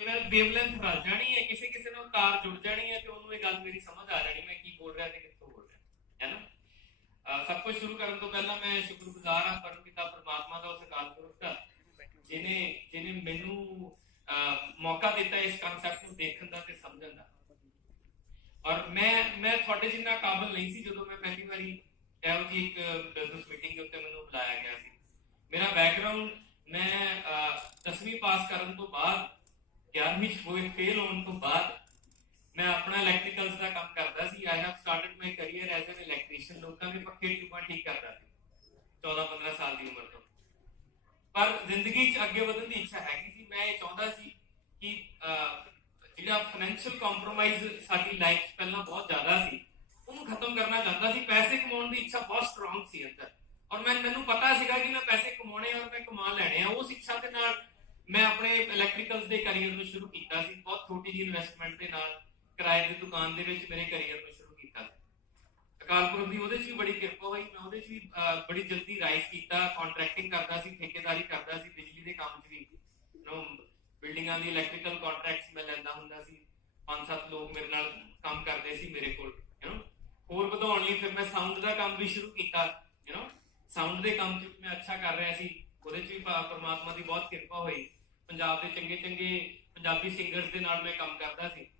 Wavelength रल जानी है, किसी किसी ने तार जुड़ जानी है, तो उन्होंने गल मेरी समझ आ जानी मैं की बोल रहा है कितों बोल रहा है ना। सब कुछ शुरू करने तो पहला मैं शुक्रगुजार हाँ परम पिता परमात्मा का, उस अकाल पुरख का जिन्हें जिन्हें मैनू मौका दिता इस कॉन्सैप्ट को देखने का ते समझने का। और मैं थोड़े जिन्ना काबिल नहीं सी जो मैं पहली बारी एहो जी एक बिजनेस मीटिंग के उत्ते मैनू बुलाया गया सी। मेरा बैकग्राउंड मैं 10वीं पास करने तो बाद 11वीं फेल होने तो बाद मैं अपना इलैक्ट्रिकल्स का काम करता सी। I have started my career as an electrician, लोगों के पक्के ट्यूबां ठीक करता सी 14-15 साल की उम्र तो। पर जिंदगी च अगे बढ़ने की इच्छा हैगी सी। मैं ये चाहता सी कि जिहड़ा फाइनैंशियल कंप्रोमाइज साडी लाइफ पहला बहुत ज्यादा सी ਉਹਨੂੰ खत्म करना चाहता सी। पैसे कमाने की इच्छा बहुत स्ट्रांग सी अंदर, और मैनू पता सीगा कि मैं पैसे कमाने और मैं कमा लैने आ। उस इच्छा के नाल मैं अपने इलैक्ट्रिकल्स के करियर में शुरू किया सी। बहुत छोटी जी इन्वेस्टमेंट के नाल किराए की दुकान के मेरे करियर में शुरू किया। अकाल पुरख की ਉਹਦੇ 'ਚ भी बड़ी किरपा हुई। मैं ਉਹਦੇ 'ਚ भी बड़ी जल्दी राइज किया। कॉन्ट्रैक्टिंग करता सी, ठेकेदारी करता सी, बिजली के काम 'ਚ भी बिल्डिंगां दी इलैक्ट्रिकल कॉन्ट्रैक्ट्स मैं लैंदा हुंदा सी। 5-7 लोग मेरे नाल काम करते सी मेरे कोल। होर ਵਧਾਉਣ ਲਈ फिर मैं साउंड का काम भी शुरू किया। साउंड के काम 'ਚ मैं अच्छा कर रहा सी। ਉਹਦੇ 'ਚ भी परमात्मा की बहुत किरपा हुई। पंजाब के चंगे चंगे पंजाबी सिंगर्स के नाल मैं काम करता सी।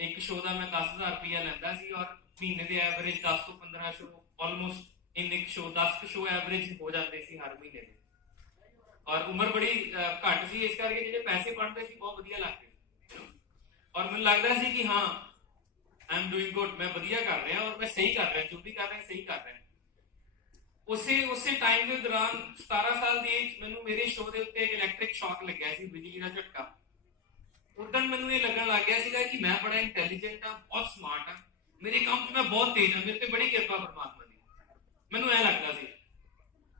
एक शो का मैं 10,000 रुपया लैंदा सी और महीने के एवरेज 10 तो 15 शो ऑलमोस्ट इन एक शो 10 शो एवरेज हो जाते सी हर महीने के। और उम्र बड़ी घट सी, इस करके जो पैसे बनते सी बहुत वधिया लगते और मैं लगता सी कि हाँ आई एम डूइंग गुड, मैं वधिया कर रहा और मैं सही कर रहा, जो भी कर रहा सही कर रहा। उसे टाइम के दौरान 17 साल की एज मैनू मेरे शो के उत्ते एक इलैक्ट्रिक शॉक लग्या सी, बिजली का झटका। उदन मैनू ये लगन लग गया सीगा कि मैं बड़ा इंटैलीजेंट हाँ, बहुत स्मार्ट हाँ, मेरे काम मैं बहुत तेज हाँ, मेरे ते बड़ी किरपा परमात्मा की, मैनू ऐ लगता सी।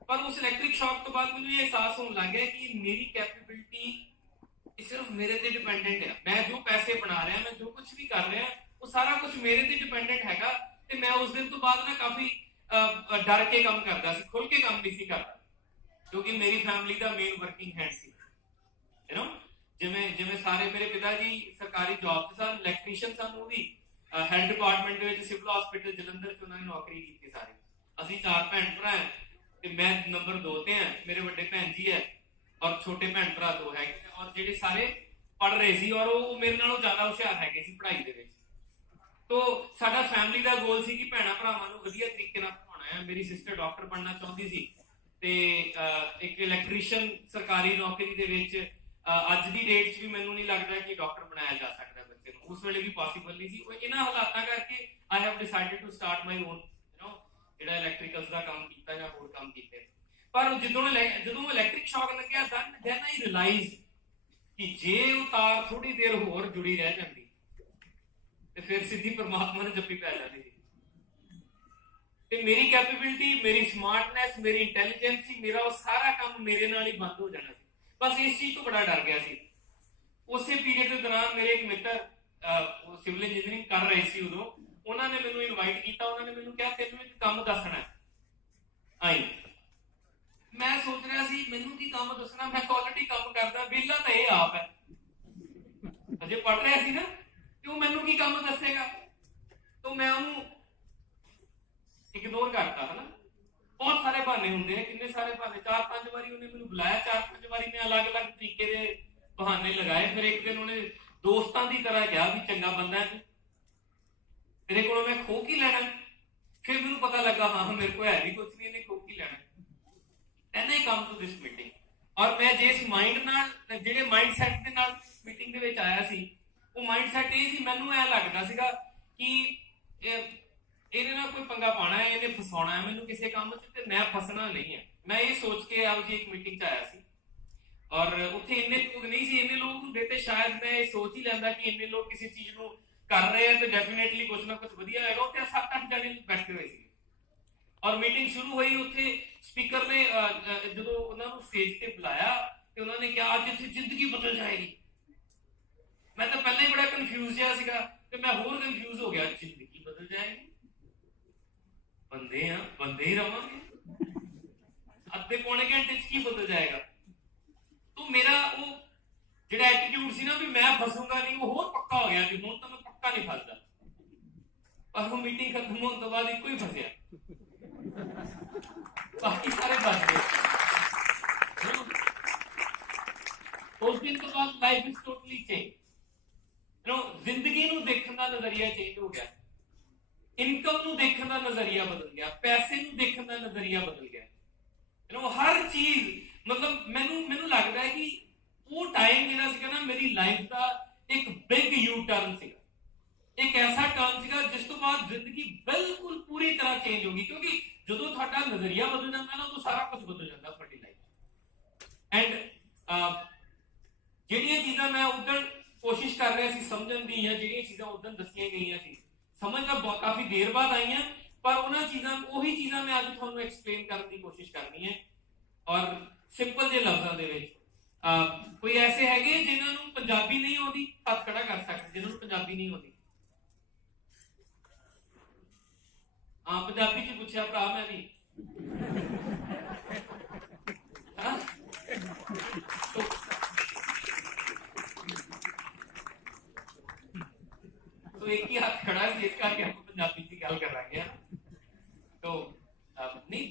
पर उस इलैक्ट्रिक शॉक तो बाद मैनू ये एहसास होने लग गया कि मेरी कैपेबिलिटी सिर्फ मेरे ते डिपेंडेंट है। मैं जो पैसे बना रहा, मैं जो कुछ भी कर रहा वो सारा कुछ मेरे ते डिपेंडेंट हैगा। ते मैं उस दिन तो बाद ना काफी डर के काम करता सी, खुल के काम नहीं सी करता, क्योंकि मेरी फैमिली का मेन वर्किंग हैंड सी। जिमें जिमें सारे मेरे पिता जी सरकारी जॉब सन, इलैक्ट्रीशियन सन, वो भी health department civil hospital Jalandhar च उन्होंने नौकरी की सारी। असी 4 भैन भरा है, मैं नंबर 2 ते हैं, मेरे बड़े भैन जी है और छोटे भैन भरा 2 है। और जेडे सारे पढ़ रहे सी और वो मेरे नालों ज्यादा हुशियार है पढ़ाई दे विच। तो साडा फैमिली का गोल सी कि भैन भरावां नूं वधिया तरीके नाल पढ़ाउणा है। मेरी सिस्टर डॉक्टर बनना चाहती सी ते एक इलैक्ट्रीशियन सरकारी नौकरी दे विच अज की डेट च भी मैनू नहीं लगता कि डॉक्टर बनाया जा सकता बच्चे को, उस वेले भी पॉसिबल नहीं सी। इन्हां हालातां करके I have decided to start my own जिहड़ा इलैक्ट्रिकल्स का काम कीता जां होर काम कीते। पर जदों इलैक्ट्रिक शॉक लग्या दैन आई रियलाइज कि जे वो तार थोड़ी देर होर जुड़ी रह जाती तो फिर सीधी परमात्मा ने जप्पी पै जाती थी। मेरी कैपेबिलिटी, मेरी स्मार्टनेस, मेरी इंटैलीजेंसी, मेरा वो सारा काम मेरे नाल ही बंद हो जाना सी। बस इस चीज तो बड़ा डर गया सी। उसे पीरियड के दौरान मेरे एक मित्र सिविल इंजीनियरिंग कर रहे सी, उदों उन्होंने मैनू इनवाइट किया। उन्होंने मैनू कहा तेन एक काम दसना आई। मैं सोच रहा सी मैनू की काम दसना, मैं ऑलरेडी काम करदा, बेला तो यह आप है, अजे पढ़ रहा सी ना, क्यों मैनू की काम दसेगा। तो मैं उन्होंने इग्नोर करता है ना। बहुत सारे बहाने होंगे, कितने सारे बहाने, 4-5 बारी उन्हें मैंने बुलाया, 4-5 बारी मैं अलग अलग तरीके के बहाने लगाए। फिर एक दिन उन्हें दोस्तों की तरह कहा भी चंगा बंदा है तेरे को मैं खो की लेना। फिर मैंने पता लगा हाँ मेरे को है भी कुछ नहीं, इन्हें खो की लेना। And I come to this meeting और मैं जिस माइंड नाल जेडे माइंड सैट दे नाल मीटिंग दे विच आया सी, वो माइंड सैट ये सी, मैनू ऐ लगदा सीगा कि ਇਹਨੇ ਨਾਲ ਕੋਈ पंगा पाना है, ਇਹਨੇ फसाना है मैनू किसी काम च, मैं फसना नहीं है। मैं ये सोच के आओ जी एक मीटिंग च आया सी और उत्थे इन्ने लोग नहीं सी। इन्ने लोग होंदे ते शायद मैं ये सोच ही लैंदा कि इन्ने लोग किसी चीज नूं कर रहे हैं तो डेफिनेटली कुछ ना कुछ वधिया होएगा। उत्थे 7-8 जने बैठे हुए सी और मीटिंग शुरू हुई। उत्थे स्पीकर ने जदों उन्हां नूं स्टेज ते बुलाया ते उन्होंने कहा अज इत्थे जिंदगी बदल जाएगी। मैं तो पहले ही बड़ा कन्फ्यूज जिहा सीगा ते मैं होर कन्फ्यूज हो गया, जिंदगी बदल जाएगी, बंदे हैं बंदे ही रवांगे, अद्धे पौने घंटे की बदल जाएगा। तो मेरा वो ਜਿਹੜਾ ਐਟੀਟਿਊਡ ਸੀ ਨਾ ਵੀ ਮੈਂ ਫਸੂਗਾ ਨਹੀਂ, ਉਹ ਹੋਰ ਪੱਕਾ ਹੋ ਗਿਆ ਵੀ ਹੁਣ ਤਾਂ ਮੈਂ ਪੱਕਾ ਨਹੀਂ ਫਸਦਾ। ਪਰ ਉਹ ਮੀਟਿੰਗ ਖਤਮ ਹੋਣ ਤੋਂ ਬਾਅਦ ਇੱਕੋ ਹੀ ਫਸਿਆ, ਬਾਕੀ ਸਾਰੇ ਫਸ ਗਏ। ਉਸ ਦਿਨ ਤੋਂ ਬਾਅਦ ਲਾਈਫ ਇਜ਼ ਟੋਟਲੀ ਚੇਂਜ। ਜ਼ਿੰਦਗੀ ਨੂੰ ਦੇਖਣ ਦਾ ਨਜ਼ਰੀਆ ਚੇਂਜ ਹੋ ਗਿਆ, ਇਨਕਮ ਨੂੰ ਦੇਖਣ ਦਾ ਨਜ਼ਰੀਆ ਬਦਲ ਗਿਆ, ਪੈਸੇ ਨੂੰ ਦੇਖਣ ਦਾ ਨਜ਼ਰੀਆ ਬਦਲ ਗਿਆ। ਹਰ ਚੀਜ਼ ਮਤਲਬ ਮੈਨੂੰ ਲੱਗਦਾ ਹੈ ਕਿ ਉਹ ਟਾਈਮ ਜਿਹੜਾ ਸੀਗਾ ਨਾ ਮੇਰੀ ਲਾਈਫ ਦਾ ਇੱਕ ਬਿਗ ਯੂ ਟਰਨ ਸੀਗਾ, ਇੱਕ ਐਸਾ ਟਰਨ ਸੀਗਾ ਜਿਸ ਤੋਂ ਬਾਅਦ ਜ਼ਿੰਦਗੀ ਬਿਲਕੁਲ ਪੂਰੀ ਤਰ੍ਹਾਂ ਚੇਂਜ ਹੋ ਗਈ। ਕਿਉਂਕਿ ਜਦੋਂ ਤੁਹਾਡਾ ਨਜ਼ਰੀਆ ਬਦਲ ਜਾਂਦਾ ਨਾ ਉਦੋਂ ਸਾਰਾ ਕੁਝ ਬਦਲ ਜਾਂਦਾ ਤੁਹਾਡੀ ਲਾਈਫ। ਐਂਡ ਜਿਹੜੀਆਂ ਚੀਜ਼ਾਂ ਮੈਂ ਉਦੋਂ ਕੋਸ਼ਿਸ਼ ਕਰ ਰਿਹਾ ਸੀ ਸਮਝਣ ਦੀ, ਜਾਂ ਜਿਹੜੀਆਂ ਚੀਜ਼ਾਂ ਉਦੋਂ ਦੱਸੀਆਂ ਗਈਆਂ ਸੀ ਸਮਝ ਤਾਂ ਕਾਫੀ ਦੇਰ ਬਾਅਦ ਆਈਆਂ, ਪਰ ਉਹੀ ਚੀਜ਼ਾਂ ਮੈਂ ਅੱਜ ਤੁਹਾਨੂੰ ਐਕਸਪਲੇਨ ਕਰਨ ਦੀ ਕੋਸ਼ਿਸ਼ ਕਰਨੀ ਹੈ। ਔਰ ਸਿੰਪਲ ਜਿਹੇ ਲਫ਼ਜ਼ਾਂ ਦੇ ਵਿੱਚ ਕੋਈ ਐਸੇ ਹੈਗੇ ਜਿਨ੍ਹਾਂ ਨੂੰ ਪੰਜਾਬੀ ਨਹੀਂ ਆਉਂਦੀ, ਹੱਥ ਖੜਾ ਕਰ ਸਕਦੇ ਜਿਨ੍ਹਾਂ ਨੂੰ ਪੰਜਾਬੀ ਨਹੀਂ ਆਉਂਦੀ। ਪੰਜਾਬੀ ਚ ਪੁੱਛਿਆ ਭਰਾ ਮੈਂ ਵੀ। तो एक ही हाथ खड़ा है, इस करके हम पंजाबी की गल करांगे। तो नहीं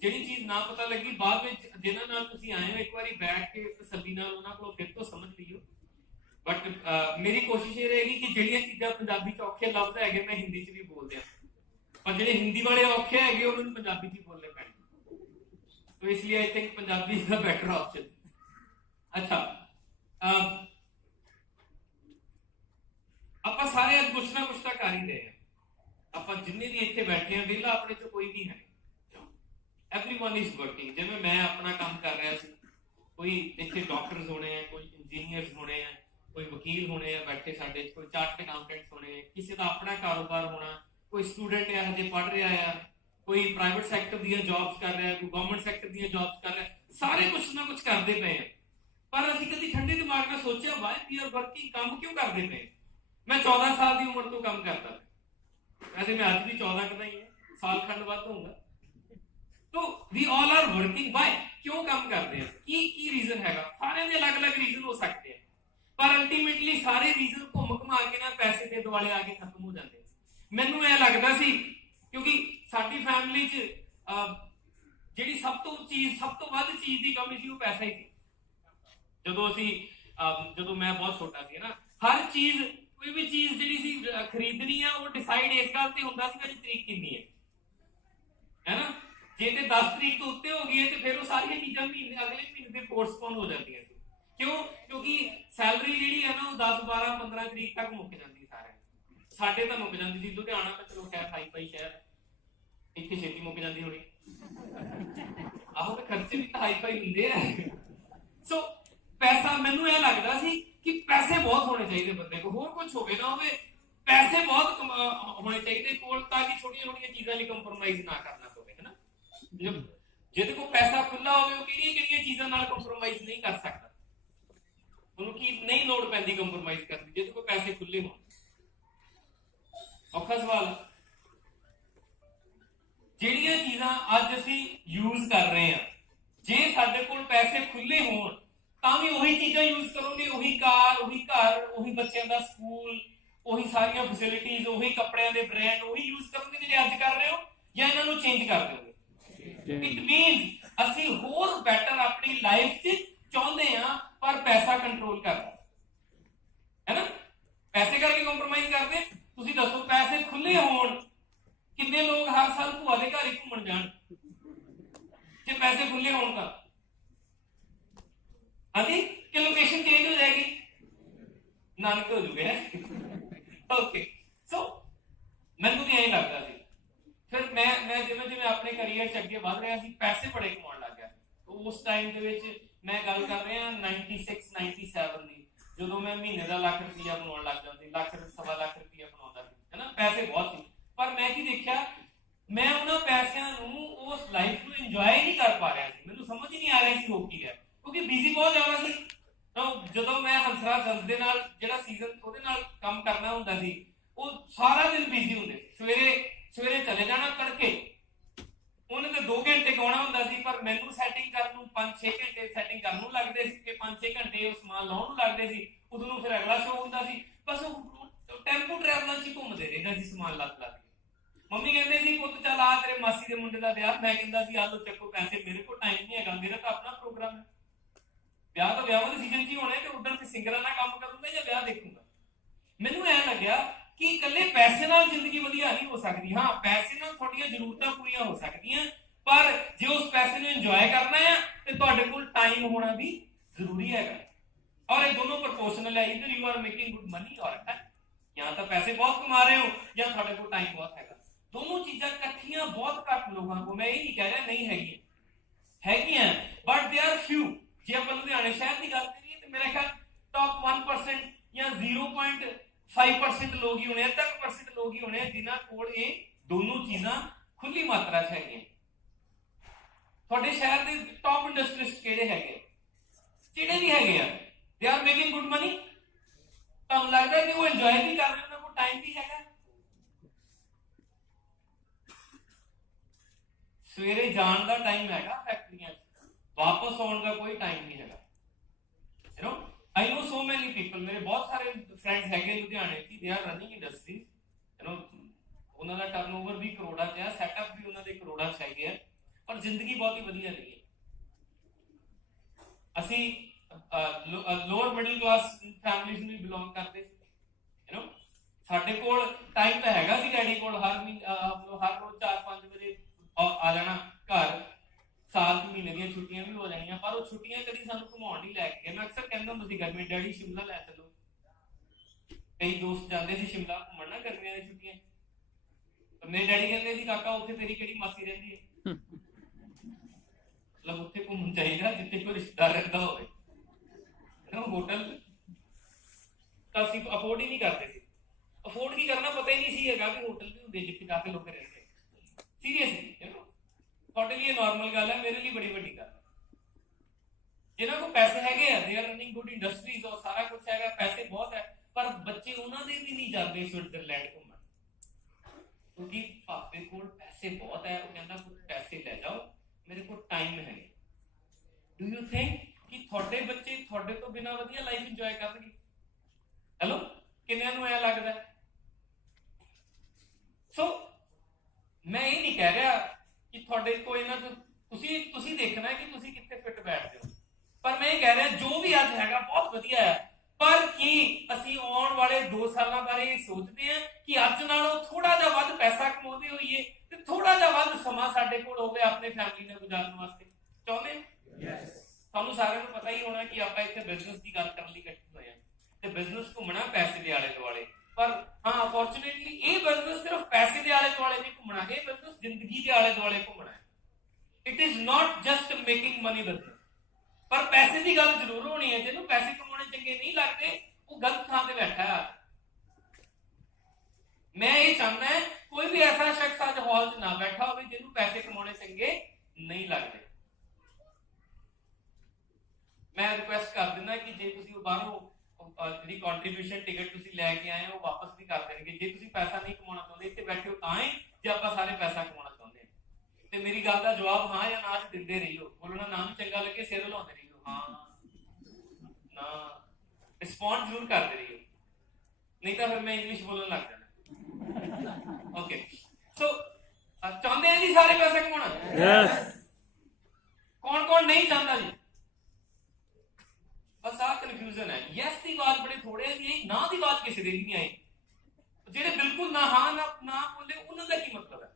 ਜਿਹੜੀ ਚੀਜ਼ ਨਾ ਪਤਾ ਲੱਗੀ ਬਾਅਦ ਵਿੱਚ ਜਿਨ੍ਹਾਂ ਨਾਲ ਤੁਸੀਂ ਆਏ ਹੋ ਇੱਕ ਵਾਰੀ ਬੈਠ ਕੇ ਤਸੱਲੀ ਨਾਲ ਉਹਨਾਂ ਕੋਲੋਂ ਫਿਰ ਤੋਂ ਸਮਝ ਲਈਓ। ਬਟ ਮੇਰੀ ਕੋਸ਼ਿਸ਼ ਇਹ ਰਹੇਗੀ ਕਿ ਜਿਹੜੀਆਂ ਚੀਜ਼ਾਂ ਪੰਜਾਬੀ ਚ ਔਖੇ ਲਫ਼ਜ਼ ਹੈਗੇ ਮੈਂ ਹਿੰਦੀ ਚ ਵੀ ਬੋਲ ਦਿਆਂ, ਪਰ ਜਿਹੜੇ ਹਿੰਦੀ ਵਾਲੇ ਔਖੇ ਹੈਗੇ ਉਹਨਾਂ ਨੂੰ ਪੰਜਾਬੀ ਚ ਬੋਲਣੇ ਪੈਣੇ। तो इसलिए I think Punjabi is the better option. अच्छा, ਆਪਾਂ ਸਾਰੇ ਅੱਜ ਕੁਛ ਨਾ ਕੁਛ ਤਾਂ ਕਰ ਹੀ ਰਹੇ ਹਾਂ। ਆਪਾਂ ਜਿੰਨੇ ਵੀ ਇੱਥੇ ਬੈਠੇ ਹਾਂ ਵਿਹਲਾ ਆਪਣੇ ਚ ਕੋਈ ਵੀ ਹੈ। Everyone is working. जिवें मैं अपना काम कर रहा सी, कोई इत्थे डॉक्टर्स होने हैं, कोई इंजीनियर्स होने हैं, कोई वकील होने हैं बैठे साडे, कोई चार्टर्ड अकाउंटेंट्स होने हैं, किसी का अपना कारोबार होना, कोई स्टूडेंट है हजे पढ़ रहा है, कोई प्राइवेट सैक्टर दी जॉब्स कर रहा है, कोई गवर्नमेंट सैक्टर दी जॉब्स कर रहा है। सारे कुछ ना कुछ करते पे हैं, पर असीं कदी ठंडे दिमाग नाल सोचिया वाई वी आर वर्किंग, काम क्यों करते पे। मैं 14 साल की उम्र तो काम करता, वैसे मैं अज भी 14 का ही है, साल खंड वध होऊगा। तो वी ऑल आर वर्किंग। बाय क्यों काम करते हैं, की रीजन हैगा। सारे दे अलग अलग रीजन हो सकते हैं, पर अल्टीमेटली सारे रीजन घुम घुमा के ना पैसे के दुआले आके खत्म हो जाते हैं। मैनू यह लगता सी क्योंकि साडी फैमिली च जिहड़ी सब तो वध चीज की कमी सी वो पैसा ही सी। जदों मैं बहुत छोटा सी ना, हर चीज कोई भी चीज जिहड़ी सी खरीदनी है वो डिसाइड इस गल ते हुंदा सी कि तरीक कितनी है ना। जे ते 10 तरीक तो उत्ते हो गई है तो फिर वो सारी चीज़ां अगले महीने से पोस्टपोन हो जाती। क्यों? क्योंकि सैलरी जी है ना वो 10, 12, 15 तरीक तक मुक जाती। सारे तो मुक जाती थी। लुधियाना तो चलो खैर हाई फाई शहर, इतनी छेती मुक जाती होनी। आहो तो खर्चे भी तो हाई फाई होंगे है। सो पैसा मैनू यह लगता सी कि पैसे बहुत होने चाहिए बंदे को, होर कुछ होवे ना होवे, पैसे बहुत होने चाहिए कोल, ताकि छोटियां छोटियां चीज़ों लिए कंप्रोमाइज ना करना पवे, है ना। जिहदे कोल पैसा खुला होवे वो किहड़ियां चीज़ां नाल कंप्रोमाइज नहीं कर सकता, उन्होंने की नहीं लोड़ पैंदी कंप्रोमाइज करनी जिहदे कोल पैसे खुले होण। औखा सवाल। जिहड़ियां चीज़ां अज असीं यूज कर रहे हैं, जे साडे कोल पैसे खुले होण तां भी उही चीज़ां यूज करोगे, उही कार, उही घर, उही बच्चों का स्कूल, उही सारियां फैसिलिटीज, उही कपड़ियां दे ब्रांड उही यूज करोगे जिहड़े अज कर रहे हो, या इन्हां नूं चेंज कर दोगे। इट मीन्स असीं होर बैटर अपनी लाइफ च चाहुंदे हां, पर पैसा कंट्रोल करदा है ना। पैसे करके कंप्रोमाइज करदे। तुसीं दसो पैसे खुले होण, कितने लोग हर साल भूआ दे घर ही घूमण जाण जे पैसे खुले होण तां अभी कि लोकेशन चेंज हो जाएगी, नानक हो जाएगा। ओके, सो मैनूं भी यही लगता सी। फिर मैं जिवें अपने करियर च अगे वध रहा सी, पैसे बड़े कमाउण लग गया। तो उस टाइम दे विच मैं गल कर रहा 96 97 दी, जदों मैं महीने का लाख रुपया बनाउण लग जांदी, लाख सवा लाख रुपया बनाउंदा सी, है ना। पैसे बहुत सी, पर मैं की देखिया, मैं उन्हां पैसिਆਂ ਨੂੰ उस लाइफ ਨੂੰ इंजॉय नहीं कर पा रहा सी। मैनूं समझ नहीं आ रहा सी हो की है, क्योंकि बिजी बहुत ज्यादा सी। तो जदों मैं हंसराज हंस दे नाल जिहड़ा सीजन ਉਹਦੇ ਨਾਲ ਕੰਮ करना ਹੁੰਦਾ सी, ਉਹ सारा दिन बिजी ਹੁੰਦੇ। सवेरे चले जाना तड़के, ਉਹਨੇ ਤਾਂ 2 ਘੰਟੇ ਗਾਉਣਾ ਹੁੰਦਾ ਸੀ, ਪਰ ਮੈਨੂੰ ਸੈਟਿੰਗ ਕਰਨ ਨੂੰ 5-6 ਘੰਟੇ ਸੈਟਿੰਗ ਕਰਨ ਨੂੰ ਲੱਗਦੇ ਸੀ, ਕਿ 5-6 ਘੰਟੇ ਉਹ ਸਮਾਨ ਲਾਉਣ ਨੂੰ ਲੱਗਦੇ ਸੀ। ਉਦੋਂ ਨੂੰ ਫਿਰ ਅਗਲਾ ਸ਼ੋਅ ਹੁੰਦਾ ਸੀ। ਬਸ ਉਹ ਟੈਂਪੂ ਟਰੈਵਲਾਂ 'ਚ ਹੀ ਘੁੰਮਦੇ ਰਹਿੰਦਾ ਸੀ ਸਮਾਨ ਲੱਗ ਲੱਗ ਕੇ। ਮੰਮੀ ਕਹਿੰਦੇ ਸੀ ਪੁੱਤ ਚੱਲ ਆ ਤੇਰੇ ਮਾਸੀ ਦੇ ਮੁੰਡੇ ਦਾ ਵਿਆਹ। ਮੈਂ ਕਹਿੰਦਾ ਸੀ ਆਲੋ ਚੱਕੋ ਪੈਸੇ, ਮੇਰੇ ਕੋਲ ਟਾਈਮ ਨਹੀਂ ਹੈਗਾ, ਮੇਰਾ ਤਾਂ ਆਪਣਾ ਪ੍ਰੋਗਰਾਮ ਹੈ। ਵਿਆਹ ਤਾਂ ਵਿਆਹਾਂ ਦੇ ਸੀਜ਼ਨ 'ਚ ਹੀ ਹੋਣਾ, ਕਿ ਉਧਰ ਤੇ ਸਿੰਗਰਾਂ ਨਾਲ ਕੰਮ ਕਰੂੰਗਾ ਜਾਂ ਵਿਆਹ ਦੇਖੂੰਗਾ। ਮੈਨੂੰ ਐਂ ਲੱਗਿਆ ਕਿ ਇਕੱਲੇ ਪੈਸੇ ਨਾਲ ਜ਼ਿੰਦਗੀ ਵਧੀਆ ਨਹੀਂ ਹੋ ਸਕਦੀ। ਹਾਂ, ਪੈਸੇ ਨਾਲ ਤੁਹਾਡੀਆਂ ਜ਼ਰੂਰਤਾਂ ਪੂਰੀਆਂ ਹੋ ਸਕਦੀਆਂ, ਪਰ ਜੇ ਉਸ ਪੈਸੇ ਨੂੰ ਇੰਜੋਏ ਕਰਨਾ ਹੈ ਤੇ ਤੁਹਾਡੇ ਕੋਲ ਟਾਈਮ ਹੋਣਾ ਵੀ ਜ਼ਰੂਰੀ ਹੈਗਾ। ਔਰ ਇਹ ਦੋਨੋਂ ਪ੍ਰਪੋਰਸ਼ਨਲ ਹੈ। ਇਧਰ you are making good money ਔਰ ਜਾਂ ਤਾਂ ਪੈਸੇ ਬਹੁਤ ਕਮਾ ਰਹੇ ਹੋ ਜਾਂ ਤੁਹਾਡੇ ਕੋਲ ਟਾਈਮ ਬਹੁਤ ਹੈਗਾ। ਦੋਨੋਂ ਚੀਜ਼ਾਂ ਇਕੱਠੀਆਂ ਬਹੁਤ ਘੱਟ ਲੋਕਾਂ ਕੋਲ, ਮੈਂ ਇਹ ਨਹੀਂ ਕਹਿ ਰਿਹਾ ਨਹੀਂ ਹੈਗੀਆਂ, ਹੈਗੀਆਂ, ਬਟ ਦੇ ਆਰ ਫਿਊ। ਜੇ ਆਪਾਂ ਲੁਧਿਆਣੇ ਸ਼ਹਿਰ ਦੀ ਗੱਲ ਕਰੀਏ ਤਾਂ ਮੇਰਾ ਖਿਆਲ ਟੌਪ 1% ਜਾਂ 0.5% ਲੋਕ ਹੀ ਹੋਣੇ, 1% ਲੋਕ ਹੀ ਹੋਣੇ ਜਿਨ੍ਹਾਂ ਕੋਲ ਇਹ ਦੋਨੋਂ ਚੀਜ਼ਾਂ ਖੁੱਲੀ ਮਾਤਰਾ 'ਚ ਹੈਗੀਆਂ। ਤੁਹਾਡੇ ਸ਼ਹਿਰ ਦੇ ਟੌਪ ਇੰਡਸਟਰੀਸਟ ਕਿਹੜੇ ਹੈਗੇ? ਜਿਹੜੇ ਵੀ ਹੈਗੇ ਆ, they are making good money. ਤੁਹਾਨੂੰ ਲੱਗਦਾ ਕਿ ਉਹ ਇੰਜੋਏ ਵੀ ਕਰ ਰਹੇ, ਉਹਨਾਂ ਕੋਲ ਟਾਈਮ ਵੀ ਹੈਗਾ? ਸਵੇਰੇ ਜਾਣ ਦਾ ਟਾਈਮ ਹੈਗਾ ਫੈਕਟਰੀਆਂ 'ਚ, ਵਾਪਸ ਆਉਣ ਦਾ ਕੋਈ ਟਾਈਮ ਨਹੀਂ ਹੈਗਾ। ਯੂ نو ਆਈ ਨੋ ਸੋ ਮੈਨੀ ਪੀਪਲ, ਮੇਰੇ ਬਹੁਤ ਸਾਰੇ ਫਰੈਂਡਸ ਹੈਗੇ ਲੁਧਿਆਣੇ 'ਚ, they are running industry. You know ਉਹਨਾਂ ਦਾ ਟਰਨਓਵਰ ਵੀ ਕਰੋੜਾਂ 'ਚ ਹੈ, ਸੈਟਅਪ ਵੀ ਉਹਨਾਂ ਦੇ ਕਰੋੜਾਂ 'ਚ ਹੈਗੇ ਆ, ਪਰ ਜ਼ਿੰਦਗੀ ਬਹੁਤ ਹੀ ਵਧੀਆ ਰਹੀ ਹੈ। ਅਸੀਂ ਲੋਅਰ ਮਿਡਲ ਕਲਾਸ ਫੈਮਿਲੀਜ਼ ਨੂੰ ਬਿਲੋਂਗ ਕਰਦੇ, ਯੂ نو ਸਾਡੇ ਕੋਲ ਟਾਈਮ ਤਾਂ ਹੈਗਾ ਸੀ। ਡੈਡੀ ਕੋਲ ਹਰ ਰੋਜ਼ 4-5 ਵਜੇ ਆ ਜਾਣਾ ਘਰ, ਸਾਲ 'ਚ ਮਹੀਨੇ ਦੀਆਂ ਛੁੱਟੀਆਂ ਵੀ ਹੋ ਜਾਣੀਆਂ, ਪਰ ਉਹ ਛੁੱਟੀਆਂ ਕਦੀ ਸਾਨੂੰ ਘੁਮਾਉਣ ਨਹੀਂ ਲੈ ਕੇ ਗਏ। ਮੈਂ ਅਕਸਰ ਕਹਿੰਦਾ ਹੁੰਦਾ ਸੀ ਗਰਮੀ ਡੈਡੀ ਸ਼ਿਮਲਾ ਲੈ ਚੱਲੋ। ਕਈ ਦੋਸਤ ਜਾਂਦੇ ਸੀ ਸ਼ਿਮਲਾ ਘੁੰਮਣ ਨਾ ਗਰਮੀਆਂ ਦੀਆਂ ਛੁੱਟੀਆਂ, ਪਰ ਮੇਰੇ ਡੈਡੀ ਕਹਿੰਦੇ ਸੀ ਕਾਕਾ ਉੱਥੇ ਤੇਰੀ ਕਿਹੜੀ ਮਾਸੀ ਰਹਿੰਦੀ ਹੈ, ਮਤਲਬ ਉੱਥੇ ਘੁੰਮਣ ਚਾਹੀਦਾ ਜਿੱਥੇ ਕੋਈ ਰਿਸ਼ਤੇਦਾਰ ਰਹਿੰਦਾ ਹੋਵੇ। ਹੋਟਲ ਤਾਂ ਅਸੀਂ ਅਫੋਰਡ ਹੀ ਨਹੀਂ ਕਰਦੇ ਸੀ। ਅਫੋਰਡ ਕੀ ਕਰਨਾ ਪਤਾ ਹੀ ਨਹੀਂ ਸੀ ਹੈਗਾ ਕਿ ਹੋਟਲ ਵੀ ਹੁੰਦੇ ਜਿੱਥੇ ਕਾਫੀ ਲੋਕ ਰਹਿੰਦੇ। ਸੀਰੀਅਸਲੀ ਤੁਹਾਡੇ ਲਈ ਇਹ ਨਾਰਮਲ ਗੱਲ ਹੈ, ਮੇਰੇ ਲਈ ਬੜੀ ਵੱਡੀ ਗੱਲ ਹੈ। ਜਿਨ੍ਹਾਂ ਕੋਲ ਪੈਸੇ ਹੈਗੇ ਆ, they R running good industries, ਔਰ ਸਾਰਾ ਕੁਝ ਹੈਗਾ, ਪੈਸੇ ਬਹੁਤ ਹੈ, ਪਰ ਬੱਚੇ ਉਹਨਾਂ ਦੇ ਵੀ ਨਹੀਂ ਜਾਂਦੇ ਸਵਿਟਜ਼ਰਲੈਂਡ ਘੁੰਮਣ, ਕਿਉਂਕਿ ਪਾਪੇ ਕੋਲ ਪੈਸੇ ਬਹੁਤ ਹੈ। ਉਹ ਕਹਿੰਦਾ ਕੁਝ ਪੈਸੇ ਲੈ ਜਾਓ, ਮੇਰੇ ਕੋਲ ਟਾਈਮ ਹੈ। ਡੂ ਯੂ ਥਿੰਕ ਕਿ ਤੁਹਾਡੇ ਬੱਚੇ ਤੁਹਾਡੇ ਤੋਂ ਬਿਨਾਂ ਵਧੀਆ ਲਾਈਫ ਇੰਜੋਏ ਕਰਨਗੇ? ਹੈਲੋ, ਕਿੰਨਿਆਂ ਨੂੰ ਐ ਲੱਗਦਾ? ਸੋ ਮੈਂ ਇਹ ਨਹੀਂ ਕਹਿ ਰਿਹਾ ਕਿ ਤੁਹਾਡੇ ਕੋਈ ਨਾ ਤੁਸੀਂ ਦੇਖਣਾ ਕਿ ਤੁਸੀਂ ਕਿੱਥੇ ਫਿੱਟ ਬੈਠਦੇ ਹੋ, ਪਰ ਮੈਂ ਇਹ ਕਹਿ ਰਿਹਾ ਜੋ ਵੀ ਅੱਜ ਹੈਗਾ ਬਹੁਤ ਵਧੀਆ ਹੈ, ਪਰ ਕੀ ਅਸੀਂ ਆਉਣ ਵਾਲੇ 2 ਸਾਲਾਂ ਬਾਰੇ ਇਹ ਸੋਚਦੇ ਹਾਂ ਕਿ ਅੱਜ ਨਾਲੋਂ ਥੋੜਾ ਜਿਹਾ ਵੱਧ ਪੈਸਾ ਕਮਾਉਂਦੇ ਹੋਈਏ ਤੇ ਥੋੜਾ ਜਿਹਾ ਵੱਧ ਸਮਾਂ ਸਾਡੇ ਕੋਲ ਹੋਵੇ ਆਪਣੇ ਫੈਮਿਲੀ ਨਾਲ ਗੁਜ਼ਾਰਨ ਵਾਸਤੇ? ਚਾਹੁੰਦੇ? ਯੈਸ। ਤੁਹਾਨੂੰ ਸਾਰਿਆਂ ਨੂੰ ਪਤਾ ਹੀ ਹੋਣਾ ਕਿ ਆਪਾਂ ਇੱਥੇ ਬਿਜ਼ਨਸ ਦੀ ਗੱਲ ਕਰਨ ਲਈ ਇਕੱਠੇ ਹੋਏ ਹਾਂ, ਤੇ ਬਿਜ਼ਨਸ ਘੁੰਮਣਾ ਪੈਸੇ ਦੇ ਆਲੇ ਦੁਆਲੇ, ਪਰ ਹਾਂ ਅਨਫੋਰਚੂਨੇਟਲੀ ਇਹ ਬਿਜ਼ਨਸ ਸਿਰਫ ਪੈਸੇ ਦੇ ਆਲੇ ਦੁਆਲੇ ਨਹੀਂ ਘੁੰਮਣਾ, ਇਹ ਬਿਜ਼ਨਸ ਜ਼ਿੰਦਗੀ ਦੇ ਆਲੇ ਦੁਆਲੇ ਘੁੰਮਣਾ ਹੈ। It is not just making money business. ਪਰ ਪੈਸੇ ਦੀ ਗੱਲ ਜ਼ਰੂਰ ਹੋਣੀ ਹੈ। ਜਿਹਨੂੰ ਪੈਸੇ ਕਮਾਉਣੇ ਚੰਗੇ ਨਹੀਂ ਲੱਗਦੇ ਉਹ ਗਲਤ ਥਾਂ ਤੇ ਬੈਠਾ ਹੈ। ਮੈਂ ਇਹ ਚਾਹੁੰਦਾ ਕੋਈ ਵੀ ਐਸਾ ਸ਼ਖਸ ਅੱਜ ਹਾਲ 'ਚ ਨਾ ਬੈਠਾ ਹੋਵੇ ਜਿਹਨੂੰ ਪੈਸੇ ਕਮਾਉਣੇ ਚੰਗੇ ਨਹੀਂ ਲੱਗਦੇ। ਮੈਂ ਰਿਕੁਐਸਟ ਕਰ ਦਿੰਦਾ ਕਿ ਜੇ ਤੁਸੀਂ ਬਾਹਰੋਂ ਜਿਹੜੀ ਕੰਟਰੀਬਿਊਸ਼ਨ ਟਿਕਟ ਤੁਸੀਂ ਲੈ ਕੇ ਆਏ ਉਹ ਵਾਪਸ ਵੀ ਕਰ ਦੇਣਗੇ। ਜੇ ਤੁਸੀਂ ਪੈਸਾ ਨਹੀਂ ਕਮਾਉਣਾ ਚਾਹੁੰਦੇ, ਇੱਥੇ ਬੈਠੇ ਹੋ ਤਾਂ ਹੀ, ਜੇ ਆਪਾਂ ਸਾਰੇ ਪੈਸਾ ਕਮਾਉਣਾ ਚਾਹੁੰਦੇ ਹਾਂ ਤੇ ਮੇਰੀ ਗੱਲ ਦਾ ਜਵਾਬ ਹਾਂ ਜਾਂ ਨਾ 'ਚ ਦਿੰਦੇ ਰਹੀਓ। ਬੋਲਣਾ ਨਾ ਵੀ ਚੰਗਾ ਲੱਗੇ, ਸਿਰ ਹਿਲਾਉਂਦੇ ਰਹੀਓ, ਹਾਂ ਨਾ ਰਿਸਪੌਂਡ ਜ਼ਰੂਰ ਕਰਦੇ ਰਹੀਓ, ਨਹੀਂ ਤਾਂ ਫਿਰ ਮੈਂ ਇੰਗਲਿਸ਼ ਬੋਲਣ ਲੱਗ ਜਾਣਾ। ਓਕੇ, ਸੋ ਚਾਹੁੰਦੇ ਆ ਜੀ ਸਾਰੇ ਪੈਸਾ ਕਮਾਉਣਾ? ਯੈਸ। ਕੌਣ ਕੌਣ ਨਹੀਂ ਚਾਹੁੰਦਾ ਜੀ? ਬਸ ਆਹ ਕਨਫਿਊਜ਼ਨ ਹੈ। ਯੈਸ ਦੀ ਆਵਾਜ਼ ਬੜੇ ਥੋੜੇ ਦੀ, ਨਾ ਦੀ ਆਵਾਜ਼ ਕਿਸੇ ਦੇ ਵੀ ਨਹੀਂ ਆਈ। ਜਿਹੜੇ ਬਿਲਕੁਲ ਨਾ ਹਾਂ ਨਾ ਬੋਲੇ ਉਹਨਾਂ ਦਾ ਕੀ ਮਤਲਬ ਹੈ?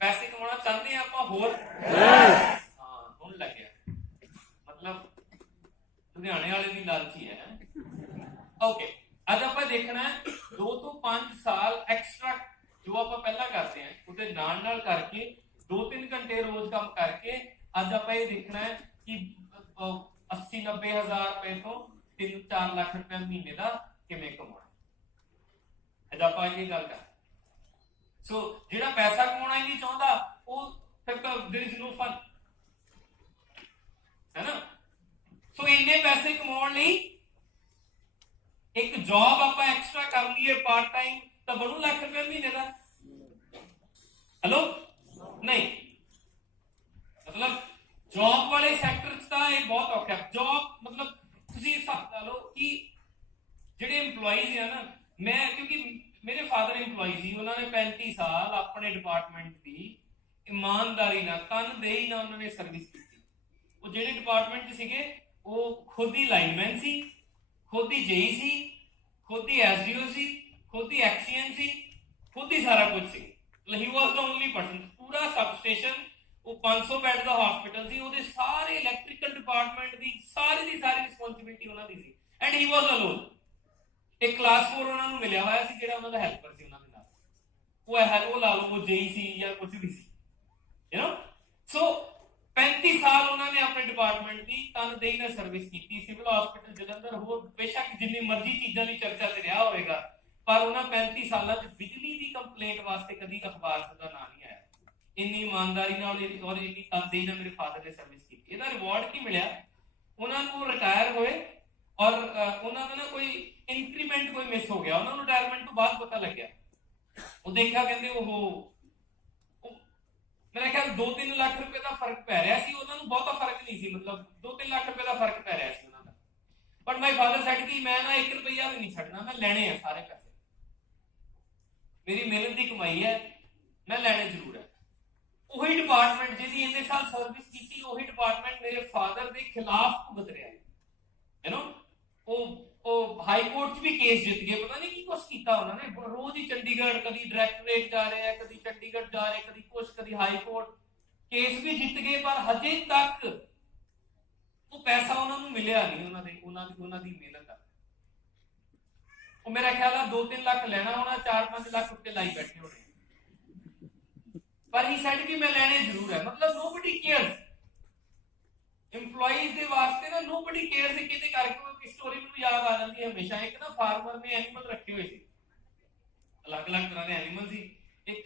ਪੈਸੇ ਕਮਾਉਣਾ ਚਾਹੁੰਦੇ ਆ ਆਪਾਂ ਹੋਰ? ਹਾਂ, ਹੁਣ ਲੱਗਿਆ ਮਤਲਬ ਲੁਧਿਆਣੇ ਵਾਲੇ ਦੀ ਲਾਲਚੀ ਹੈ। ਓਕੇ, ਅੱਜ ਆਪਾਂ ਦੇਖਣਾ 2 ਤੋਂ 5 ਸਾਲ ਐਕਸਟਰਾ ਜੋ ਆਪਾਂ ਪਹਿਲਾਂ ਕਰਦੇ ਹਾਂ ਉਹਦੇ ਨਾਲ ਨਾਲ ਕਰਕੇ 2-3 ਘੰਟੇ ਰੋਜ਼ ਕੰਮ ਕਰਕੇ ਅੱਜ ਆਪਾਂ ਇਹ ਦੇਖਣਾ ਹੈ ਕਿ 80-90 ਹਜ਼ਾਰ ਰੁਪਏ ਤੋਂ 3-4 ਲੱਖ ਰੁਪਏ ਮਹੀਨੇ ਦਾ ਕਿਵੇਂ ਕਮਾਉਣਾ। ਅੱਜ ਆਪਾਂ ਇਹ ਗੱਲ ਕਰ। ਸੋ ਜਿਹੜਾ ਪੈਸਾ ਕਮਾਉਣਾ ਹੀ ਨਹੀਂ ਚਾਹੁੰਦਾ ਉਹ ਫਿਰ there is no fun, ਹੈ ਨਾ? ਸੋ ਇੰਨੇ ਪੈਸੇ ਕਮਾਉਣ ਲਈ ਇੱਕ ਜੌਬ ਆਪਾਂ ਐਕਸਟਰਾ ਕਰ ਲਈਏ ਪਾਰਟ ਟਾਈਮ ਤਾਂ ਬਣੂ ਲੱਖ ਰੁਪਏ ਮਹੀਨੇ ਦਾ। हेलो नहीं, मतलब जॉब वाले सैक्टर बहुत औखा। जॉब मतलब ਤੁਸੀਂ ਹਿਸਾਬ ਲਾ ਲਓ ਕਿ ਜਿਹੜੇ EMPLOYEES ਆ ਨਾ, मैं क्योंकि मेरे फादर EMPLOYE ਸੀ, ਉਹਨਾਂ ਨੇ 35 ਸਾਲ ਆਪਣੇ ਡਿਪਾਰਟਮੈਂਟ ਦੀ ਇਮਾਨਦਾਰੀ ਨਾਲ ਤਨਦੇਹੀ ਨਾਲ ਉਹਨਾਂ ਨੇ ਸਰਵਿਸ ਕੀਤੀ। ਉਹ ਜਿਹੜੇ ਡਿਪਾਰਟਮੈਂਟ 'ਚ ਸੀਗੇ ਉਹ ਖੁਦ ਹੀ ਲਾਈਨਮੈਨ ਸੀ, ਖੁਦ ਹੀ JE ਸੀ, ਖੁਦ ਹੀ SDO ਸੀ, ਖੁਦ ਹੀ XCN ਸੀ, ਖੁਦ ਹੀ ਸਾਰਾ ਕੁਝ ਸੀ। ਹੀ ਵਾਸ ਦ ਓਨਲੀ ਪਰਸਨ। ਪੂਰਾ ਸਬ ਸਟੇਸ਼ਨ, ਉਹ 500 ਬੈੱਡ ਦਾ ਹਸਪੀਟਲ ਸੀ, ਉਹਦੇ ਸਾਰੇ ਇਲੈਕਟ੍ਰੀਕਲ ਡਿਪਾਰਟਮੈਂਟ ਦੀ ਸਾਰੀ ਰਿਸਪੌਂਸਿਬਿਲਿਟੀ ਉਹਨਾਂ ਦੀ ਸੀ। And he was alone. ਇੱਕ ਕਲਾਸ 4 ਉਹਨਾਂ ਨੂੰ ਮਿਲਿਆ ਹੋਇਆ ਸੀ ਜਿਹੜਾ ਉਹਨਾਂ ਦਾ ਹੈਲਪਰ ਸੀ ਉਹਨਾਂ ਦੇ ਨਾਲ। ਉਹ ਲਾ ਲਓ ਉਹ JE ਸੀ ਜਾਂ ਕੁਝ ਵੀ ਸੀ, ਯੂ ਨੋ। ਸੋ 35 ਸਾਲ ਉਹਨਾਂ ਨੇ ਆਪਣੇ ਡਿਪਾਰਟਮੈਂਟ ਦੀ ਤਨਦੇਹੀ ਨਾਲ ਸਰਵਿਸ ਕੀਤੀ। ਸਿਵਲ ਹਸਪੀਟਲ ਜਲੰਧਰ, ਹੋਰ ਬੇਸ਼ੱਕ ਜਿੰਨੀ ਮਰਜ਼ੀ ਚੀਜ਼ਾਂ ਦੀ ਚਰਚਾ ਤੇ ਰਿਹਾ ਹੋਵੇਗਾ, ਪਰ ਉਹਨਾਂ 35 ਸਾਲਾਂ 'ਚ ਬਿਜਲੀ ਦੀ ਕੰਪਲੇਂਟ ਵਾਸਤੇ ਕਦੀ ਅਖਬਾਰ ਦਾ ਨਾਂ ਨਹੀਂ ਆਇਆ। ਇੰਨੀ ਇਮਾਨਦਾਰੀ ਨਾਲ ਔਰ ਇੰਨੀ ਤਨਦੇਹੀ ਨਾਲ ਮੇਰੇ ਫਾਦਰ ਨੇ ਸਰਵਿਸ ਕੀਤੀ। ਇਹਦਾ ਰਿਵਾਰਡ ਕੀ ਮਿਲਿਆ? ਉਹਨਾਂ ਨੂੰ ਰਿਟਾਇਰ ਹੋਏ ਔਰ ਉਹਨਾਂ ਦਾ ਨਾ ਕੋਈ ਇੰਕਰੀਮੈਂਟ ਕੋਈ ਮਿਸ ਹੋ ਗਿਆ। ਉਹਨਾਂ ਨੂੰ ਰਿਟਾਇਰਮੈਂਟ ਤੋਂ ਬਾਅਦ ਪਤਾ ਲੱਗਿਆ, ਉਹ ਦੇਖਿਆ, ਕਹਿੰਦੇ ਉਹ मेरा ख्याल 2-3 लाख रुपए का फर्क पै रहा सी। उन्होंने बहुता फर्क नहीं सी, मतलब 2-3 लाख रुपए का फर्क पै रहा सी उन्होंने। बट माय फादर सेड कि मैं ना 1 रुपया भी नहीं छड्डना, मैं लेने हैं सारे पैसे, मेरी मेहनत की कमाई है, मैं लेने जरूर है। वही डिपार्टमेंट जिहदी इन्ने साल सर्विस की, वही डिपार्टमेंट मेरे फादर के खिलाफ भुगत रहा है, यू नो। वो हाई कोर्ट च भी केस जित गए, पता नहीं की कुछ किया उन्होंने। रोज ही चंडीगढ़, कभी डायरैक्टरेट जा रहे हैं, कभी चंडीगढ़ जा रहे, कभी कुछ, कभी हाई कोर्ट, केस भी जित गए, पर हजे तक वो पैसा उन्होंने मिलिया नहीं। उन्होंने मेहनत का वो मेरा ख्याल है 2-3 लाख लेना होना, 4-5 लाख रुपए लाई बैठे होने, पर ही सेड कि मैं लेने जरूर है। मतलब नोबडी केयर्स। एम्प्लॉइज के वास्ते ना नोबडी केयर्स। किते करके स्टोरी ਮੈਨੂੰ याद आ जाती है हमेशा। एक ना फार्मर ने एनिमल रखे हुए थे, अलग-अलग तरह के एनिमल सी। एक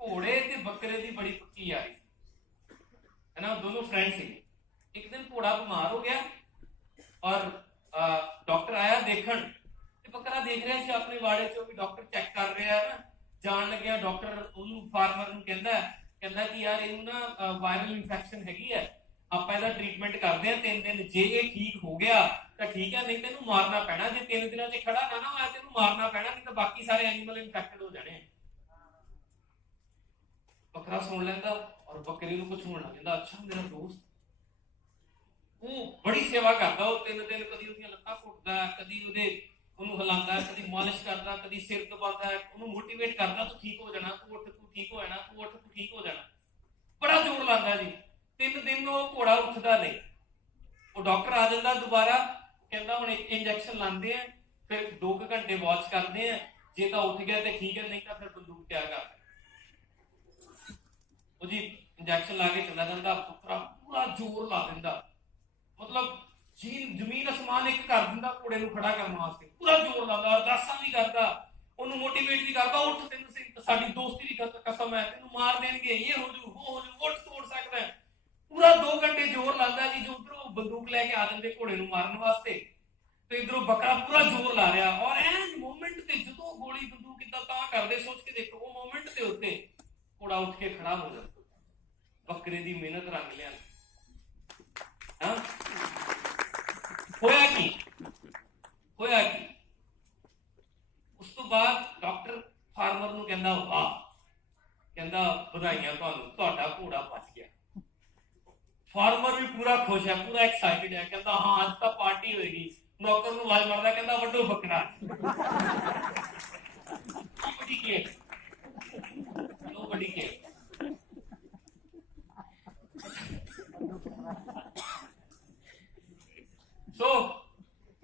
घोड़े ते बकरे दी बड़ी पक्की यारी है ना, दोनों फ्रेंड थे। एक दिन घोड़ा बीमार हो गया और डॉक्टर आया देखण, ते बकरा देख रहा सी अपने वाड़े चों भी डॉक्टर चेक कर रहा है ना। जान लग्या डॉक्टर ओनू फार्मर नूं कहंदा कि यार इहनूं ना वायरल इन्फेक्शन हैगी है, ਆਪਾਂ ਇਹਦਾ ਟ੍ਰੀਟਮੈਂਟ ਕਰਦੇ ਆ 3 ਦਿਨ। ਜੇ ਇਹ ਠੀਕ ਹੋ ਗਿਆ ਤਾਂ ਠੀਕ ਹੈ, ਨਹੀਂ ਤੈਨੂੰ ਮਾਰਨਾ ਪੈਣਾ। ਜੇ 3 ਦਿਨਾਂ 'ਚ ਖੜਾ ਨਾ ਹੋਇਆ ਤੈਨੂੰ ਮਾਰਨਾ ਪੈਣਾ, ਨਹੀਂ ਤਾਂ ਬਾਕੀ ਸਾਰੇ ਐਨੀਮਲ ਇਨਫੈਕਟਡ ਹੋ ਜਾਣੇ। ਬੱਕਰਾ ਸੁਣ ਲੈਂਦਾ ਔਰ ਬੱਕਰੀ ਨੂੰ ਕੁਝ ਹੋਣ ਲੱਗ ਜਾਂਦਾ। ਅੱਛਾ ਮੇਰਾ ਦੋਸਤ, ਉਹ ਬੜੀ ਸੇਵਾ ਕਰਦਾ। ਉਹ 3 ਦਿਨ ਕਦੀ ਉਹਦੀਆਂ ਲੱਤਾਂ ਘੁੱਟਦਾ, ਕਦੀ ਉਹਨੂੰ ਹਿਲਾਉਂਦਾ, ਕਦੀ ਮਾਲਿਸ਼ ਕਰਦਾ, ਕਦੀ ਸਿਰ ਦਬਾਉਂਦਾ, ਉਹਨੂੰ ਮੋਟੀਵੇਟ ਕਰਦਾ, ਤੂੰ ਠੀਕ ਹੋ ਜਾਣਾ, ਤੂੰ ਉੱਠ, ਤੂੰ ਠੀਕ ਹੋ ਜਾਣਾ, ਤੂੰ ਉੱਠ, ਤੂੰ ਠੀਕ ਹੋ ਜਾਣਾ। ਬੜਾ ਜ਼ੋਰ ਲਾਉਂਦਾ ਜੀ। 3 दिन घोड़ा उठता नहीं। वो डॉक्टर आ जाता दोबारा, कहता हूं एक इंजेक्शन लाते हैं, फिर 2 घंटे वॉच करते हैं, जे तो उठ गया तो ठीक है, नहीं तो फिर बंदूक तैयार कर वो जी इंजेक्शन ला के चला जाता। पूरा जोर ला देता, मतलब जमीन आसमान एक कर दिंदा घोड़े नूं खड़ा करने वास्ते। पूरा जोर लाता, अरदासां भी करता, उन्होंने मोटिवेट भी करता। उठ, तेन साडी दोस्ती की कसम है, तेन मार देंगे, ये हो जू, वो हो जू, उठ, तोड़ सकता है। पूरा 2 घंटे जोर लाता जी। जो उधरों बंदूक लैके आ जाते घोड़े नूं मारन वास्ते, तो इधरों बकरा पूरा जोर ला रहा। और एन मोमेंट ते जदों गोली बंदूक इदां तां करदे, सोच के देखो वो मोमेंट ते उत्ते घोड़ा उठ के खड़ा हो जाता। बकरे दी मेहनत रंग लिया। हां होया की उस तो बाद डॉक्टर फार्मर नूं कहंदा, वाह, कहंदा बधाइयां तुहानूं, तुहाडा घोड़ा बच गया। फार्मर भी पूरा खुश है, पूरा एक्साइटेड है, कहता हाँ आज तो पार्टी होगी। नौकर नूं आवाज मारदा, कहता वड्डो बकरा। Nobody cares। So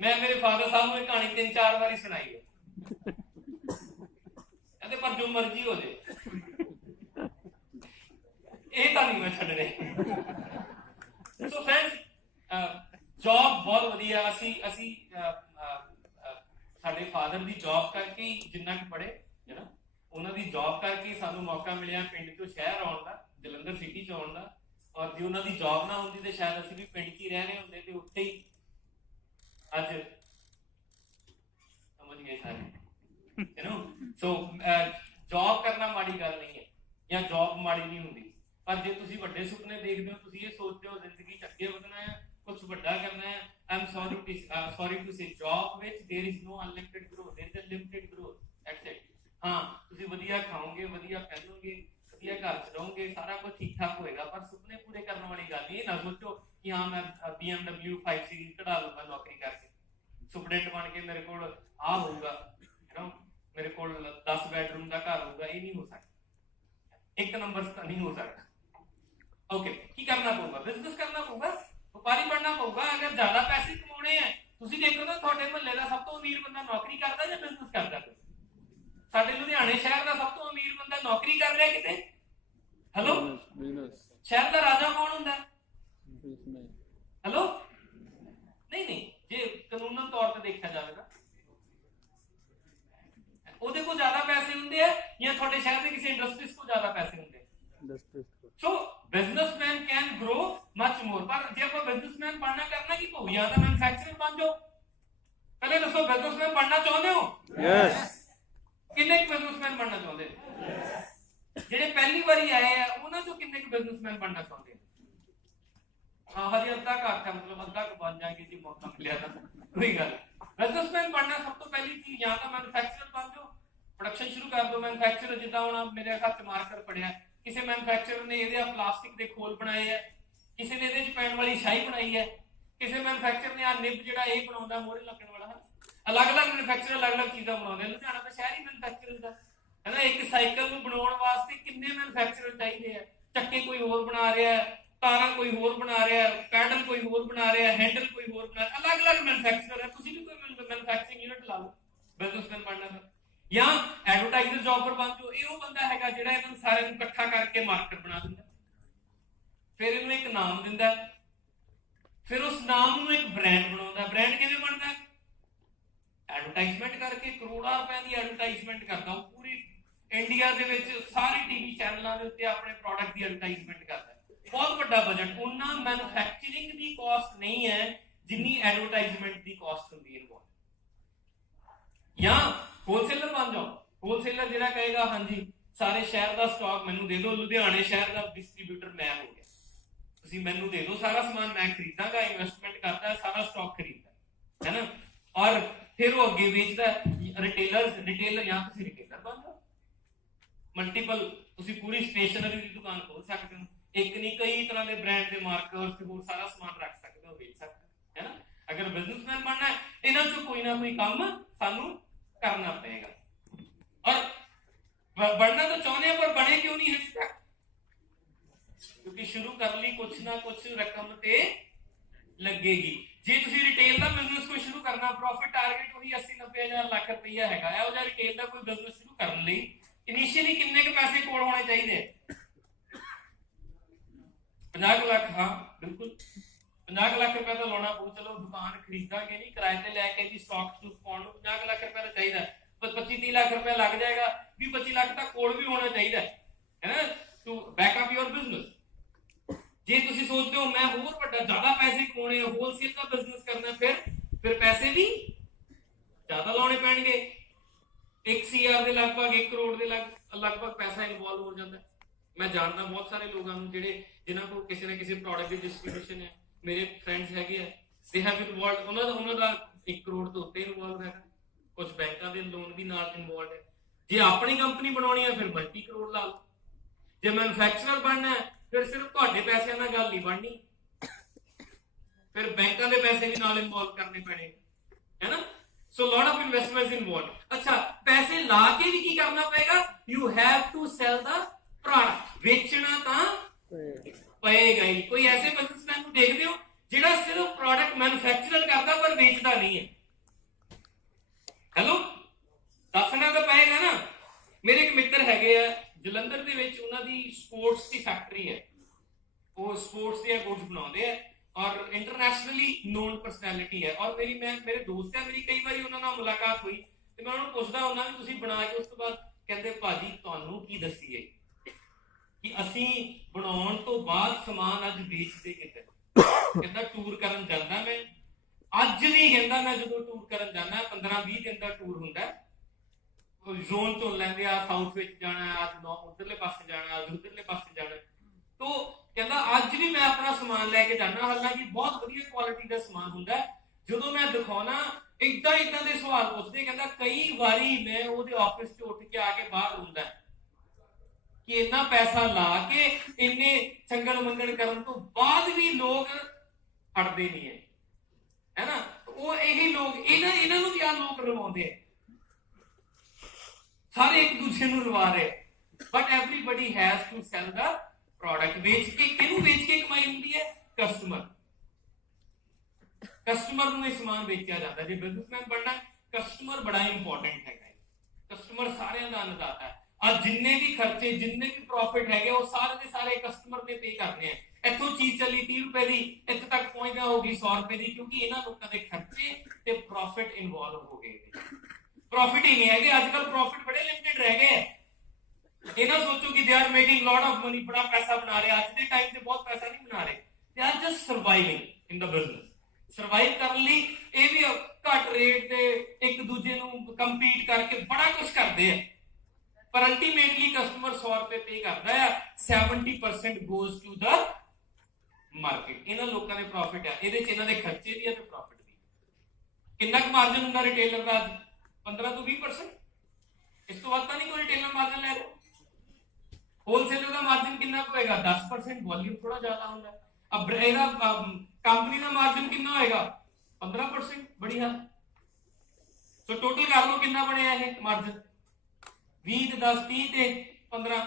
मैं मेरे फादर साहब नूं कहानी 3-4 बारी सुनाई है, कहते पर जो मर्जी हो जाए ये तो नहीं मैं छड्डने। सो फ्रेंड्स, जॉब बहुत वधिया। ਅਸੀਂ ਸਾਡੇ ਫਾਦਰ ਦੀ ਜੌਬ ਕਰਕੇ ਜਿੰਨਾ ਕਿ ਪੜੇ ਹੈ ਨਾ, ਉਹਨਾਂ ਦੀ ਜੌਬ ਕਰਕੇ ਸਾਨੂੰ ਮੌਕਾ ਮਿਲਿਆ ਪਿੰਡ ਤੋਂ ਸ਼ਹਿਰ ਆਉਣ ਦਾ, ਜਲੰਧਰ ਸਿਟੀ ਚ ਆਉਣ ਦਾ। ਔਰ ਜੇ ਉਹਨਾਂ ਦੀ ਜੌਬ ਨਾ ਹੁੰਦੀ ਤੇ ਸ਼ਾਇਦ ਅਸੀਂ ਵੀ ਪਿੰਡ 'ਚ ਹੀ ਰਹਿ ਰਹੇ ਹੁੰਦੇ ਤੇ ਉੱਥੇ ਹੀ ਅੱਜ समझ गए सारे, यू नो। सो जॉब करना माड़ी गल नहीं है, या ਜਾਂ ਜੌਬ ਮਾੜੀ ਨਹੀਂ ਹੁੰਦੀ, ਪਰ ਜੇ ਤੁਸੀਂ ਵੱਡੇ ਸੁਪਨੇ ਦੇਖਦੇ ਹੋ, ਤੁਸੀਂ ਇਹ ਸੋਚਦੇ ਹੋ ਜ਼ਿੰਦਗੀ 'ਚ ਅੱਗੇ ਵਧਣਾ ਹੈ, ਕੁਝ ਵੱਡਾ ਕਰਨਾ ਹੈ, I am sorry to say job ਵਿੱਚ there is no unlimited growth, there is limited growth, that's it. हाँ, ਤੁਸੀਂ ਵਧੀਆ ਖਾਓਗੇ, ਵਧੀਆ ਪਹਿਨੋਗੇ, ਵਧੀਆ ਘਰ ਚ ਰਹੋਗੇ, ਸਾਰਾ ਕੁਝ ਠੀਕ ਠਾਕ ਹੋਏਗਾ, ਪਰ ਸੁਪਨੇ ਪੂਰੇ ਕਰਨ ਵਾਲੀ ਗੱਲ ਨਹੀਂ। ਨਾ ਸੋਚੋ ਕਿ ਹਾਂ ਮੈਂ BMW 5 ਸੀਰੀਜ਼ ਕਢਾ ਲੂੰਗਾ ਨੌਕਰੀ ਕਰਕੇ, ਸੁਪਰਡੈਂਟ ਬਣ ਕੇ ਮੇਰੇ ਕੋਲ ਆ ਹੋਊਗਾ, ਮੇਰੇ ਕੋਲ 10 ਬੈਡਰੂਮ ਦਾ ਘਰ ਹੋਊਗਾ, ਇਹ ਨਹੀਂ ਹੋ ਸਕਦਾ, ਇੱਕ ਨੰਬਰ ਤਾਂ ਨਹੀਂ ਹੋ ਸਕਦਾ। ਓਕੇ, ਕੀ ਕਰਨਾ ਪਊਗਾ? ਬਿਜ਼ਨਸ ਕਰਨਾ ਪਊਗਾ, ਵਪਾਰੀ ਬਣਨਾ ਪਊਗਾ। ਅਗਰ ਜ਼ਿਆਦਾ ਪੈਸੇ ਕਮਾਉਣੇ ਆ, ਤੁਸੀਂ ਦੇਖੋ ਨਾ ਤੁਹਾਡੇ ਮੁਹੱਲੇ ਦਾ ਸਭ ਤੋਂ ਅਮੀਰ ਬੰਦਾ ਨੌਕਰੀ ਕਰਦਾ ਜਾਂ ਬਿਜ਼ਨਸ ਕਰਦਾ? ਸਾਡੇ ਲੁਧਿਆਣੇ ਸ਼ਹਿਰ ਦਾ ਸਭ ਤੋਂ ਅਮੀਰ ਬੰਦਾ ਨੌਕਰੀ ਕਰ ਰਿਹਾ ਕਿਤੇ? ਹੈਲੋ, ਸ਼ਹਿਰ ਦਾ ਰਾਜਾ ਕੌਣ ਹੁੰਦਾ? ਹੈਲੋ, ਨਹੀਂ, ਜੇ ਕਾਨੂੰਨਨ ਤੌਰ ਤੇ ਦੇਖਿਆ ਜਾਵੇ ਤਾਂ ਉਹਦੇ ਕੋਲ ਜ਼ਿਆਦਾ ਪੈਸੇ ਹੁੰਦੇ ਆ ਜਾਂ ਤੁਹਾਡੇ ਸ਼ਹਿਰ ਦੇ ਕਿਸੇ ਇੰਡਸਟਰੀਜ਼ ਕੋਲ ਜ਼ਿਆਦਾ ਪੈਸੇ ਹੁੰਦੇ? So businessman can grow much more. ਪਰ ਜੇ ਆਪਾਂ ਬਿਜ਼ਨਸਮੈਨ ਬਣਨਾ ਕਰਨਾ ਕੀ ਪਊ? ਜਾਂ ਤਾਂ ਮੈਨੂਫੈਕਚਰਰ ਬਣ ਜਾਓ। ਪਹਿਲੇ ਦੱਸੋ, ਬਿਜ਼ਨਸਮੈਨ ਬਣਨਾ ਚਾਹੁੰਦੇ ਹੋ? ਯੈਸ। ਕਿੰਨੇ ਕੁ ਬਿਜ਼ਨਸਮੈਨ ਬਣਨਾ ਚਾਹੁੰਦੇ? ਜਿਹੜੇ ਪਹਿਲੀ ਵਾਰੀ ਆਏ ਆ ਉਹਨਾਂ ਚੋਂ ਕਿੰਨੇ ਕੁ ਬਿਜ਼ਨਸਮੈਨ ਬਣਨਾ ਚਾਹੁੰਦੇ? ਹਾਂ, ਹਜੇ ਅੱਧਾ ਘੱਟ ਹੈ, ਮਤਲਬ ਅੱਧਾ ਕੁ ਬਣ ਜਾਏਗੀ ਜੀ ਮੌਕਾ ਮਿਲਿਆ ਤਾਂ। ਕੋਈ ਗੱਲ, ਬਿਜ਼ਨਸਮੈਨ ਬਣਨਾ ਸਭ ਤੋਂ ਪਹਿਲੀ ਚੀਜ਼, ਜਾਂ ਤਾਂ ਮੈਨੂਫੈਕਚਰਰ ਬਣ ਜਾਓ, ਪ੍ਰੋਡਕਸ਼ਨ ਸ਼ੁਰੂ ਕਰ ਦਿਓ। ਮੈਨੂਫੈਕਚਰਰ ਜਿੱਦਾਂ ਹੁਣ ਮੇਰੇ ਹੱਥ ਮਾਰਕਰ ਪੜਿਆ, ਕਿਸੇ ਮੈਨੂਫੈਕਚਰਰ ਨੇ ਇਹਦੇ ਪਲਾਸਟਿਕ ਦੇ ਖੋਲ ਬਣਾਏ ਆ, ਕਿਸੇ ਨੇ ਇਹਦੇ ਚ ਪੈਣ ਵਾਲੀ ਸ਼ਾਈ ਬਣਾਈ ਹੈ, ਕਿਸੇ ਮੈਨੂਫੈਕਚਰਰ ਨੇ ਆ ਨਿਬ ਜਿਹੜਾ ਇਹ ਬਣਾਉਂਦਾ ਮੋਹਰੇ ਲੱਗਣ ਵਾਲਾ, ਅਲੱਗ-ਅਲੱਗ ਮੈਨੂਫੈਕਚਰਰ ਅਲੱਗ-ਅਲੱਗ ਚੀਜ਼ਾਂ ਬਣਾਉਂਦੇ। ਲੁਧਿਆਣਾ ਤਾਂ ਸ਼ਹਿਰ ਹੀ ਮੈਨੂਫੈਕਚਰਰ ਦਾ ਹੈ ਨਾ। ਇੱਕ ਸਾਈਕਲ ਨੂੰ ਬਣਾਉਣ ਵਾਸਤੇ ਕਿੰਨੇ ਮੈਨੂਫੈਕਚਰਰ ਚਾਹੀਦੇ ਆ? ਚੱਕੇ ਕੋਈ ਹੋਰ ਬਣਾ ਰਿਹਾ ਹੈ, ਤਾਰਾਂ ਕੋਈ ਹੋਰ ਬਣਾ ਰਿਹਾ ਹੈ, ਪੈਡਲ ਕੋਈ ਹੋਰ ਬਣਾ ਰਿਹਾ ਹੈ, ਹੈਂਡਲ ਕੋਈ ਹੋਰ ਬਣਾ ਰਿਹਾ, ਅਲੱਗ-ਅਲੱਗ ਮੈਨੂਫੈਕਚਰਰ ਹੈ। ਤੁਸੀਂ ਵੀ ਕੋਈ ਮੈਨੂਫੈਕਚਰਿੰਗ ਯੂਨਿਟ ਲਾ ਲਓ ਬਿਜ਼ਨਸਮੈਨ ਬਣਨਾ। ਜਾਂ ਐਡਵਰਟਾਈਜ਼ਰ ਜੌਬ ਪਰ ਬਣ ਜਾਓ। ਇਹ ਉਹ ਬੰਦਾ ਹੈਗਾ ਜਿਹੜਾ ਇਹਨਾਂ ਨੂੰ ਸਾਰਿਆਂ ਨੂੰ ਇਕੱਠਾ ਕਰਕੇ ਮਾਰਕੀਟ ਬਣਾ ਦਿੰਦਾ, ਫਿਰ ਇਹਨੂੰ ਇੱਕ ਨਾਮ ਦਿੰਦਾ, ਫਿਰ ਉਸ ਨਾਮ ਨੂੰ ਇੱਕ ਬ੍ਰਾਂਡ ਬਣਾਉਂਦਾ। ਬ੍ਰਾਂਡ ਕਿਵੇਂ ਬਣਦਾ? ਐਡਵਰਟਾਈਜ਼ਮੈਂਟ ਕਰਕੇ, ਕਰੋੜਾਂ ਰੁਪਏ ਦੀ ਐਡਵਰਟਾਈਜ਼ਮੈਂਟ ਕਰਦਾ ਉਹ ਪੂਰੀ ਇੰਡੀਆ ਦੇ ਵਿੱਚ, ਸਾਰੇ ਟੀਵੀ ਚੈਨਲਾਂ ਦੇ ਉੱਤੇ ਆਪਣੇ ਪ੍ਰੋਡਕਟ ਦੀ ਐਡਵਰਟਾਈਜ਼ਮੈਂਟ ਕਰਦਾ। ਬਹੁਤ ਵੱਡਾ ਬਜਟ। ਉਹਨਾਂ ਮੈਨੂਫੈਕਚਰਿੰਗ ਦੀ ਕਾਸਟ ਨਹੀਂ ਹੈ ਜਿੰਨੀ ਐਡਵਰਟਾਈਜ਼ਮੈਂਟ ਦੀ ਕਾਸਟ ਹੁੰਦੀ ਹੈ। ਜਾਂ ਹੋਲਸੇਲਰ ਬਣ ਜਾਓ। ਹੋਲਸੇਲਰ ਜਿਹੜਾ ਕਹੇਗਾ ਹਾਂਜੀ ਸਾਰੇ ਸ਼ਹਿਰ ਦਾ ਸਟਾਕ ਮੈਨੂੰ ਦੇ ਦਿਓ, ਲੁਧਿਆਣੇ ਸ਼ਹਿਰ ਦਾ ਡਿਸਟ੍ਰੀਬਿਊਟਰ ਮੈਂ ਹੋ ਗਿਆ, ਤੁਸੀਂ ਮੈਨੂੰ ਦੇ ਦਿਓ ਸਾਰਾ ਸਮਾਨ, ਮੈਂ ਖਰੀਦਾਂਗਾ, ਇਨਵੈਸਟਮੈਂਟ ਕਰਦਾ, ਸਾਰਾ ਸਟਾਕ ਖਰੀਦਦਾ, ਹੈ ਨਾ। ਔਰ ਫਿਰ ਉਹ ਅੱਗੇ ਵੇਚਦਾ। ਰਿਟੇਲਰ ਜਾਂ ਤੁਸੀਂ ਰਿਟੇਲਰ ਬਣ ਜਾਓ। ਮਲਟੀਪਲ, ਤੁਸੀਂ ਪੂਰੀ ਸਟੇਸ਼ਨਰੀ ਦੀ ਦੁਕਾਨ ਖੋਲ ਸਕਦੇ ਹੋ, ਇੱਕ ਨਹੀਂ ਕਈ ਤਰ੍ਹਾਂ ਦੇ ਬ੍ਰਾਂਡ ਦੇ ਮਾਰਕਰਸ ਤੇ ਹੋਰ ਸਾਰਾ ਸਮਾਨ ਰੱਖ ਸਕਦੇ ਹੋ, ਵੇਚ ਸਕਦੇ ਹੋ, ਹੈ ਨਾ। ਅਗਰ ਬਿਜ਼ਨਸਮੈਨ ਬਣਨਾ ਹੈ, ਇਹਨਾਂ ਚੋਂ ਕੋਈ ਨਾ ਕੋਈ ਕੰਮ ਸਾਨੂੰ ਕਰਨਾ ਪਏਗਾ। ਔਰ ਬਣਨਾ ਤਾਂ ਚਾਹੁੰਦੇ ਆ, ਪਰ ਬਣੇ ਕਿਉਂ ਨਹੀਂ ਹਜੇ ਤੱਕ? ਕਿਉਂਕਿ ਸ਼ੁਰੂ ਕਰਨ ਲਈ ਕੁਛ ਨਾ ਕੁਛ ਰਕਮ ਤੇ ਲੱਗੇਗੀ। ਜੇ ਤੁਸੀਂ ਰਿਟੇਲ ਦਾ ਬਿਜ਼ਨਸ ਕੋਈ ਸ਼ੁਰੂ ਕਰਨਾ, ਪ੍ਰੋਫਿਟ ਟਾਰਗੇਟ ਉਹੀ 80-90 ਹਜ਼ਾਰ ਲੱਖ ਰੁਪਈਆ ਹੈਗਾ। ਇਹੋ ਜਿਹਾ ਰਿਟੇਲ ਦਾ ਕੋਈ ਬਿਜ਼ਨਸ ਸ਼ੁਰੂ ਕਰਨ ਲਈ ਇਨੀਸ਼ੀਅਲੀ ਕਿੰਨੇ ਕੁ ਪੈਸੇ ਕੋਲ ਹੋਣੇ ਚਾਹੀਦੇ? 50 ਲੱਖ। ਹਾਂ ਬਿਲਕੁਲ, 50 ਲੱਖ ਰੁਪਏ ਤਾਂ ਲਾਉਣਾ ਪਊ। ਚਲੋ ਦੁਕਾਨ ਖਰੀਦਾਂਗੇ ਨਹੀਂ, ਕਿਰਾਏ ਤੇ ਲੈ ਕੇ ਜੀ ਸਟਾਕ ਪਾਉਣ ਨੂੰ 50 ਲੱਖ ਰੁਪਏ ਤਾਂ ਚਾਹੀਦਾ। 25-30 ਲੱਖ ਰੁਪਏ ਲੱਗ ਜਾਏਗਾ, 20-25 ਲੱਖ ਤਾਂ ਕੋਲ ਵੀ ਹੋਣਾ ਚਾਹੀਦਾ, ਹੈ ਨਾ, to back up your business. ਜੇ ਤੁਸੀਂ ਸੋਚਦੇ ਹੋ ਮੈਂ ਹੋਰ ਵੱਡਾ ਜ਼ਿਆਦਾ ਪੈਸੇ ਕਮਾਉਣੇ ਆ, ਹੋਲਸੇਲ ਦਾ ਬਿਜ਼ਨਸ ਕਰਨਾ, ਫਿਰ ਪੈਸੇ ਵੀ ਜ਼ਿਆਦਾ ਲਾਉਣੇ ਪੈਣਗੇ। 1 CR ਦੇ ਲਗਭਗ 1 ਕਰੋੜ ਦੇ ਲਗਭਗ ਪੈਸਾ ਇਨਵੋਲਵ ਹੋ ਜਾਂਦਾ। ਮੈਂ ਜਾਣਦਾ ਬਹੁਤ ਸਾਰੇ ਲੋਕਾਂ ਨੂੰ ਜਿਨ੍ਹਾਂ ਕੋਲ ਕਿਸੇ ਨਾ ਕਿਸੇ ਪ੍ਰੋਡਕਟ ਦੀ ਡਿਸਟ੍ਰੀਬਿਊਸ਼ਨ ਹੈ। ਮੇਰੇ ਫਰੈਂਡਸ ਹੈਗੇ ਆ, ਦੇ ਹੈਵ ਇਨਵੋਲਵਡ, ਉਹਨਾਂ ਦਾ 1 ਕਰੋੜ ਤੋਂ ਉੱਤੇ ਇਨਵੋਲਵ ਹੈ। ਕੁਝ ਬੈਂਕਾਂ ਦੇ ਲੋਨ ਵੀ ਨਾਲ ਇਨਵੋਲਵਡ ਹੈ। ਜੇ ਆਪਣੀ ਕੰਪਨੀ ਬਣਾਉਣੀ ਹੈ ਫਿਰ ਮਲਟੀ ਕਰੋੜ ਲਾ ਲਓ। ਜੇ ਮੈਨੂਫੈਕਚਰਰ ਬਣਨਾ ਹੈ ਫਿਰ ਸਿਰਫ ਤੁਹਾਡੇ ਪੈਸਿਆਂ ਨਾਲ ਗੱਲ ਨਹੀਂ ਬਣਨੀ, ਫਿਰ ਬੈਂਕਾਂ ਦੇ ਪੈਸੇ ਵੀ ਨਾਲ ਇਨਵੋਲਵ ਕਰਨੇ ਪੈਣੇ, ਹੈ ਨਾ। So lot of investments involved. ਅੱਛਾ, ਪੈਸੇ ਲਾ ਕੇ ਵੀ ਕੀ ਕਰਨਾ ਪਏਗਾ? You have to sell the product. ਵੇਚਣਾ ਤਾਂ ਪਏਗਾ ਹੀ। ਕੋਈ ਐਸੇ ਬਿਜ਼ਨਸਮੈਨ ਨੂੰ ਦੇਖਦੇ ਹੋ ਜਿਹੜਾ ਸਿਰਫ ਪ੍ਰੋਡਕਟ ਮੈਨੂਫੈਕਚਰ ਕਰਦਾ ਪਰ ਵੇਚਦਾ ਨਹੀਂ ਹੈ? ਹੈਲੋ, ਦੱਸਣਾ ਤਾਂ ਪਏਗਾ ਨਾ। ਮੇਰੇ ਇੱਕ ਮਿੱਤਰ ਹੈਗੇ ਆ ਜਲੰਧਰ ਦੇ ਵਿੱਚ, ਉਹਨਾਂ ਦੀ ਸਪੋਰਟਸ ਦੀ ਫੈਕਟਰੀ ਹੈ। ਉਹ ਸਪੋਰਟਸ ਦੀਆਂ ਗੁੱਡਸ ਬਣਾਉਂਦੇ ਆ ਔਰ ਇੰਟਰਨੈਸ਼ਨਲੀ ਨੋਨ ਪਰਸਨੈਲਿਟੀ ਹੈ। ਔਰ ਮੇਰੇ ਦੋਸਤ ਹੈ, ਮੇਰੀ ਕਈ ਵਾਰੀ ਉਹਨਾਂ ਨਾਲ ਮੁਲਾਕਾਤ ਹੋਈ ਤੇ ਮੈਂ ਉਹਨਾਂ ਨੂੰ ਪੁੱਛਦਾ ਹੁੰਦਾ ਵੀ ਤੁਸੀਂ ਬਣਾ ਕੇ ਉਸ ਤੋਂ ਬਾਅਦ ਕਹਿੰਦੇ ਭਾਜੀ ਤੁਹਾਨੂੰ ਕੀ ਦੱਸੀਏ ਕਿ ਅਸੀਂ ਬਣਾਉਣ ਤੋਂ ਬਾਅਦ ਸਮਾਨ ਅੱਜ ਵੇਚਦੇ ਕਿੱਥੇ। ਕਹਿੰਦਾ ਟੂਰ ਕਰਨ ਜਾਂਦਾ ਮੈਂ, ਅੱਜ ਵੀ ਕਹਿੰਦਾ ਮੈਂ ਜਦੋਂ ਟੂਰ ਕਰਨ ਜਾਂਦਾ 15-20 ਦਿਨ ਦਾ ਟੂਰ ਹੁੰਦਾ, ਕੋਈ ਜ਼ੋਨ ਚੁਣ ਲੈਂਦੇ ਆ, ਸਾਊਥ ਵਿੱਚ ਜਾਣਾ, ਅੱਜ ਉਧਰਲੇ ਪਾਸੇ ਜਾਣਾ, ਅੱਜ ਉਧਰਲੇ ਪਾਸੇ ਜਾਣਾ। ਤੋ ਕਹਿੰਦਾ ਅੱਜ ਵੀ ਮੈਂ ਆਪਣਾ ਸਮਾਨ ਲੈ ਕੇ ਜਾਣਾ, ਹਾਲਾਂਕਿ ਬਹੁਤ ਵਧੀਆ ਕੁਆਲਿਟੀ ਦਾ ਸਮਾਨ ਹੁੰਦਾ, ਜਦੋਂ ਮੈਂ ਦਿਖਾਉਣਾ ਇਦਾਂ ਦੇ ਸਵਾਲ ਪੁੱਛਦੇ। ਕਹਿੰਦਾ ਕਈ ਵਾਰੀ ਮੈਂ ਉਹਦੇ ਆਫਿਸ 'ਚ ਉੱਠ ਕੇ ਆ ਕੇ ਬਾਹਰ ਹੁੰਦਾ ਕਿ ਇੰਨਾ ਪੈਸਾ ਲਾ ਕੇ ਇੰਨੇ ਚੰਗਲ ਮੰਗਣ ਕਰਨ ਤੋਂ ਬਾਅਦ ਵੀ ਲੋਕ ਹਟਦੇ ਨਹੀਂ ਹੈ ਨਾ। ਉਹ ਇਹੀ ਲੋਕ ਇਹਨਾਂ ਨੂੰ ਵੀ ਆ ਲੋਕ ਰਵਾਉਂਦੇ ਆ, ਸਾਰੇ ਇੱਕ ਦੂਜੇ ਨੂੰ ਰਵਾ ਰਹੇ, but everybody has to sell the product. ਵੇਚ ਕੇ ਕਿਹਨੂੰ ਵੇਚ ਕੇ ਕਮਾਈ ਹੁੰਦੀ ਹੈ? ਕਸਟਮਰ ਨੂੰ ਇਹ ਸਮਾਨ ਵੇਚਿਆ ਜਾਂਦਾ। ਜੇ ਬਿਜ਼ਨਸਮੈਨ ਬਣਨਾ, ਕਸਟਮਰ ਬੜਾ ਇੰਪੋਰਟੈਂਟ ਹੈਗਾ। ਕਸਟਮਰ ਸਾਰਿਆਂ ਦਾ ਅੰਨਦਾਤਾ ਹੈ। ਅੱਜ ਜਿੰਨੇ ਵੀ ਖਰਚੇ, ਜਿੰਨੇ ਵੀ ਪ੍ਰੋਫਿਟ ਹੈਗੇ, ਉਹ ਸਾਰੇ ਦੇ ਸਾਰੇ ਕਸਟਮਰ ਨੇ ਪੇ ਕਰਨੇ ਆ। ਇੱਥੋਂ ਚੀਜ਼ ਚੱਲੀ 30 ਰੁਪਏ ਦੀ, ਇੱਥੇ ਤੱਕ ਪਹੁੰਚਦਾ ਹੋਗੀ 100 ਰੁਪਏ ਦੀ, ਕਿਉਂਕਿ ਇਹਨਾਂ ਲੋਕਾਂ ਦੇ ਖਰਚੇ ਤੇ ਪ੍ਰੋਫਿਟ ਇਨਵੋਲਵ ਹੋ ਗਏ। ਪ੍ਰੋਫਿਟ ਹੀ ਨਹੀਂ ਹੈਗੇ ਅੱਜ ਕੱਲ, ਪ੍ਰੋਫਿਟ ਬੜੇ ਲਿਮਿਟਡ ਰਹਿ ਗਏ। ਇਹ ਨਾ ਸੋਚੋ ਕਿ they are making lot of money, ਬੜਾ ਪੈਸਾ ਬਣਾ ਰਹੇ। ਅੱਜ ਦੇ ਟਾਈਮ ਤੇ ਬਹੁਤ ਪੈਸਾ ਨਹੀਂ ਬਣਾ ਰਹੇ, they are just surviving in the business. Survive ਕਰਨ ਲਈ ਇਹ ਵੀ ਘੱਟ ਰੇਟ ਤੇ ਇੱਕ ਦੂਜੇ ਨੂੰ ਕੰਪੀਟ ਕਰਕੇ ਬੜਾ ਕੁਝ ਕਰਦੇ ਆ, ਪਰ ਅਲਟੀਮੇਟਲੀ ਕਸਟਮਰ 100 ਰੁਪਏ ਪੇ ਕਰਦਾ ਹੈ, 70% ਗੋਜ਼ ਟੂ ਦ ਮਾਰਕੀਟ। ਇਹਨਾਂ ਲੋਕਾਂ ਦੇ ਪ੍ਰੋਫਿਟ ਆ, ਇਹਦੇ ਚ ਇਹਨਾਂ ਦੇ ਖਰਚੇ ਵੀ ਆ ਤੇ ਪ੍ਰੋਫਿਟ ਵੀ। ਕਿੰਨਾ ਕੁ ਮਾਰਜਨ ਹੁੰਦਾ ਰਿਟੇਲਰ ਦਾ? 15 ਤੋਂ 20%। ਇਸ ਤੋਂ ਵੱਧ ਤਾਂ ਨਹੀਂ ਕੋਈ ਰਿਟੇਲਰ ਮਾਰਜਨ ਲੈ ਰਿਹਾ। ਹੋਲਸੇਲਰ ਦਾ ਮਾਰਜਨ ਕਿੰਨਾ ਹੋਏਗਾ? 10%। ਵੋਲਿਊਮ ਥੋੜਾ ਜ਼ਿਆਦਾ ਹੁੰਦਾ। अब ਇਹਦਾ ਕੰਪਨੀ ਦਾ ਮਾਰਜਨ ਕਿੰਨਾ ਹੋਏਗਾ? 15%। बढ़िया। ਸੋ ਟੋਟਲ ਕਰ ਲਓ ਕਿੰਨਾ ਬਣਿਆ ਇਹ ਮਾਰਜਨ? 20 ਤੇ 10 30 ਤੇ 15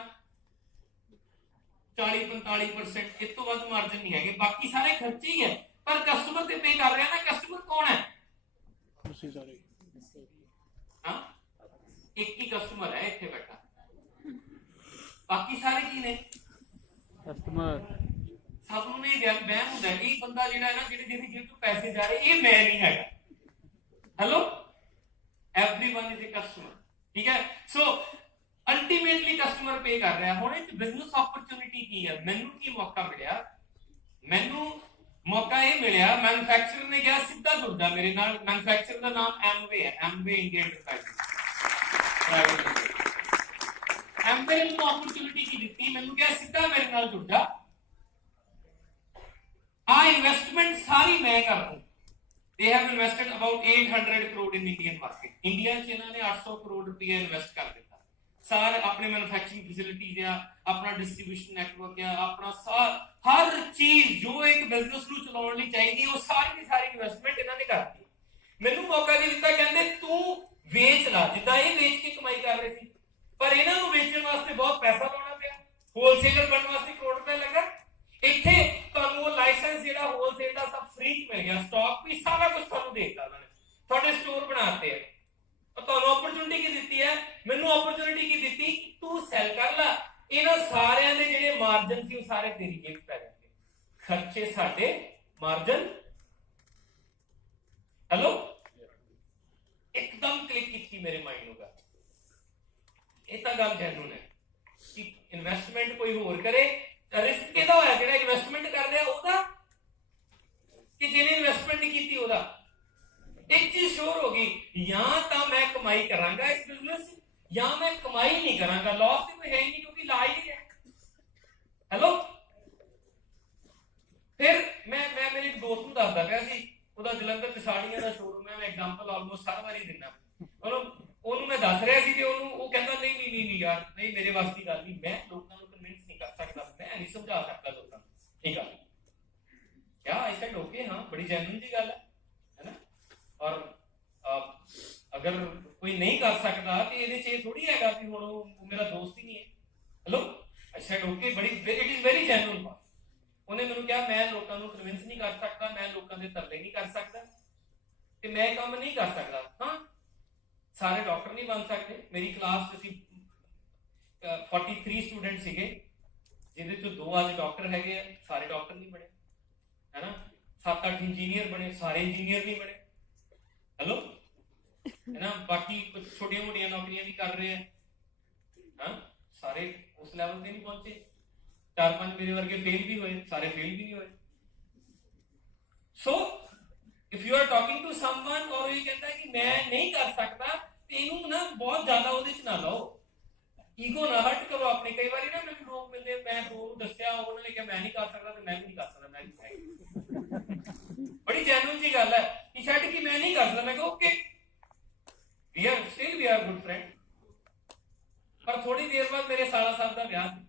40 45%। ਇਸ ਤੋਂ ਵੱਧ ਮਾਰਜਨ ਨਹੀਂ ਹੈਗੇ, ਬਾਕੀ ਸਾਰੇ ਖਰਚੇ ਹੀ ਹੈ। ਪਰ ਕਸਟਮਰ ਤੇ ਪੇ ਕਰ ਰਿਹਾ ਨਾ। ਕਸਟਮਰ ਕੌਣ ਹੈ? ਤੁਸੀਂ ਸਾਰੇ। ਹਾਂ, ਇੱਕ ਹੀ ਕਸਟਮਰ ਹੈ ਇੱਥੇ ਬੈਠਾ, ਬਾਕੀ ਸਾਰੇ ਕੀ ਨੇ? ਕਸਟਮਰ। ਸਭ ਨੂੰ ਇਹ ਵਹਿਮ ਹੁੰਦਾ ਕਿ ਬੰਦਾ ਜਿਹੜਾ ਹੈ ਨਾ, ਜਿਹਦੀ ਜੇਬ ਤੋਂ ਪੈਸੇ ਜਾ ਰਹੇ, ਇਹ ਮੈਂ ਨਹੀਂ ਹੈਗਾ। Hello, everyone is a customer. ठीक है। सो अल्टीमेटली कस्टमर पे कर रहा है। हुण इस बिजनेस अपॉर्चुनिटी की है, मैनू की मौका मिलिया, मैनू मौका ये मिलिया, मैन्युफैक्चरर ने कहा सीधा जुड़दा मेरे नाल। मैन्युफैक्चरर दा नाम एमवे है, एमवे इंडिया एंटरप्राइजेस। एमवे ने अपॉर्चुनिटी की दी, मैनू कहा सीधा मेरे नाल जुड़ जा, आ इन्वेस्टमेंट सारी मैं कर दूं। They have invested about 800 crore in Indian market. India च इन्होंने 800 करोड़ रुपया इन्वेस्ट कर दिता। सारे अपने मैन्युफैक्चरिंग फैसिलिटीज या अपना डिस्ट्रीब्यूशन नेटवर्क या अपना हर चीज जो एक बिजनेस ਨੂੰ ਚਲਾਉਣ ਲਈ ਚਾਹੀਦੀ ਉਹ ਸਾਰੀ ਦੀ ਸਾਰੀ ਇਨਵੈਸਟਮੈਂਟ ਇਹਨਾਂ ਨੇ ਕਰਤੀ। ਮੈਨੂੰ ਮੌਕਾ ਦੇ ਦਿੱਤਾ, ਕਹਿੰਦੇ ਤੂੰ ਵੇਚ ਲਾ, ਜਿੱਦਾਂ ਇਹ ਵੇਚ ਕੇ ਕਮਾਈ ਕਰ ਰਹੇ ਸੀ। ਪਰ ਇਹਨਾਂ ਨੂੰ ਵੇਚਣ ਵਾਸਤੇ ਬਹੁਤ ਪੈਸਾ ਲਾਉਣਾ ਪਿਆ। ਹੋਲਸੇਲਰ ਬਣਨ ਵਾਸਤੇ ਕਰੋੜ ਰੁਪਏ ਲੱਗਾ। ਇੱਥੇ ਤੁਹਾਨੂੰ ਉਹ ਲਾਇਸੈਂਸ ਜਿਹੜਾ ਹੋਲਸੇਲ ਦਾ ਸਭ ਫ੍ਰੀ ਚ ਮਿਲ ਗਿਆ, ਸਟਾਕ ਵੀ ਸਾਰਾ ਕੁਝ ਤੁਹਾਨੂੰ ਦੇ ਦਿੱਤਾ ਉਹਨਾਂ ਨੇ, ਤੁਹਾਡੇ ਸਟੋਰ ਬਣਾਤੇ ਆ। ਤੁਹਾਨੂੰ ਓਪਰਚੁਨਿਟੀ ਕੀ ਦਿੱਤੀ ਹੈ? ਮੈਨੂੰ ਓਪਰਚੁਨਿਟੀ ਕੀ ਦਿੱਤੀ? ਤੂੰ ਸੈਲ ਕਰ ਲੈ। ਇਹਨਾਂ ਸਾਰਿਆਂ ਦੇ ਜਿਹੜੇ ਮਾਰਜਨ ਸੀ ਉਹ ਸਾਰੇ ਤੇਰੀ ਜੇਬ ਪੈ ਜਾਣਗੇ, ਖਰਚੇ ਸਾਡੇ, ਮਾਰਜਨ। ਹੈਲੋ, ਇੱਕਦਮ ਕਲਿੱਕ ਕੀਤੀ ਮੇਰੇ ਮਾਈਂਡ ਨੂੰ ਗੱਲ। ਇਹ ਤਾਂ ਗੱਲ ਜੈਨੂਨ ਹੈ ਕਿ ਇਨਵੈਸਟਮੈਂਟ ਕੋਈ ਹੋਰ ਕਰੇ, ਰਿਸਕ ਕਿਹਦਾ ਹੋਇਆ? ਜਿਹੜਾ ਇਨਵੈਸਟਮੈਂਟ ਕਰ ਰਿਹਾ ਉਹਦਾ, ਕਿ ਜਿਹਨੇ ਇਨਵੈਸਟਮੈਂਟ ਨਹੀਂ ਕੀਤੀ ਉਹਦਾ। ਇੱਕ ਚੀਜ਼ ਸ਼ੋਰ ਹੋ ਗਈ, ਜਾਂ ਤਾਂ ਮੈਂ ਕਮਾਈ ਕਰਾਂਗਾ ਇਸ ਬਿਜ਼ਨਸ, ਜਾਂ ਮੈਂ ਕਮਾਈ ਨਹੀਂ ਕਰਾਂਗਾ। ਲਾਸ ਤੇ ਕੋਈ ਹੈ ਹੀ ਨਹੀਂ, ਕਿਉਂਕਿ ਲਾ ਹੀ ਹੈ। ਹੈਲੋ, ਫਿਰ ਮੈਂ ਮੇਰੇ ਦੋਸਤ ਨੂੰ ਦੱਸਦਾ ਪਿਆ ਸੀ, ਉਹਦਾ ਜਲੰਧਰ ਚ ਸਾੜੀਆਂ ਦਾ ਸ਼ੋਰੂਮ ਹੈ। ਮੈਂ ਐਗਜ਼ਾਮਪਲ ਆਲਮੋਸਟ ਹਰ ਵਾਰੀ ਦਿੰਦਾ। ਉਹਨੂੰ ਮੈਂ ਦੱਸ ਰਿਹਾ ਸੀ ਤੇ ਉਹ ਕਹਿੰਦਾ ਨਹੀਂ ਯਾਰ, ਨਹੀਂ ਮੇਰੇ ਵਾਸਤੇ ਦੀ ਗੱਲ ਨਹੀਂ, ਮੈਂ ਲੋਕਾਂ ਨੂੰ ਕਨਵਿੰਸ ਨਹੀਂ ਕਰ ਸਕਦਾ, ਮੈਂ ਨਹੀਂ ਸਮਝਾ ਸਕਦਾ ਲੋਕਾਂ ਨੂੰ। ਠੀਕ ਆ ਕਿਆ? ਆਈ ਸੈਡ ਓਕੇ, हाँ बड़ी जेन्युइन सी गल है ना। और अगर कोई नहीं कर सकता तो ये थोड़ी है कि हुण वो मेरा दोस्त ही नहीं है। हेलो, आई सैड ओके, बड़ी इट इज वेरी जेन्युइन बात। उन्हें मैंने कहा मैं लोगों को कन्विंस नहीं कर सकता, मैं लोगों के तरले नहीं कर सकता, कि मैं काम नहीं कर सकता। हाँ, सारे डॉक्टर नहीं बन सकते। मेरी क्लास 43 स्टूडेंट सीगे, जिहदे चों 2 आज डॉक्टर है, सारे डॉक्टर नहीं बने, है ना। 7-8 इंजीनियर बने, सारे इंजीनियर नहीं बने। हेलो, है ना। बाकी कुछ छोटिया मोटिया नौकरियां भी कर रहे हैं, हाँ, सारे उस लेवल पे नहीं पहुंचे। 4-5 मेरे वर्गे फेल भी हुए, सारे फेल भी नहीं हुए। So if you are talking to someone और ये कहता है कि मैं नहीं कर सकता, ਇਹਨੂੰ ਨਾ ਬਹੁਤ ਜ਼ਿਆਦਾ ਉਹਦੇ ਚ ਨਾ ਲਾਓ, ਈਗੋ ਨਾ ਹਰਟ ਕਰੋ ਆਪਣੀ। ਕਈ ਵਾਰੀ ਨਾ ਮੈਨੂੰ ਲੋਕ ਮਿਲਦੇ, ਮੈਂ ਉਹਨੂੰ ਦੱਸਿਆ, ਉਹਨਾਂ ਨੇ ਕਿਹਾ ਮੈਂ ਨਹੀਂ ਕਰ ਸਕਦਾ, ਤੇ ਮੈਂ ਵੀ ਨਹੀਂ ਕਰ ਸਕਦਾ, ਮੈਂ ਵੀ ਬੜੀ ਜੈਨੂਇਨ ਜੀ ਗੱਲ ਹੈ ਕਿ ਛੱਡ ਕਿ ਮੈਂ ਨਹੀਂ ਕਰ ਸਕਦਾ। ਮੈਂ ਕਿਹਾ okay, we are good friend। ਪਰ ਥੋੜੀ ਦੇਰ ਬਾਅਦ ਮੇਰੇ ਸਾਲਾ ਸਾਹਿਬ ਦਾ ਵਿਆਹ ਸੀ,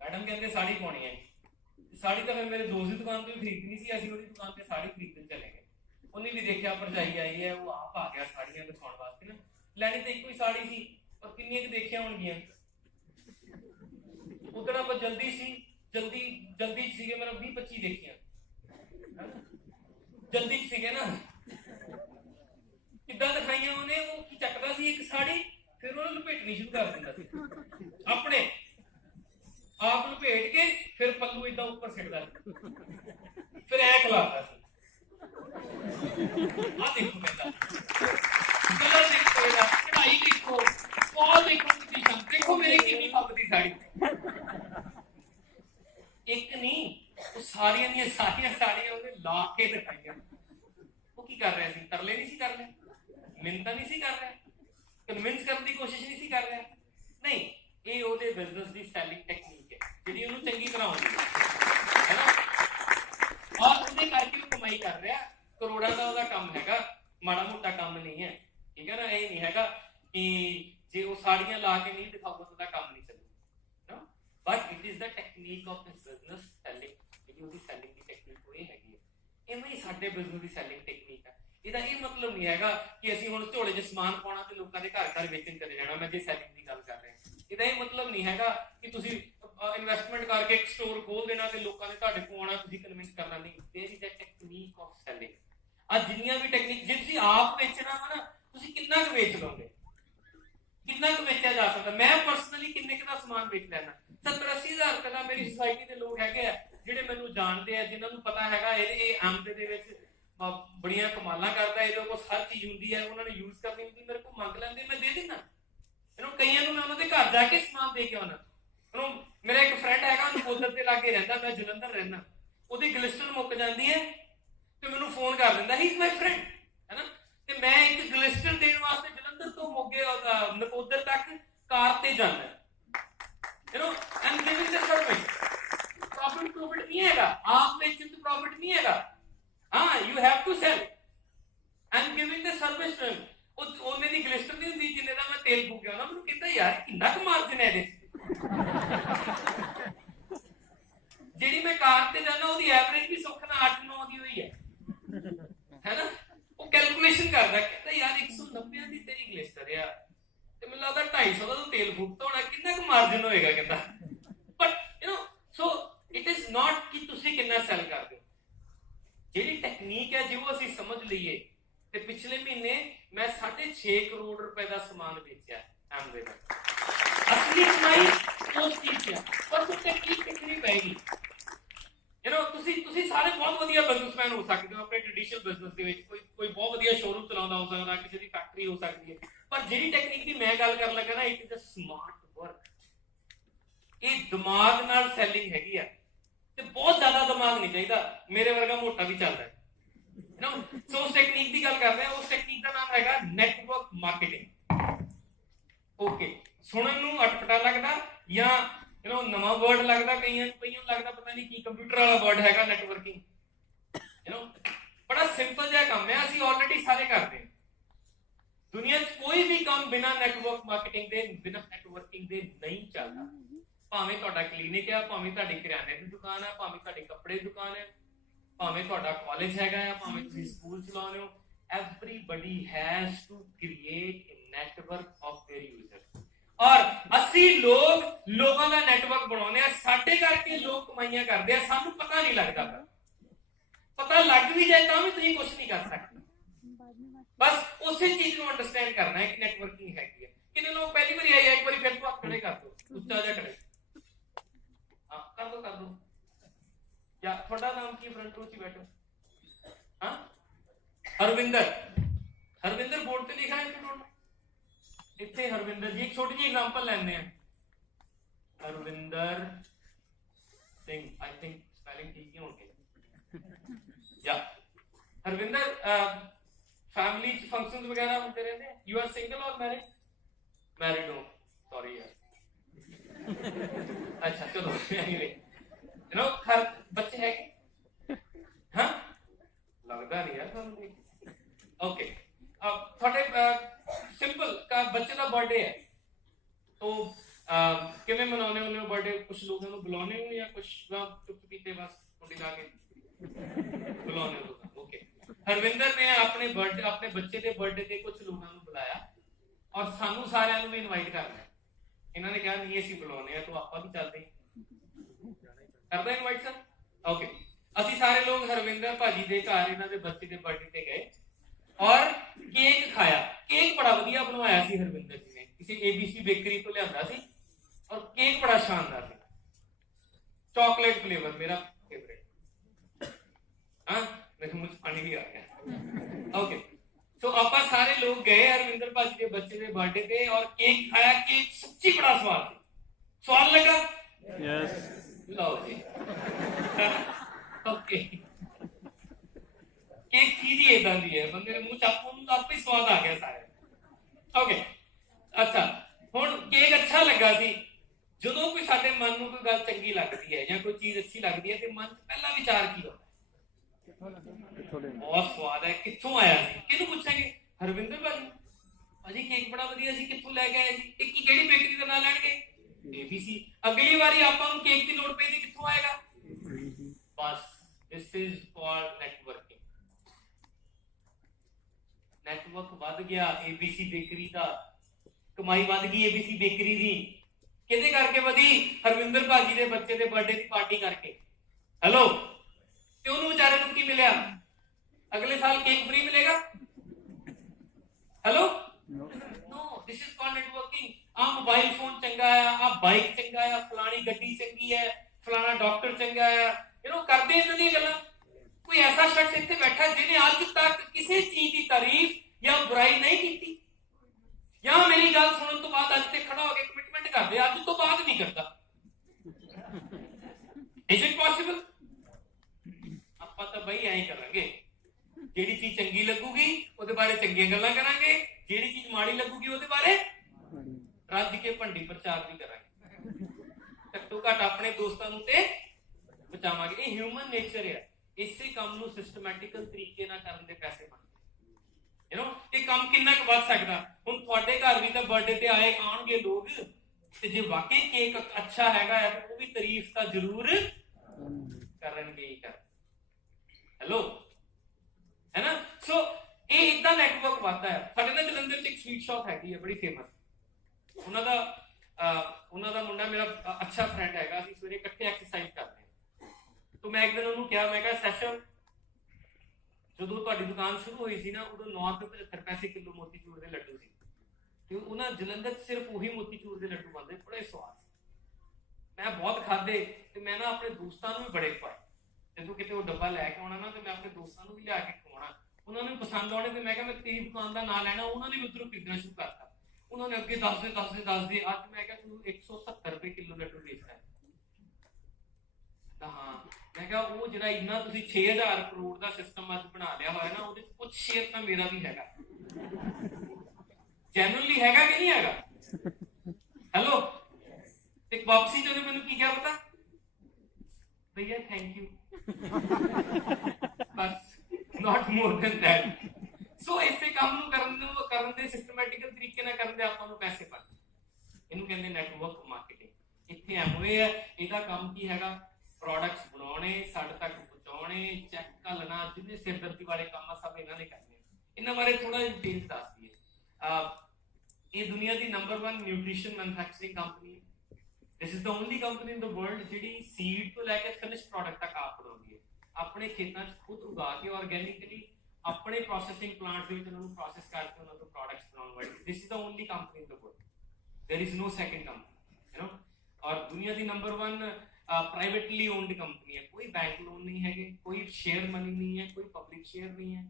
ਮੈਡਮ ਕਹਿੰਦੇ ਸਾੜੀ ਪਾਉਣੀ ਹੈ। ਸਾੜੀ ਤਾਂ ਫਿਰ ਮੇਰੇ ਦੋਸਤ ਦੀ ਦੁਕਾਨ ਤੋਂ ਹੀ ਖਰੀਦਣੀ ਸੀ, ਅਸੀਂ ਉਹਦੀ ਦੁਕਾਨ ਤੇ ਸਾੜੀ ਖਰੀਦਣ ਚਲੇ ਗਏ। ਉਹਨੇ ਵੀ ਦੇਖਿਆ ਭਰਜਾਈ ਆਈ ਹੈ, ਉਹ ਆਪ ਆ ਗਿਆ ਸਾੜੀਆਂ ਦਿਖਾਉਣ ਵਾਸਤੇ ਨਾ। ਲੈਣੀ ਤਾਂ ਇੱਕੋ ਹੀ ਸਾੜੀ ਸੀ, ਪਰ ਕਿੰਨੀਆਂ ਕੁ ਦੇਖੀਆਂ ਹੋਣਗੀਆਂ। ਉਦੋਂ ਆਪਾਂ ਜਲਦੀ ਸੀਗੇ, ਮਤਲਬ 20-25 ਦੇਖੀਆਂ, ਜਲਦੀ ਸੀਗੇ ਨਾ। ਕਿੱਦਾਂ ਦਿਖਾਈਆਂ ਉਹਨੇ, ਉਹ ਕੀ ਚੱਕਦਾ ਸੀ ਇੱਕ ਸਾੜੀ, ਫਿਰ ਉਹਨੂੰ ਲਪੇਟਣੀ ਸ਼ੁਰੂ ਕਰ ਦਿੰਦਾ ਸੀ, ਆਪਣੇ ਆਪ ਲਪੇਟ ਕੇ ਫਿਰ ਪੱਲੂ ਏਦਾਂ ਉੱਪਰ ਸਿੱਟਦਾ, ਫਿਰ ਐ ਖਿਲਾਰਦਾ ਸੀ। ਆ ਦੇਖੋ ਕਹਿੰਦਾ, ਕਲਰ ਦੇਖੋ, ਇਹਦਾ ਕਢਾਈ ਦੇਖੋ, ਉਹ ਦੇਖੋ, ਤੁਸੀਂ ਦੇਖੋ ਮੇਰੇ ਕਿੰਨੀ ਫੱਬਦੀ ਸਾੜੀ। ਇੱਕ ਨਹੀਂ, ਉਹ ਸਾਰੀਆਂ ਦੀਆਂ ਸਾੜੀਆਂ ਉਹਨੇ ਲਾ ਕੇ ਦਿਖਾਈਆਂ। ਉਹ ਕੀ ਕਰ ਰਿਹਾ ਸੀ? ਤਰਲੇ ਨਹੀਂ ਸੀ ਕਰ ਰਿਹਾ, ਮਿੰਨਤਾਂ ਨਹੀਂ ਸੀ ਕਰ ਰਿਹਾ, ਕਨਵਿੰਸ ਕਰਨ ਦੀ ਕੋਸ਼ਿਸ਼ ਨਹੀਂ ਸੀ ਕਰ ਰਿਹਾ। ਨਹੀਂ, ਇਹ ਉਹਦੇ ਬਿਜ਼ਨਸ ਦੀ ਸੈਲਿੰਗ ਟੈਕਨੀਕ ਹੈ ਜਿਹੜੀ ਉਹਨੂੰ ਚੰਗੀ ਤਰ੍ਹਾਂ ਆਉਂਦੀ ਹੈ ਨਾ, ਔਰ ਉਹਦੇ ਕਰਕੇ ਉਹ ਕਮਾਈ ਕਰ ਰਿਹਾ। ਕਰੋੜਾਂ ਦਾ ਉਹਦਾ ਕੰਮ ਹੈਗਾ, ਮਾੜਾ ਮੋਟਾ ਕੰਮ ਨਹੀਂ ਹੈ, ਠੀਕ ਹੈ ਨਾ। ਇਹ ਨਹੀਂ ਹੈਗਾ ਕਿ ਜੇ ਉਹ ਸਾੜੀਆਂ ਲਾ ਕੇ ਨਹੀਂ ਦਿਖਾਊਗਾ ਤਾਂ ਉਹਦਾ ਕੰਮ ਨਹੀਂ ਚੱਲੂਗਾ, but it is the technique of his business selling. ਜਿਹੜੀ ਉਹਦੀ ਸੈਲਿੰਗ ਦੀ ਟੈਕਨੀਕ ਉਹ ਇਹ ਹੈਗੀ ਹੈ। ਇਵੇਂ ਹੀ ਸਾਡੇ ਬਿਜ਼ਨਸ ਦੀ ਸੈਲਿੰਗ ਟੈਕਨੀਕ ਹੈ। ਇਹਦਾ ਇਹ ਮਤਲਬ ਨਹੀਂ ਹੈਗਾ ਕਿ ਅਸੀਂ ਹੁਣ ਝੋਲੇ 'ਚ ਸਮਾਨ ਪਾਉਣਾ ਤੇ ਲੋਕਾਂ ਦੇ ਘਰ ਘਰ ਵੇਚਣ ਚਲੇ ਜਾਣਾ। ਮੈਂ ਜੇ ਸੈਲਿੰਗ ਦੀ ਗੱਲ ਕਰ ਰਿਹਾ, ਇਹਦਾ ਇਹ ਮਤਲਬ ਨਹੀਂ ਹੈਗਾ ਕਿ ਤੁਸੀਂ ਇਨਵੈਸਟਮੈਂਟ ਕਰਕੇ ਇੱਕ ਸਟੋਰ ਖੋਲ ਦੇਣਾ ਤੇ ਲੋਕਾਂ ਨੇ ਤੁਹਾਡੇ ਕੋਲ ਆਉਣਾ, ਤੁਸੀਂ ਕਨਵਿੰਸ ਕਰਨਾ ਨਹੀਂ। There is a technique of selling. ਆ ਜਿੰਨੀਆਂ ਵੀ ਟੈਕਨੀਕ, ਜੇ ਤੁਸੀਂ ਆਪ ਵੇਚਣਾ ਵਾ ਨਾ, ਤੁਸੀਂ ਕਿੰਨਾ ਕੁ ਵੇਚ ਲਓਗੇ, ਕਿੰਨਾ ਕੁ ਵੇਚਿਆ ਜਾ ਸਕਦਾ। ਮੈਂ ਪਰਸਨਲੀ ਕਿੰਨੇ ਕੁ ਦਾ ਸਮਾਨ ਵੇਚ ਲੈਣਾ, 70-80 ਹਜ਼ਾਰ ਰੁਪਏ ਦਾ। ਮੇਰੀ ਸੁਸਾਇਟੀ ਦੇ ਲੋਕ ਹੈਗੇ ਆ ਜਿਹੜੇ ਮੈਨੂੰ ਜਾਣਦੇ ਆ, ਜਿਨ੍ਹਾਂ ਨੂੰ ਪਤਾ ਹੈਗਾ ਇਹ ਆਮਦੇ ਦੇ ਵਿੱਚ ਬੜੀਆਂ ਕਮਾਲਾਂ ਕਰਦਾ, ਇਹਦੇ ਕੋਲ ਹਰ ਚੀਜ਼ ਹੁੰਦੀ ਹੈ, ਉਹਨਾਂ ਨੇ ਯੂਜ਼ ਕਰਨੀ ਹੁੰਦੀ, ਮੇਰੇ ਕੋਲ ਮੰਗ ਲੈਂਦੇ, ਮੈਂ ਦੇ ਦਿੰਦਾ ਇਹਨੂੰ। ਕਈਆਂ ਨੂੰ ਮੈਂ ਉਹਨਾਂ ਦੇ ਘਰ ਜਾ ਕੇ ਸਮਾਨ ਦੇ ਕੇ ਆਉਣਾ। ਉਹਨੂੰ, ਮੇਰਾ ਇੱਕ ਫਰੈਂਡ ਹੈਗਾ, ਉਹਨੂੰ ਨਕੋਦਰ ਦੇ ਲਾਗੇ ਰਹਿੰਦਾ, ਮੈਂ ਜਲੰਧਰ ਰਹਿਣਾ, ਉਹਦੀ ਗਲਿਸਟਰ ਮੁੱਕ ਜਾਂਦੀ ਹੈ ਤੇ ਮੈਨੂੰ ਫੋਨ ਕਰ ਦਿੰਦਾ, ਹੀ ਇਜ਼ ਮਾਈ ਫਰੈਂਡ, ਹੈ ਨਾ। ਤੇ ਮੈਂ ਇੱਕ ਗਲਿਸਟਰ ਦੇਣ ਵਾਸਤੇ ਜਲੰਧਰ ਤੋਂ ਮੋਗੇ ਨਕੋਦਰ ਤੱਕ ਕਾਰ ਤੇ ਜਾਂਦਾ, you know, and giving the service. Profit ਨਹੀਂ ਹੈਗਾ, ਆਪ ਵੇਚਣ ਤੋਂ ਪ੍ਰੋਫਿਟ ਨਹੀਂ ਹੈਗਾ। ਹਾਂ, you have to sell and giving the service to him. ਉਹਨੇ ਦੀ ਗਲਿਸਟਰ ਨਹੀਂ ਹੁੰਦੀ ਜਿੰਨੇ ਦਾ ਮੈਂ ਤੇਲ ਫੂਕਿਆ ਉਹਨਾਂ, ਮੈਨੂੰ ਕਹਿੰਦਾ ਯਾਰ ਕਿੰਨਾ ਕੁ ਮਾਰਜਨ ਹੈ ਇਹਦੇ। ਜਿਹੜੀ ਮੈਂ ਕਾਰ ਤੇ ਜਾਣਾ ਉਹਦੀ ਐਵਰੇਜ ਵੀ ਸੁੱਖ ਨਾਲ 8-9 ਦੀ ਹੋਈ ਹੈ ਨਾ। ਉਹ ਕੈਲਕੂਲੇਸ਼ਨ ਕਰਦਾ, ਕਹਿੰਦਾ ਯਾਰ 190 ਦੀ ਤੇਰੀ ਗਲਿਸਟਰ ਆ ਤੇ ਮੈਨੂੰ ਲੱਗਦਾ 250 ਦਾ ਤੂੰ ਤੇਲ ਫੂਕਤਾ ਹੋਣਾ, ਕਿੰਨਾ ਕੁ ਮਾਰਜਨ ਹੋਏਗਾ ਕਹਿੰਦਾ। But you know, so it is ਨਾਟ ਕਿ ਤੁਸੀਂ ਕਿੰਨਾ ਸੈਲ ਕਰਦੇ ਹੋ। ਜਿਹੜੀ ਟੈਕਨੀਕ ਹੈ ਜਿਹਨੂੰ ਅਸੀਂ ਸਮਝ ਲਈਏ, ਤੇ ਪਿਛਲੇ ਮਹੀਨੇ ਮੈਂ 6.5 ਕਰੋੜ ਰੁਪਏ ਦਾ ਸਮਾਨ ਵੇਚਿਆ ਐਮਵੇ ਦਾ। ਅਸਲੀ ਕਮਾਈ ਉਸ ਚੀਜ਼ ਹੈ, ਪਰ ਉਹ ਟੈਕਨੀਕ ਕਿੰਨੀ ਪੈਗੀ। ਯੂ نو, ਤੁਸੀਂ ਸਾਰੇ ਬਹੁਤ ਵਧੀਆ ਬਿਜ਼ਨਸਮੈਨ ਹੋ ਸਕਦੇ ਹੋ ਆਪਣੇ ਟ੍ਰੈਡੀਸ਼ਨਲ ਬਿਜ਼ਨਸ ਦੇ ਵਿੱਚ। ਕੋਈ ਬਹੁਤ ਵਧੀਆ ਸ਼ੋਰੂਮ ਚਲਾਉਂਦਾ ਹੋ ਸਕਦਾ, ਕਿਸੇ ਦੀ ਫੈਕਟਰੀ ਹੋ ਸਕਦੀ ਹੈ, ਪਰ ਜਿਹੜੀ ਟੈਕਨੀਕ ਦੀ ਮੈਂ ਗੱਲ ਕਰਨ ਲੱਗਾ ਨਾ, it is a smart work. ਇਹ ਦਿਮਾਗ ਨਾਲ ਸੈਲਿੰਗ ਹੈਗੀ ਆ, ਤੇ ਬਹੁਤ ਜ਼ਿਆਦਾ ਦਿਮਾਗ ਨਹੀਂ ਚਾਹੀਦਾ, ਮੇਰੇ ਵਰਗਾ ਮੋਟਾ ਵੀ ਚੱਲਦਾ। ਸੋ ਉਸ ਟੈਕਨੀਕ ਦੀ ਗੱਲ ਕਰਦੇ ਹਾਂ। ਉਸ ਟੈਕਨੀਕ ਦਾ ਨਾਮ ਹੈਗਾ ਨੈਟਵਰਕ ਮਾਰਕੀਟਿੰਗ। ਓਕੇ, ਸੁਣਨ ਨੂੰ ਅਟਪਟਾ ਲੱਗਦਾ ਜਾਂ ਯੂ نو ਨਵਾਂ ਵਰਡ ਲੱਗਦਾ, ਕਈਆਂ ਨੂੰ ਲੱਗਦਾ ਪਤਾ ਨਹੀਂ ਕੀ ਕੰਪਿਊਟਰ ਵਾਲਾ ਵਰਡ ਹੈਗਾ ਨੈਟਵਰਕਿੰਗ। ਯੂ نو, ਬੜਾ ਸਿੰਪਲ ਜਿਹਾ ਕੰਮ ਹੈ, ਅਸੀਂ ਆਲਰੇਡੀ ਸਾਰੇ ਕਰਦੇ ਹਾਂ। ਦੁਨੀਆ 'ਚ ਕੋਈ ਵੀ ਕੰਮ ਬਿਨਾਂ ਨੈਟਵਰਕ ਮਾਰਕੀਟਿੰਗ ਦੇ, ਬਿਨਾਂ ਨੈਟਵਰਕਿੰਗ ਦੇ ਨਹੀਂ ਚੱਲਦਾ। ਭਾਵੇਂ ਤੁਹਾਡਾ ਕਲੀਨਿਕ ਹੈ, ਭਾਵੇਂ ਤੁਹਾਡੀ ਕਿਰਾਣੇ ਦੀ ਦੁਕਾਨ ਹੈ, ਭਾਵੇਂ ਤੁਹਾਡੀ ਕੱਪੜੇ ਦੀ ਦੁਕਾਨ ਹੈ, ਭਾਵੇਂ ਤੁਹਾਡਾ ਕਾਲਜ ਹੈਗਾ ਆ, ਭਾਵੇਂ ਤੁਸੀਂ ਸਕੂਲ ਚਲਾਉਂਦੇ ਹੋ, everybody has to create a network of their users। ਔਰ ਅਸੀਂ ਲੋਕਾਂ ਦਾ ਨੈਟਵਰਕ ਬਣਾਉਂਦੇ ਆ, ਸਾਡੇ ਕਰਕੇ ਲੋਕ ਕਮਾਈਆਂ ਕਰਦੇ ਆ, ਸਾਨੂੰ ਪਤਾ ਨਹੀਂ ਲੱਗਦਾ। ਪਤਾ ਲੱਗ ਵੀ ਜਾਏ ਤਾਂ ਵੀ ਤੁਸੀਂ ਕੁਝ ਨਹੀਂ ਕਰ ਸਕਦੇ। ਬਸ ਉਸੇ ਚੀਜ਼ ਨੂੰ ਅੰਡਰਸਟੈਂਡ ਕਰਨਾ ਹੈ ਕਿ ਨੈਟਵਰਕਿੰਗ ਹੈਗੀ ਹੈ। ਕਿੰਨੇ ਲੋਕ ਪਹਿਲੀ ਵਾਰੀ ਆਏ, ਇੱਕ ਵਾਰੀ ਫਿਰ ਤੋਂ ਹੱਥ ਖੜੇ ਕਰ ਦੋ, ਉੱਚਾ ਜਿਹਾ ਕਰੇ, ਹਾਂ ਕਰ ਦੋ। ਜਾਂ ਤੁਹਾਡਾ ਨਾਮ ਕੀ, ਫਰੰਟ ਰੋ 'ਚ ਬੈਠੋ। ਹਾਂ, ਹਰਵਿੰਦਰ ਬੋਰਡ ਤੇ ਲਿਖਾ ਹੈ ਇੱਥੇ। ਹਰਵਿੰਦਰ ਜੀ, ਇੱਕ ਛੋਟੀ ਜਿਹੀ ਐਗਜ਼ਾਮਪਲ ਲੈਣੇ ਆ। Harvinder Singh, I think spelling ਠੀਕ ਹੀ ਹੋਣਗੇ। ਜਾਂ ਹਰਵਿੰਦਰ ਫੈਮਿਲੀ 'ਚ ਫੰਕਸ਼ਨ पसंद वगैरह होते रहते हैं? यू आर सिंगल और मैरिड? मैरिड हो, सॉरी यार। अच्छा चलो, एनीवे यू नो हर बच्चे हैं कि हाँ लगता नहीं यार ਤੁਹਾਨੂੰ। ओके अब थोड़े सिंपल का बच्चे का बर्थडे है तो किवें मनाउने होने हो बर्थडे? कुछ लोगों को बुलाने हो या कुछ चुप पीते बस कुंडी ला के बुलाने हो? ओके, हरविंदर ने अपने बच्चे के बर्थडे ते कुछ लोगों को बुलाया और सानू सारिਆਂ ਨੂੰ इनवाइट करना। ਇਹਨਾਂ ਨੇ ਕਿਹਾ ਨਹੀਂ ਅਸੀਂ ਬੁਲਾਉਣੇ ਆ तो ਆਪਾਂ ਵੀ ਚੱਲਦੇ ਕਰਦਾ ਇਨਵਾਈਟ ਸਰ। ओके, ਅਸੀਂ ਸਾਰੇ ਲੋਕ ਹਰਵਿੰਦਰ ਭਾਜੀ ਦੇ ਘਰ ਇਹਨਾਂ ਦੇ ਬੱਚੇ ਦੇ ਬਰਥਡੇ ਤੇ ਗਏ और केक खाया। केक बड़ा वधिया बनवाया सी हरविंदर जी ने, किसी ABC बेकरी तो लिया सी और केक बड़ा शानदार सी, चॉकलेट फ्लेवर मेरा फेवरेट। हाँ मेरे मुंह पानी भी आ गया। ओके, तो आप सारे लोग गए हरविंदर भाजी के बच्चे के बर्थडे पे और केक खाया। केक सच्ची बड़ा स्वाद, स्वाद लगा? यस, लो जी। ओके, केक चीज ही इदां दी है, बंदे ने मुंह चापू आपे स्वाद आ गया सारे। ओके, अच्छा हुण केक अच्छा लगा सी। ਜਦੋਂ ਕੋਈ ਸਾਡੇ ਮਨ ਨੂੰ ਕੋਈ ਗੱਲ ਚੰਗੀ ਲੱਗਦੀ ਹੈ ਜਾਂ ਕੋਈ ਚੀਜ਼ ਅੱਛੀ ਲੱਗਦੀ ਹੈ ਤੇ ਮਨ 'ਚ ਪਹਿਲਾ ਵਿਚਾਰ ਕੀ ਹੁੰਦਾ? ਬਹੁਤ ਸਵਾਦ ਹੈ, ਕਿੱਥੋਂ ਆਇਆ ਸੀ? ਕਿਹਨੂੰ ਪੁੱਛਾਂਗੇ? ਹਰਵਿੰਦਰ ਭਾਜੀ ਕੇਕ ਬੜਾ ਵਧੀਆ ਸੀ, ਕਿੱਥੋਂ ਲੈ ਕੇ ਆਏ ਸੀ? ਇਹ ਕੀ ਕਿਹੜੀ ਬੇਕਰੀ ਦਾ ਨਾਮ ਲੈਣਗੇ? ABC। ਅਗਲੀ ਵਾਰੀ ਆਪਾਂ ਨੂੰ ਕੇਕ ਦੀ ਲੋੜ ਪੈਂਦੀ ਕਿੱਥੋਂ ਆਏਗਾ? ਬਸ this is called networking. Network ਵੱਧ ਗਿਆ ABC ਬੇਕਰੀ ਦਾ, ਕਮਾਈ ਵੱਧ ਗਈ ABC ਬੇਕਰੀ ਦੀ। ਕਿਹਦੇ ਕਰਕੇ ਵਧੀ? ਹਰਵਿੰਦਰ ਭਾਜੀ ਦੇ ਬੱਚੇ ਦੇ ਬਰਥਡੇ ਦੀ ਪਾਰਟੀ ਕਰਕੇ। ਹੈਲੋ, ਤੇ ਉਹਨੂੰ ਵਿਚਾਰੇ ਨੂੰ ਕੀ ਮਿਲਿਆ? ਅਗਲੇ ਸਾਲ ਕੇਕ ਫ੍ਰੀ ਮਿਲੇਗਾ? Hello, no, this is called networking. ਆ ਮੋਬਾਈਲ ਫੋਨ ਚੰਗਾ ਆ ਬਾਈਕ ਚੰਗਾ ਆ, ਫਲਾਣੀ ਗੱਡੀ ਚੰਗੀ ਹੈ, ਫਲਾਣਾ ਡਾਕਟਰ ਚੰਗਾ ਆ, ਇਹਨੂੰ ਕਰਦੇ ਇਹਨਾਂ ਦੀਆਂ ਗੱਲਾਂ। ਕੋਈ ਐਸਾ ਸ਼ਖਸ ਇੱਥੇ ਬੈਠਾ ਜਿਹਨੇ ਅੱਜ ਤੱਕ ਕਿਸੇ ਚੀਜ਼ ਦੀ ਤਾਰੀਫ ਜਾਂ ਬੁਰਾਈ ਨਹੀਂ ਕੀਤੀ, ਜਾਂ ਮੇਰੀ ਗੱਲ ਸੁਣਨ ਤੋਂ ਬਾਅਦ ਅੱਜ ਤੇ ਖੜਾ ਹੋ ਕੇ ਕਮਿਟਮੈਂਟ ਕਰਦੇ ਅੱਜ ਤੋਂ ਬਾਅਦ ਨਹੀਂ ਕਰਦਾ? Is it possible? ਆਪਾਂ ਤਾਂ ਬਈ ਐਂ ਕਰਾਂਗੇ, ਜਿਹੜੀ ਚੀਜ਼ ਚੰਗੀ ਲੱਗੂਗੀ ਉਹਦੇ ਬਾਰੇ ਚੰਗੀਆਂ ਗੱਲਾਂ ਕਰਾਂਗੇ, ਜਿਹੜੀ ਚੀਜ਼ ਮਾੜੀ ਲੱਗੂਗੀ ਉਹਦੇ ਬਾਰੇ ਰੱਜ ਕੇ ਭੰਡੀ ਪ੍ਰਚਾਰ ਵੀ ਕਰਾਂਗੇ। ਘੱਟੋ ਘੱਟ ਆਪਣੇ ਦੋਸਤਾਂ ਨੂੰ ਤੇ ਬਚਾਵਾਂਗੇ। ਇਹ ਹਿਊਮਨ ਨੇਚਰ ਹੈ। ਇਸੇ ਕੰਮ ਨੂੰ ਸਿਸਟਮੈਟਿਕਲ ਤਰੀਕੇ ਨਾਲ ਕਰਨ ਦੇ ਪੈਸੇ ਬਣਦੇ। ਯੂ نو ਇਹ ਕੰਮ ਕਿੰਨਾ ਕੁ ਵੱਧ ਸਕਦਾ? ਹੁਣ ਤੁਹਾਡੇ ਘਰ ਵੀ ਤਾਂ ਬਰਥਡੇ ਤੇ ਆਉਣਗੇ ਲੋਕ, ਤੇ ਜੇ ਵਾਕਈ ਕੇਕ ਅੱਛਾ ਹੈਗਾ ਹੈ ਉਹ ਵੀ ਤਾਰੀਫ ਤਾਂ ਜ਼ਰੂਰ ਕਰਨਗੇ ਹੀ ਕਰ। ਹੈਲੋ, ਹੈ ਨਾ? ਸੋ ਇਹ ਇਦਾਂ ਨੈਟਵਰਕ ਵੱਧਦਾ ਹੈ। ਸਾਡੇ ਨਾਲ ਜਲੰਧਰ 'ਚ ਇੱਕ ਸਵੀਟ ਸ਼ਾਪ ਹੈਗੀ ਹੈ ਬੜੀ ਫੇਮਸ। ਉਹਨਾਂ ਦਾ ਮੁੰਡਾ ਮੇਰਾ ਅੱਛਾ ਫਰੈਂਡ ਹੈਗਾ। ਅਸੀਂ ਸਵੇਰੇ ਇਕੱਠੇ ਐਕਸਰਸਾਈਜ਼ ਕਰਦੇ ਹਾਂ। तो मैं एक दिन ਉਹਨੂੰ ਕਿਹਾ, ਮੈਂ ਕਿਹਾ ਸੈਸ਼ਨ ਜਦੋਂ ਤੁਹਾਡੀ ਦੁਕਾਨ ਸ਼ੁਰੂ ਹੋਈ ਸੀ ਨਾ ਉਦੋਂ 9.75 ਪੈਸੇ ਕਿਲੋ ਮੋਤੀਚੂਰ ਦੇ ਲੱਡੂ ਸੀ ਤੇ ਉਹਨਾਂ ਜਲੰਧਰ 'ਚ ਸਿਰਫ ਉਹੀ ਮੋਤੀਚੂਰ ਦੇ ਲੱਡੂ ਬਣਦੇ, ਬੜੇ ਸਵਾਦ। ਮੈਂ ਬਹੁਤ ਖਾਦੇ ਤੇ ਮੈਂ ਨਾ ਆਪਣੇ ਦੋਸਤਾਂ ਨੂੰ ਵੀ ਬੜੇ ਖਵਾਏ। ਜਦੋਂ ਕਿਤੇ ਉਹ ਡੱਬਾ ਲੈ ਕੇ ਆਉਣਾ ਨਾ ਤੇ ਮੈਂ ਆਪਣੇ ਦੋਸਤਾਂ ਨੂੰ ਵੀ ਲਿਆ ਕੇ ਖਵਾਉਣਾ। ਉਹਨਾਂ ਨੂੰ ਪਸੰਦ ਆਉਣੇ ਤੇ ਮੈਂ ਕਿਹਾ ਮੈਂ ਤੇਰੀ ਦੁਕਾਨ ਦਾ ਨਾਂ ਲੈਣਾ। ਉਹਨਾਂ ਨੇ ਵੀ ਉੱਧਰੋਂ ਖਰੀਦਣਾ ਸ਼ੁਰੂ ਕਰਤਾ। ਉਹਨਾਂ ਨੇ ਅੱਗੇ ਦੱਸਦੇ ਅੱਜ ਮੈਂ ਕਿਹਾ ਤੂੰ 170 ਰੁਪਏ ਕਿਲੋ ਲੱਡੂ ਵੇਚਦਾ। ਹਾਂ, ਮੈਂ ਕਿਹਾ ਉਹ ਜਿਹੜਾ ਇੰਨਾ ਤੁਸੀਂ 6000 ਕਰੋੜ ਦਾ ਸਿਸਟਮ ਅੱਜ ਬਣਾ ਲਿਆ ਹੋਇਆ ਨਾ ਉਹਦੇ ਚ ਕੁਝ ਸ਼ੇਅਰ ਤਾਂ ਮੇਰਾ ਵੀ ਹੈਗਾ। ਜੈਨੂਅਲੀ ਹੈਗਾ ਕਿ ਨਹੀਂ ਹੈਗਾ? ਹੈਲੋ, ਤੇ ਵਾਪਸੀ ਜਦੋਂ ਮੈਨੂੰ ਕੀ ਕਿਹਾ ਪਤਾ? ਭਈਆ ਥੈਂਕ ਯੂ, ਬਸ not more than that. So ਇਸੇ ਕੰਮ ਨੂੰ ਕਰਨ ਦੇ ਸਿਸਟਮੈਟਿਕਲ ਤਰੀਕੇ ਨਾਲ ਕਰਨ ਦੇ ਆਪਾਂ ਨੂੰ ਪੈਸੇ ਬਣਦੇ। ਇਹਨੂੰ ਕਹਿੰਦੇ ਨੈਟਵਰਕ ਮਾਰਕੀਟਿੰਗ। ਇੱਥੇ ਐਮਵੇ ਹੈ, ਇਹਦਾ ਕੰਮ ਕੀ ਹੈਗਾ? ਪ੍ਰੋਡਕਟਸ ਬਣਾਉਣੇ, ਸਾਡੇ ਤੱਕ ਪਹੁੰਚਾਉਣੇ, ਚੈੱਕ ਘੱਲਣਾ, ਜਿੰਨੇ ਸਿਰਦਰਦੀ ਵਾਲੇ ਕੰਮ ਆ ਸਭ ਇਹਨਾਂ ਨੇ ਕਰਨੇ। ਇਹਨਾਂ ਬਾਰੇ ਥੋੜਾ ਜਿਹਾ ਡਿਟੇਲ ਦੱਸ ਦਈਏ। ਇਹ ਦੁਨੀਆ ਦੀ ਨੰਬਰ 1 ਨਿਊਟ੍ਰੀਸ਼ਨ ਮੈਨੂਫੈਕਚਰਿੰਗ ਕੰਪਨੀ ਹੈ। ਦਿਸ is the only company in the world ਜਿਹੜੀ ਸੀਡ ਤੋਂ ਲੈ ਕੇ ਫਿਨਿਸ਼ ਪ੍ਰੋਡਕਟ ਤੱਕ ਆਪ ਬਣਾਉਂਦੀ ਹੈ। ਆਪਣੇ ਖੇਤਾਂ 'ਚ ਖੁਦ ਉਗਾ ਕੇ ਆਰਗੈਨਿਕਲੀ ਆਪਣੇ ਪ੍ਰੋਸੈਸਿੰਗ ਪਲਾਂਟ ਦੇ ਵਿੱਚ ਉਹਨਾਂ ਨੂੰ ਪ੍ਰੋਸੈਸ ਕਰਕੇ ਉਹਨਾਂ ਤੋਂ ਪ੍ਰੋਡਕਟਸ ਬਣਾਉਣ ਵਾਲੀ। This is the only company in the world, there is no second company, you know. और दुनिया की नंबर 1 प्राइवेटली ओन्ड कंपनी है। कोई बैंक लोन नहीं है, कोई शेयर मनी नहीं है, कोई पब्लिक शेयर नहीं है,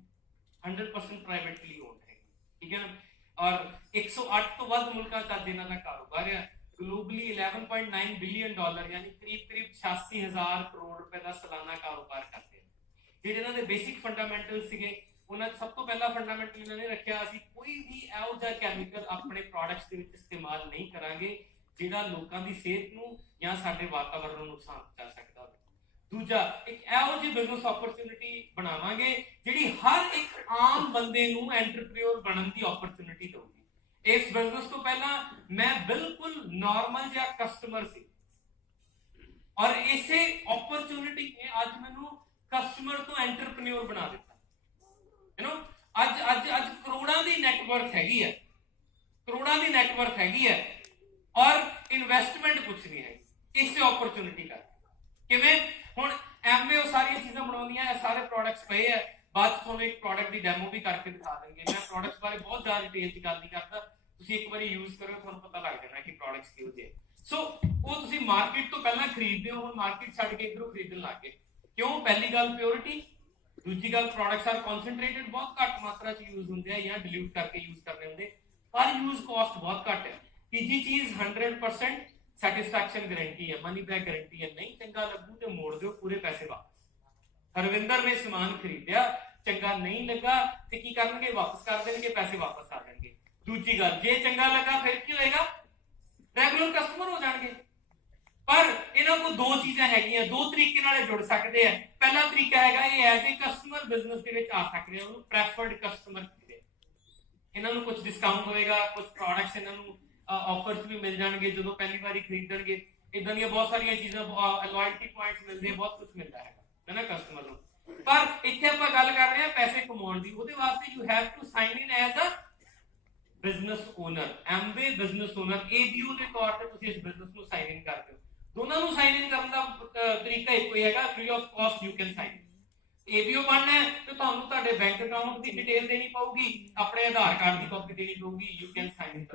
100% प्राइवेटली ओन्ड है, ठीक है ना। और 108 तो ਵੱਧ ਮੁਲਕਾਂ 'ਚ ਅੱਜ ਇਹਨਾਂ ਦਾ ਕਾਰੋਬਾਰ ਹੈ। ग्लोबली 11.9 बिलियन डॉलर यानी करीब 86,000 करोड़ रुपए का सालाना कारोबार करते हैं। ਜਿਹੜੇ ਇਹਨਾਂ ਦੇ ਬੇਸਿਕ ਫੰਡਾਮੈਂਟਲ ਸੀਗੇ ਉਹਨਾਂ ਸਭ ਤੋਂ ਪਹਿਲਾ ਫੰਡਾਮੈਂਟਲ ਇਹਨਾਂ ਨੇ ਰੱਖਿਆ, ਅਸੀਂ ਕੋਈ ਵੀ ਇਹੋ ਜਿਹਾ ਕੈਮੀਕਲ ਆਪਣੇ ਪ੍ਰੋਡਕਟਸ ਦੇ ਵਿੱਚ ਇਸਤੇਮਾਲ ਨਹੀਂ ਕਰਾਂਗੇ ਜਿਹੜਾ ਲੋਕਾਂ ਦੀ ਸਿਹਤ ਨੂੰ ਜਾਂ ਸਾਡੇ ਵਾਤਾਵਰਣ ਨੂੰ ਨੁਕਸਾਨ ਪਹੁੰਚਾ ਸਕਦਾ ਹੋਵੇ। ਦੂਜਾ, ਇੱਕ ਇਹੋ ਜਿਹੀ ਬਿਜ਼ਨਸ ਓਪਰਚੁਨਿਟੀ ਬਣਾਵਾਂਗੇ ਜਿਹੜੀ ਹਰ ਇੱਕ ਆਮ ਬੰਦੇ ਨੂੰ ਐਂਟਰਪ੍ਰੀਨਿਓਰ ਬਣਨ ਦੀ ਓਪਰਚੁਨਿਟੀ ਦੇਊਗੀ। ਇਸ ਬਿਜ਼ਨਸ ਤੋਂ ਪਹਿਲਾਂ ਮੈਂ ਬਿਲਕੁਲ ਨਾਰਮਲ ਜਿਹਾ ਕਸਟਮਰ ਸੀ ਔਰ ਇਸੇ ਓਪਰਚੁਨਿਟੀ ਨੇ ਅੱਜ ਮੈਨੂੰ ਕਸਟਮਰ ਤੋਂ ਐਂਟਰਪ੍ਰੀਨਿਓਰ ਬਣਾ ਦਿੱਤਾ। ਅੱਜ ਕਰੋੜਾਂ ਦੀ ਨੈਟਵਰਕ ਹੈਗੀ ਹੈ, ਕਰੋੜਾਂ ਦੀ ਨੈਟਵਰਕ ਹੈਗੀ ਹੈ ਔਰ ਇਨਵੈਸਟਮੈਂਟ ਕੁਛ ਨਹੀਂ ਹੈ ਇਸੇ ਓਪਰਚੁਨਿਟੀ ਕਰਕੇ। ਕਿਵੇਂ? ਹੁਣ ਐਮਏ ਉਹ ਸਾਰੀਆਂ ਚੀਜ਼ਾਂ ਬਣਾਉਂਦੀਆਂ, ਇਹ ਸਾਰੇ ਪ੍ਰੋਡਕਟਸ ਪਏ ਆ, ਬਾਅਦ ਤੁਹਾਨੂੰ ਇੱਕ ਪ੍ਰੋਡਕਟ ਦੀ ਡੈਮੋ ਵੀ ਕਰਕੇ ਦਿਖਾ ਦੇਣਗੇ। ਮੈਂ ਪ੍ਰੋਡਕਟਸ ਬਾਰੇ ਬਹੁਤ ਜ਼ਿਆਦਾ ਡਿਟੇਲ ਚ ਗੱਲ ਨਹੀਂ ਕਰਦਾ, ਤੁਸੀਂ ਇੱਕ ਵਾਰੀ ਯੂਜ਼ ਕਰੋ ਤੁਹਾਨੂੰ ਪਤਾ ਲੱਗ ਜਾਣਾ ਕਿ ਪ੍ਰੋਡਕਟਸ ਕਿਹੋ ਜਿਹੇ। ਸੋ ਉਹ ਤੁਸੀਂ ਮਾਰਕੀਟ ਤੋਂ ਪਹਿਲਾਂ ਖਰੀਦਦੇ ਹੋ, ਹੁਣ ਮਾਰਕੀਟ ਛੱਡ ਕੇ ਇਧਰੋਂ ਖਰੀਦਣ ਲੱਗ ਗਏ। ਕਿਉਂ? ਪਹਿਲੀ ਗੱਲ ਪਿਓਰਿਟੀ, ਦੂਜੀ ਗੱਲ ਪ੍ਰੋਡਕਟਸ ਆਰ ਕਨਸੈਂਟਰੇਟਡ, ਬਹੁਤ ਘੱਟ ਮਾਤਰਾ ਚ ਯੂਜ਼ ਹੁੰਦੇ ਆ ਜਾਂ ਡਿਲੂਟ ਕਰਕੇ ਯੂਜ਼ ਕਰਨੇ ਹੁੰਦੇ, ਪਰ ਯੂਜ਼ ਕਾਸਟ ਬਹੁਤ ਘੱਟ ਹੈ। ਤੀਜੀ ਚੀਜ਼ 100% ਸੈਟੀਸਫੈਕਸ਼ਨ ਗਾਰੰਟੀ ਹੈ, ਮਨੀ ਬੈਕ ਗਾਰੰਟੀ ਹੈ। ਨਹੀਂ ਚੰਗਾ ਲੱਗੂ ਤੇ ਮੋੜ ਦਿਓ, ਪੂਰੇ ਪੈਸੇ ਵਾਪਸ। ਹਰਵਿੰਦਰ ਨੇ ਸਮਾਨ ਖਰੀਦਿਆ, ਚੰਗਾ ਨਹੀਂ ਲੱਗਾ ਤੇ ਕੀ ਕਰਨਗੇ? ਵਾਪਸ ਕਰ ਦੇਣਗੇ, ਪੈਸੇ ਵਾਪਸ ਆ ਜਾਣਗੇ। ਦੂਜੀ ਗੱਲ, ਜੇ ਚੰਗਾ ਲੱਗਾ ਫਿਰ ਕੀ ਹੋਏਗਾ? ਰੈਗੂਲਰ ਕਸਟਮਰ ਹੋ ਜਾਣਗੇ। ਪਰ ਇਹਨਾਂ ਕੋਲ ਦੋ ਚੀਜ਼ਾਂ ਹੈਗੀਆਂ, ਦੋ ਤਰੀਕੇ ਨਾਲ ਜੁੜ ਸਕਦੇ ਆ। ਪਹਿਲਾ ਤਰੀਕਾ ਹੈਗਾ ਇਹ ਐਜ਼ ਏ ਕਸਟਮਰ ਬਿਜ਼ਨਸ ਦੇ ਵਿੱਚ ਆ ਸਕਦੇ ਆ, ਉਹਨੂੰ ਪ੍ਰੈਫਰਡ ਕਸਟਮਰ ਕਹਿੰਦੇ। ਇਹਨਾਂ ਨੂੰ ਕੁਝ ਡਿਸਕਾਊਂਟ ਹੋਏਗਾ, ਕੁਝ ਪ੍ਰੋਡਕਟਸ ਇਹਨਾਂ ਨੂੰ ਆਫਰਸ ਵੀ ਮਿਲ ਜਾਣਗੇ ਜਦੋਂ ਪਹਿਲੀ ਵਾਰੀ ਖਰੀਦਣਗੇ। ਇਦਾਂ ਦੀਆਂ ਬਹੁਤ ਸਾਰੀਆਂ ਚੀਜ਼ਾਂ, ਲਾਇਲਟੀ ਪੁਆਇੰਟਸ ਮਿਲਦੇ, ਬਹੁਤ ਕੁਝ ਮਿਲਦਾ ਹੈਗਾ ਨਾ ਕਸਟਮਰ ਨੂੰ। ਪਰ ਇੱਥੇ ਆਪਾਂ ਗੱਲ ਕਰ ਰਹੇ ਹਾਂ ਪੈਸੇ ਕਮਾਉਣ ਦੀ। ਉਹਦੇ ਵਾਸਤੇ you have to sign in as a business owner, Amway business owner, ABO ਦੇ ਤੌਰ ਤੇ ਤੁਸੀਂ ਇਸ ਬਿਜ਼ਨਸ ਨੂੰ ਸਾਈਨ ਇਨ ਕਰਦੇ ਹੋ। ਦੋਨਾਂ ਨੂੰ ਸਾਈਨ ਇਨ ਕਰਨ ਦਾ ਤਰੀਕਾ ਇੱਕੋ ਹੀ ਹੈਗਾ, free of cost you can sign. ABO ਬਣਨਾ ਹੈ ਤੇ ਤੁਹਾਨੂੰ ਤੁਹਾਡੇ ਬੈਂਕ ਅਕਾਊਂਟ ਦੀ ਡਿਟੇਲ ਦੇਣੀ ਪਊਗੀ, ਆਪਣੇ ਆਧਾਰ ਕਾਰਡ ਦੀ ਕਾਪੀ ਦੇਣੀ ਪਊਗੀ, ਯੂ ਕੈਨ ਸਾਈਨ ਇਨ।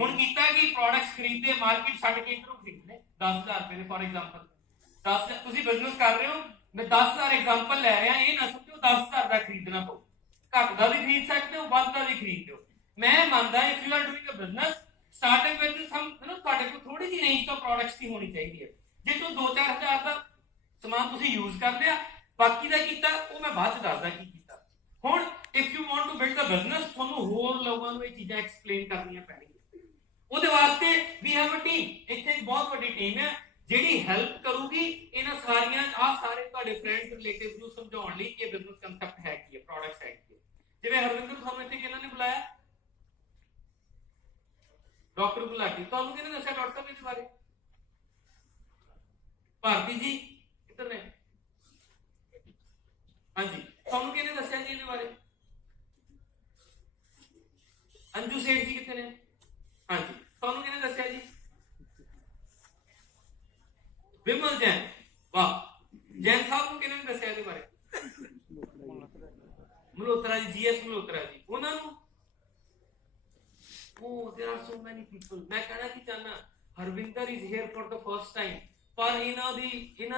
ਹੁਣ ਕੀਤਾ ਕਿ ਪ੍ਰੋਡਕਟਸ ਖਰੀਦਦੇ, ਮਾਰਕੀਟ ਛੱਡ ਕੇ ਇਧਰੋਂ ਖਰੀਦਨੇ 10000 ਰੁਪਏ ਦੇ ਫॉर ਐਗਜ਼ਾਮਪਲ। 10 ਤੁਸੀਂ ਬਿਜ਼ਨਸ ਕਰ ਰਹੇ ਹੋ, ਮੈਂ 10000 ਐਗਜ਼ਾਮਪਲ ਲੈ ਰਿਹਾ, ਇਹ ਨਾ ਸਮਝੋ 10000 ਦਾ ਖਰੀਦਣਾ ਪਊ। ਘੱਟ ਦਾ ਵੀ ਖਰੀਦ ਸਕਦੇ ਹੋ, ਵੱਧ ਦਾ ਵੀ ਖਰੀਦ ਦਿਓ। ਮੈਂ ਮੰਨਦਾ if you are doing a business starting with some ਤੁਹਾਡੇ ਕੋਲ ਥੋੜੀ ਜਿਹੀ ਰੇਂਜ ਤੋਂ ਪ੍ਰੋਡਕਟਸ ਦੀ ਹੋਣੀ ਚਾਹੀਦੀ ਹੈ। ਜੇ ਤੂੰ 2-4 ਹਜ਼ਾਰ ਦਾ ਸਮਾਨ ਤੁਸੀਂ ਯੂਜ਼ ਕਰ ਲਿਆ, ਬਾਕੀ ਦਾ ਕੀਤਾ ਉਹ ਮੈਂ ਬਾਅਦ ਚ ਦੱਸਦਾ ਕੀ ਕੀਤਾ। ਹੁਣ if you want to build a business, ਤੁਹਾਨੂੰ ਹੋਰ ਲੋਕਾਂ ਨੂੰ ਇਹ ਚੀਜ਼ਾਂ ਐਕਸਪਲੇਨ ਕਰਨੀਆਂ ਪੈਣਗੀਆਂ। ਉਹਦੇ ਵਾਸਤੇ ਵੀ ਹੈਵ ਅ ਟੀਮ। ਇੱਥੇ ਇੱਕ ਬਹੁਤ ਵੱਡੀ ਟੀਮ ਹੈ ਜਿਹੜੀ ਹੈਲਪ ਕਰੂਗੀ ਇਹਨਾਂ ਸਾਰੀਆਂ ਸਾਰੇ ਤੁਹਾਡੇ ਫਰੈਂਡਸ ਰਿਲੇਟਿਵਸ ਨੂੰ ਸਮਝਾਉਣ ਲਈ ਕਿ ਇਹ ਬਿਜ਼ਨਸ ਕਨਸੈਪਟ ਹੈ ਕੀ ਹੈ, ਪ੍ਰੋਡਕਟਸ ਹੈ ਕੀ ਹੈ। ਜਿਵੇਂ ਹਰਵਿੰਦਰ ਤੁਹਾਨੂੰ ਇੱਥੇ ਕਿਹਨਾਂ ਨੇ ਬੁਲਾਇਆ? ਡਾਕਟਰ ਗੁਲਾਟੀ। ਤੁਹਾਨੂੰ ਕਿਹਨੇ ਦੱਸਿਆ ਡਾਕਟਰ ਸਾਹਿਬ ਇਹਦੇ ਬਾਰੇ? ਭਾਰਤੀ ਜੀ ਕਿੱਧਰ ਨੇ? ਹਾਂਜੀ, ਤੁਹਾਨੂੰ ਕਿਹਨੇ ਦੱਸਿਆ ਜੀ ਇਹਦੇ ਬਾਰੇ? ਅੰਜੂ ਸੇਠ ਜੀ ਕਿੱਥੇ ਨੇ? ਹਾਂਜੀ, ਤੁਹਾਨੂੰ ਕਿਹਨੇ ਦੱਸਿਆ ਜੀ? ਵਿਮਲ ਜੈਨ। ਵਾਹ, ਜੈਨ ਸਾਹਿਬ ਨੂੰ ਕਿਹਨੇ ਦੱਸਿਆ ਇਹਦੇ ਬਾਰੇ? ਮਲਹੋਤਰਾ ਜੀ, ਜੀਐਸ ਮਲਹੋਤਰਾ ਜੀ। ਉਹਨਾਂ ਨੂੰ there are so many people। ਮੈਂ ਕਹਿਣਾ ਕੀ ਚਾਹਨਾ, Harvinder is here for the first time, ਪਰ ਇਹਨਾਂ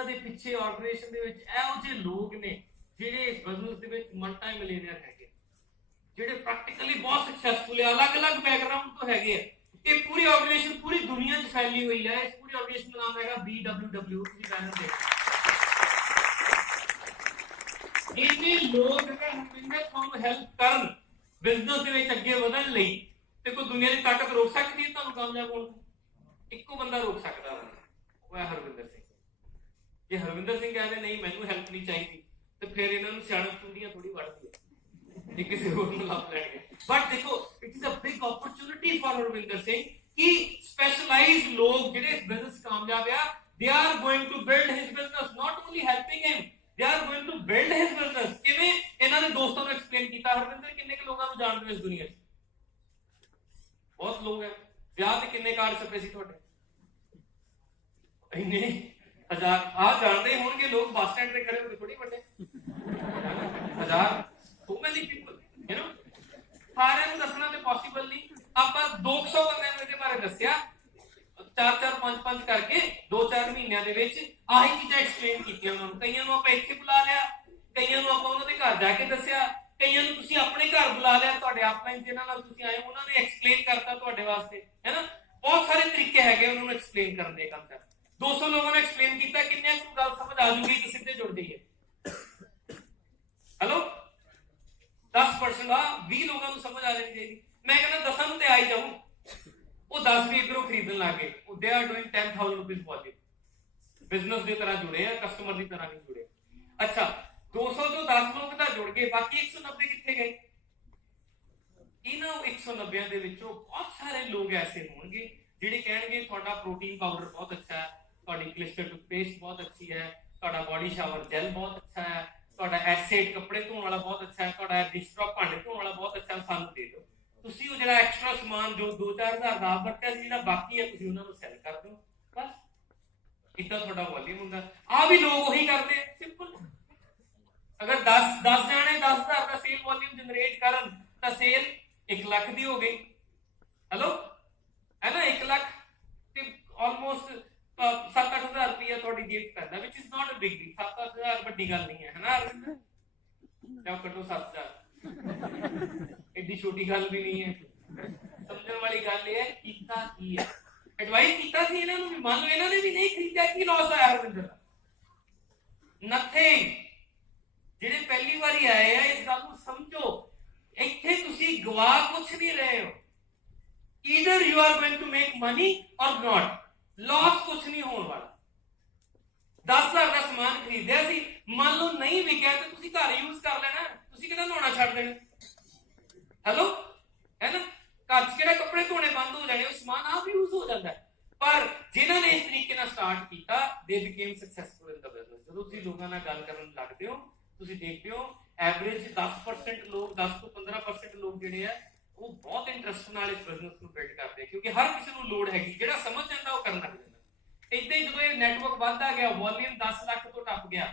ਦੇ ਪਿੱਛੇ ਆਰਗੇਨਾਈਜੇਸ਼ਨ ਦੇ ਵਿੱਚ ਇਹੋ ਜਿਹੇ ਲੋਕ ਨੇ ਜਿਹੜੇ ਇਸ ਬਿਜ਼ਨਸ ਦੇ ਵਿੱਚ ਮਲਟੀ ਮਿਲੀਅਨਰ ਹੈਗੇ, ਜਿਹੜੇ ਪ੍ਰੈਕਟੀਕਲੀ ਬਹੁਤ ਸਕਸੈਸਫੁਲ ਹੈ, ਅਲੱਗ-ਅਲੱਗ ਬੈਕਗ੍ਰਾਉਂਡ ਤੋਂ ਹੈਗੇ ਆ। ਇਹ ਪੂਰੀ ਆਰਗੇਨਾਈਜੇਸ਼ਨ ਪੂਰੀ ਦੁਨੀਆ 'ਚ ਫੈਲੀ ਹੋਈ ਹੈ। ਇਸ ਪੂਰੀ ਆਰਗੇਨਾਈਜੇਸ਼ਨ ਦਾ ਨਾਮ ਹੈਗਾ BWW। ਤੁਸੀਂ ਬੈਨਰ ਦੇਖੋ, ਇਹਨੇ ਲੋਕ ਹਰਵਿੰਦਰ ਤੁਹਾਨੂੰ ਹੈਲਪ ਕਰਨ ਬਿਜ਼ਨਸ ਦੇ ਵਿੱਚ ਅੱਗੇ ਵਧਣ ਲਈ। ਤੇ ਕੋਈ ਦੁਨੀਆ ਦੀ ਤਾਕਤ ਰੋਕ ਸਕਦੀ ਹੈ ਤੁਹਾਨੂੰ ਕਾਮਯਾਬ ਹੋਣ ਤੋਂ? ਇੱਕੋ ਬੰਦਾ ਰੋਕ ਸਕਦਾ, ਉਹ ਹੈ ਹਰਵਿੰਦਰ ਸਿੰਘ। ਜੇ ਹਰਵਿੰਦਰ ਸਿੰਘ ਕਹਿੰਦੇ ਨਹੀਂ ਮੈਨੂੰ ਹੈਲਪ ਨਹੀਂ ਚਾਹੀਦੀ, ਤੇ ਫਿਰ ਇਹਨਾਂ ਨੂੰ ਸਿਆਣਪ ਚੁੰਡੀਆਂ ਥੋੜੀ ਵੜਦੀ ਹੈ, ਇਹ ਕਿਸੇ ਹੋਰ ਨੂੰ ਲੱਭ ਲੈਣਗੇ। ਬਟ ਦੇਖੋ, it is a big opportunity for Harvinder Singh ਕਿ ਸਪੈਸ਼ਲਾਈਜ਼ਡ ਲੋਕ ਜਿਹੜੇ ਇਸ ਬਿਜ਼ਨਸ ਕਾਮਯਾਬ ਆ, they are going to build his business, not only helping him, they are going to build his business. ਕਿਵੇਂ? ਇਹਨਾਂ ਦੇ ਦੋਸਤਾਂ ਨੂੰ ਐਕਸਪਲੇਨ ਕੀਤਾ। ਹਰਵਿੰਦਰ ਕਿੰਨੇ ਕੁ ਲੋਕਾਂ ਨੂੰ ਜਾਣਦੇ ਹੋ ਇਸ ਦੁਨੀਆ 'ਚ? ਬਹੁਤ ਲੋਕ ਹੈ। ਵਿਆਹ ਤੇ ਕਿੰਨੇ ਕਾਰਡ ਛਪੇ ਸੀ ਤੁਹਾਡੇ? ਇੰਨੇ ਹਜ਼ਾਰ। ਆਹ ਜਾਣਦੇ ਹੋਣਗੇ ਲੋਕ, ਬੱਸ ਸਟੈਂਡ ਤੇ ਖੜੇ ਹੋ ਕੇ ਥੋੜੀ ਵੱਡੇ 1000 so many people, you know। ਸਾਰਿਆਂ ਨੂੰ ਦੱਸਣਾ ਤੇ ਪੋਸੀਬਲ ਨਹੀਂ। ਆਪਾਂ 200 ਬੰਦਿਆਂ ਨੂੰ ਇਹਦੇ ਬਾਰੇ ਦੱਸਿਆ, 4-4 5-5 ਕਰਕੇ 2-4 ਮਹੀਨਿਆਂ ਦੇ ਵਿੱਚ ਆਹੀ ਚੀਜ਼ਾਂ ਐਕਸਪਲੇਨ ਕੀਤੀਆਂ ਉਹਨਾਂ ਨੂੰ। ਕਈਆਂ ਨੂੰ ਆਪਾਂ ਇੱਥੇ ਬੁਲਾ ਲਿਆ, ਕਈਆਂ ਨੂੰ ਆਪਾਂ ਉਹਨਾਂ ਦੇ ਘਰ ਜਾ ਕੇ ਦੱਸਿਆ, ਕਈਆਂ ਨੂੰ ਤੁਸੀਂ ਆਪਣੇ ਘਰ ਬੁਲਾ ਲਿਆ, ਤੁਹਾਡੇ ਆਪਲਾਈਨ ਜਿਹਨਾਂ ਨਾਲ ਤੁਸੀਂ ਆਏ ਉਹਨਾਂ ਨੇ ਐਕਸਪਲੇਨ ਕਰਤਾ ਤੁਹਾਡੇ ਵਾਸਤੇ, ਹੈ ਨਾ। ਬਹੁਤ ਸਾਰੇ ਤਰੀਕੇ ਹੈਗੇ ਉਹਨਾਂ ਨੂੰ ਐਕਸਪਲੇਨ ਕਰਨ ਦੇ। ਕੰਸੈਪਟ 200 ਲੋਕਾਂ ਨੇ ਐਕਸਪਲੇਨ ਕੀਤਾ, ਕਿੰਨੇ ਨੂੰ ਗੱਲ ਸਮਝ ਆ ਜੂਗੀ ਕਿ ਸਿੱਧੇ ਜੁੜ ਜਾਈਏ। ਹੈਲੋ, 10% ਆ 20 ਲੋਕਾਂ ਨੂੰ ਸਮਝ ਆ ਜਾਣੀ ਚਾਹੀਦੀ। ਮੈਂ ਕਹਿੰਦਾ 10 ਨੂੰ ਤੇ ਆ ਹੀ ਜਾਊ। ਉਹ 10 ਵੀ ਇੱਧਰੋਂ ਖਰੀਦਣ ਲੱਗ ਗਏ। They are doing 10,000 rupees volume. Business ਦੀ ਤਰ੍ਹਾਂ ਜੁੜੇ ਆ, ਕਸਟਮਰ ਦੀ ਤਰ੍ਹਾਂ ਨਹੀਂ ਜੁੜੇ। ਅੱਛਾ 200 ਤੋਂ 10 ਲੋਕ ਤਾਂ ਜੁੜ ਗਏ, ਬਾਕੀ 190 ਕਿੱਥੇ ਗਏ? ਇਹਨਾਂ 190 ਦੇ ਵਿੱਚੋਂ ਬਹੁਤ ਸਾਰੇ ਲੋਕ ਐਸੇ ਹੋਣਗੇ ਜਿਹੜੇ ਕਹਿਣਗੇ ਤੁਹਾਡਾ ਪ੍ਰੋਟੀਨ ਪਾਊਡਰ ਬਹੁਤ ਅੱਛਾ ਹੈ, ਤੁਹਾਡੀ ਕਲਿਸਟਰ ਟੂਥਪੇਸਟ ਬਹੁਤ ਅੱਛੀ ਹੈ, ਤੁਹਾਡਾ ਬੋਡੀ ਸ਼ਾਵਰ ਜੈਲ ਬਹੁਤ ਅੱਛਾ ਹੈ, ਤੁਹਾਡਾ ਐਸਿਡ ਕੱਪੜੇ ਧੋਣ ਵਾਲਾ ਬਹੁਤ ਅੱਛਾ ਹੈ, ਤੁਹਾਡਾ ਡਿਸ਼ਟਰਪ ਭਾਂਡੇ ਧੋਣ ਵਾਲਾ ਬਹੁਤ ਅੱਛਾ ਹੈ, ਸਾਨੂੰ ਦੇ ਦਿਓ। ਤੁਸੀਂ ਉਹ ਜਿਹੜਾ ਐਕਸਟਰਾ ਸਮਾਨ ਜੋ 2-4 ਹਜ਼ਾਰ ਦਾ ਵਰਤਿਆ ਸੀ, ਜਿਹੜਾ ਬਾਕੀ ਹੈ ਤੁਸੀਂ ਉਹਨਾਂ ਨੂੰ ਸੈਲ ਕਰ ਦਿਓ। ਬਸ ਇਦਾਂ ਤੁਹਾਡਾ ਵੋਲਿਊਮ ਹੁੰਦਾ। ਆ ਵੀ ਲੋਕ ਉਹੀ ਕਰਦੇ ਆ, ਸਿੰਪਲ। ਅਗਰ 10 ਜਾਣੇ 10,000 ਦਾ ਸੇਲ ਵੋਲਿਊਮ ਜਨਰੇਟ ਕਰਨ ਤਾਂ ਸੇਲ 1 ਲੱਖ ਦੀ ਹੋ ਗਈ। ਹੈਲੋ ਹੈ ਨਾ, 1 ਲੱਖ ਤੇ ਆਲਮੋਸਟ 7-8 ਹਜ਼ਾਰ ਰੁਪਇਆ ਤੁਹਾਡੀ ਜੇਬ ਪੈਂਦਾ, which is not a big deal. 7-8 ਹਜ਼ਾਰ ਵੱਡੀ ਗੱਲ ਨਹੀਂ ਹੈ, ਹੈ ਨਾ? ਜਾਓ ਕੱਢੋ 7,000, ਐਡੀ ਛੋਟੀ ਗੱਲ ਵੀ ਨਹੀਂ ਹੈ। ਸਮਝਣ ਵਾਲੀ ਗੱਲ ਇਹ ਹੈ ਕੀਤਾ ਕੀ ਹੈ। ਐਡਵਾਈਸ ਕੀਤਾ ਸੀ ਇਹਨਾਂ ਨੂੰ ਵੀ, ਮੰਨ ਲਓ ਇਹਨਾਂ ਨੇ ਵੀ ਨਹੀਂ ਖਰੀਦਿਆ, ਕੀ ਲਾਸ ਆਇਆ ਹਰਵਿੰਦਰ ਦਾ? ਨਥਿੰਗ। ਜਿਹੜੇ ਪਹਿਲੀ ਵਾਰੀ ਆਏ ਆ ਇਸ ਗੱਲ ਨੂੰ ਸਮਝੋ, ਇੱਥੇ ਤੁਸੀਂ ਗਵਾ ਕੁਛ ਨਹੀਂ ਰਹੇ ਹੋ। either you are going to make money or not, loss ਕੁਛ ਨਹੀਂ ਹੋਣ ਵਾਲਾ। 10,000 ਦਾ ਸਮਾਨ ਖਰੀਦਿਆ ਸੀ, ਮੰਨ ਲਓ ਨਹੀਂ ਵਿਕਿਆ ਤੇ ਤੁਸੀਂ ਘਰ ਯੂਜ਼ ਕਰ ਲੈਣਾ, ਤੁਸੀਂ ਕਿਹੜਾ ਨਹਾਉਣਾ ਛੱਡ ਦੇਣਾ? ਹੈਲੋ ਹੈ ਨਾ, ਘਰ 'ਚ ਕਿਹੜਾ ਕੱਪੜੇ ਧੋਣੇ ਬੰਦ ਹੋ ਜਾਣੇ, ਉਹ ਸਮਾਨ ਆਪ ਯੂਜ਼ ਹੋ ਜਾਂਦਾ। ਪਰ ਜਿਨ੍ਹਾਂ ਨੇ ਇਸ ਤਰੀਕੇ ਨਾਲ ਸਟਾਰਟ ਕੀਤਾ, ਦੇ ਬਿਕੇਮ ਸਕਸੈਸਫੁਲ ਇਨ ਦਾ ਬਿਜ਼ਨਸ। ਜਦੋਂ ਤੁਸੀਂ ਲੋਕਾਂ ਨਾਲ ਗੱਲ ਕਰਨ ਲੱਗਦੇ ਹੋ, ਤੁਸੀਂ ਦੇਖਦੇ ਹੋ ਐਵਰੇਜ 10% ਲੋਕ, 10 ਤੋਂ 15% ਲੋਕ ਜਿਹੜੇ ਆ ਉਹ ਬਹੁਤ ਇੰਟਰਸਟ ਨਾਲ ਇਸ ਬਿਜ਼ਨਸ ਨੂੰ ਬਿਲਡ ਕਰਦੇ, ਕਿਉਂਕਿ ਹਰ ਕਿਸੇ ਨੂੰ ਲੋੜ ਹੈਗੀ। ਜਿਹੜਾ ਸਮਝ ਜਾਂਦਾ ਉਹ ਕਰਨ ਲੱਗ ਜਾਂਦਾ। ਇਦਾਂ ਹੀ ਜਦੋਂ ਇਹ ਨੈਟਵਰਕ ਵੱਧਦਾ ਗਿਆ, ਵੋਲਿਊਮ 10 ਲੱਖ ਤੋਂ ਟੱਪ ਗਿਆ,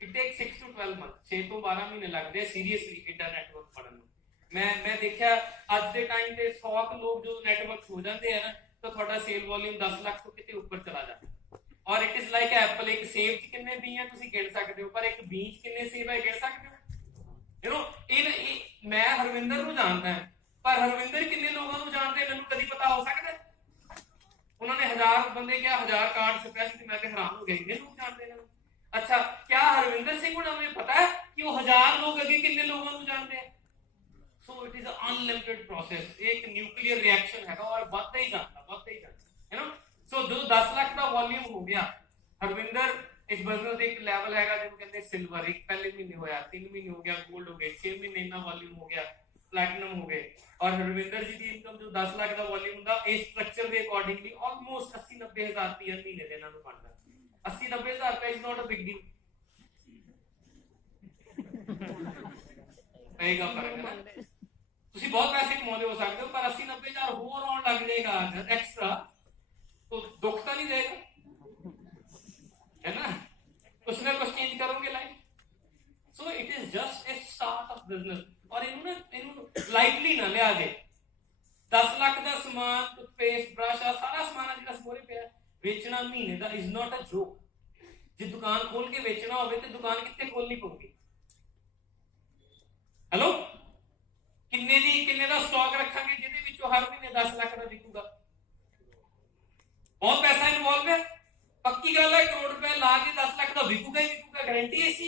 ਇਟ ਟੇਕ 6 to 12 ਮੰਥ, 6 ਤੋਂ 12 ਮਹੀਨੇ ਲੱਗਦੇ ਸੀਰੀਅਸਲੀ ਇਹਦਾ ਨੈਟਵਰਕ ਬਣਨ ਨੂੰ। ਮੈਂ ਦੇਖਿਆ ਅੱਜ ਦੇ ਟਾਈਮ ਤੇ 100 ਲੋਕ ਜੋ ਨੈਟਵਰਕ ਹੋ ਜਾਂਦੇ ਆ ਨਾ, ਤਾਂ ਤੁਹਾਡਾ ਸੇਲ ਵੋਲਿਊਮ 10 ਲੱਖ ਤੋਂ ਕਿਤੇ ਉੱਪਰ ਚਲਾ ਜਾਂਦਾ। ਔਰ ਇਟ ਇਜ਼ ਲਾਈਕ ਐਪਲ। ਇੱਕ ਸੇਬ 'ਚ ਕਿੰਨੇ ਬੀ ਆ ਤੁਸੀਂ ਗਿਣ ਸਕਦੇ ਹੋ, ਪਰ ਇੱਕ ਬੀ 'ਚ ਕਿੰਨੇ ਸੇਬ ਹੈ ਗਿਣ ਸਕਦੇ ਹੋ? ਯੂ ਨੋ, ਇਹ ਮੈਂ ਹਰਵਿੰਦਰ ਨੂੰ ਜਾਣਦਾ, ਪਰ ਹਰਵਿੰਦਰ ਕਿੰਨੇ ਲੋਕਾਂ ਨੂੰ ਜਾਣਦੇ ਮੈਨੂੰ ਕਦੀ ਪਤਾ ਹੋ ਸਕਦਾ? ਉਹਨਾਂ ਨੇ 1000 ਬੰਦੇ ਕਿਹਾ, 1000 ਕਾਰਡ ਛਪਿਆ ਸੀ ਤੇ ਮੈਂ ਤੇ ਹੈਰਾਨ ਹੋ ਗਿਆ, ਇੰਨੇ ਲੋਕ ਜਾਣਦੇ ਇਹਨਾਂ ਨੂੰ। ਅੱਛਾ, ਕਿਆ ਹਰਵਿੰਦਰ ਸਿੰਘ ਨੂੰ ਹमें ਪਤਾ ਹੈ ਕਿ ਉਹ 1000 ਲੋਕ ਅੱਗੇ ਕਿੰਨੇ ਲੋਕਾਂ ਨੂੰ ਜਾਣਦੇ ਆ? So it is a unlimited process. ਇੱਕ ਨਿਊਕਲੀਅਰ ਰਿਐਕਸ਼ਨ ਹੈਗਾ ਔਰ ਵੱਧਦਾ ਹੀ ਜਾਂਦਾ ਹੈ ਨਾ। ਸੋ ਜਦੋਂ 10 ਲੱਖ ਦਾ ਵੋਲਿਊਮ ਹੋ ਗਿਆ, ਹਰਵਿੰਦਰ ਇਸ ਬਿਜ਼ਨਸ ਦੇ ਇੱਕ ਲੈਵਲ ਹੈਗਾ ਜਿਹਨੂੰ ਕਹਿੰਦੇ ਸਿਲਵਰ। ਇੱਕ ਪਹਿਲੇ ਮਹੀਨੇ ਹੋਇਆ, 3 ਮਹੀਨੇ ਹੋ ਗਿਆ 골ਡ ਹੋ ਗਏ, 6 ਮਹੀਨੇ ਇੰਨਾ ਵੋਲਿਊਮ ਹੋ ਗਿਆ प्लैटिनम हो गए। और हरविंदर जी की इनकम जो 10 लाख का वॉल्यूम ਹੁੰਦਾ ਇਸ ਸਟਰਕਚਰ ਦੇ ਅਕੋਰਡਿੰਗਲੀ ਆਲਮੋਸਟ 80-90 ਹਜ਼ਾਰ ਰੁਪਏ ਮਹੀਨੇ ਦੇ ਇਹਨਾਂ ਨੂੰ ਬਣਦਾ। 80-90 ਹਜ਼ਾਰ ਰੁਪਏ is not a big deal. ਪਏਗਾ ਫਰਕ ਹੈ ਨਾ। ਤੁਸੀਂ ਬਹੁਤ ਪੈਸੇ ਕਮਾਉਂਦੇ ਹੋ ਸਕਦੇ ਹੋ, ਪਰ 80-90 ਹਜ਼ਾਰ ਹੋਰ ਆਉਣ ਲੱਗ ਜਾਏਗਾ ਐਕਸਟਰਾ, तो दुख तो नहीं देगा, है ना? कुछ ना कुछ चेंज करोगे life. So it is just a start of business. और इन्होंने लाइटली ना लिया जे 10 लाख का समान, टूथपेस्ट, ब्रश, सारा समान जो मोरे पे बेचना महीने का इज नॉट अ जोक। जो दुकान खोल के बेचना हो तो दुकान कितने खोलनी पऊगी? हेलो, किन्ने का स्टॉक रखांगे जिहदे विचों हर महीने 10 लाख का विकूगा? बहुत पैसा इन्वॉल्व है। पक्की गल है, करोड़ रुपए ला के 10 लाख का विकूगा ही विकूगा, गारंटी है इसी।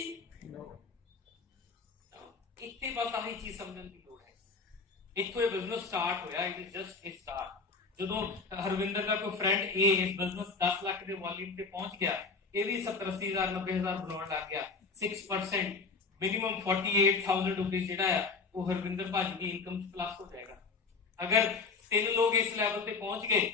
इतने बस आही चीज समझने की लोड़ है। इत्थों ये बिजनेस स्टार्ट होया, it is just a start. जदों हरविंदर का कोई फ्रेंड ए इस बिजनेस 10 लाख के वॉल्यूम पे पहुंच गया, ये भी 70-80 हज़ार 90 हज़ार बनाने लग गया। 6% मिनिमम 48,000 रुपीज जेड़ा है वो हरविंदर भाजी की इनकम प्लस हो जाएगा। अगर 3 लोग इस लेवल पे पहुंच गए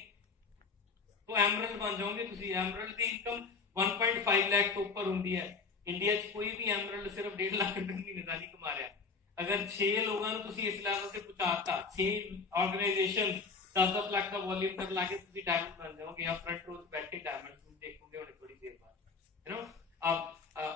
तो एमरल्ड बन जाओगे तुसी। एमरल्ड की इनकम 1.5 लाख तो ऊपर होती है। इंडिया च कोई भी एमरल्ड सिर्फ 1.5 लाख रुपए महीने का नहीं कमा रहा। अगर 6 लोगों को तुसी इस लेवल से पहुंचाता, 6 ऑर्गेनाइजेशन 10-10 लाख का वॉल्यूम तक लाके तुसी डायमंड बन जाओगे। या फ्रंट रो बैठे डायमंड तुम देखोगे होने थोड़ी देर बाद, यू नो। अब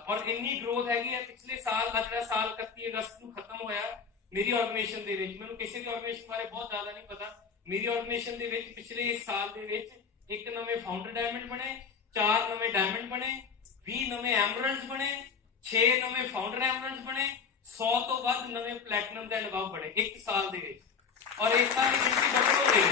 और इन्नी ग्रोथ हैगी है। पिछले साल अगला साल 31 अगस्त को खत्म होया मेरी ऑर्गेनाइजेशन दे विच, मैनूं किसी भी ऑर्गेनाइजेशन बारे बहुत ज्यादा नहीं पता। मेरी ऑर्गेनाइजेशन दे विच पिछले साल दे विच एक नवे फाउंडर डायमंड बने, 4 नवे डायमंड बने, 20 नवे एमरल्ड्स बने, 6 नवे फाउंडर एमरल्ड्स बने, 100 तो ਵੱਧ नवे प्लैटिनम ਦੇ ਅਲਵਾਹ ਬਣੇ ਇੱਕ ਸਾਲ ਦੇ ਵਿੱਚ। और एक साल ਦੀ ਗਿਣਤੀ ਡਬਲ ਹੋ ਗਈ।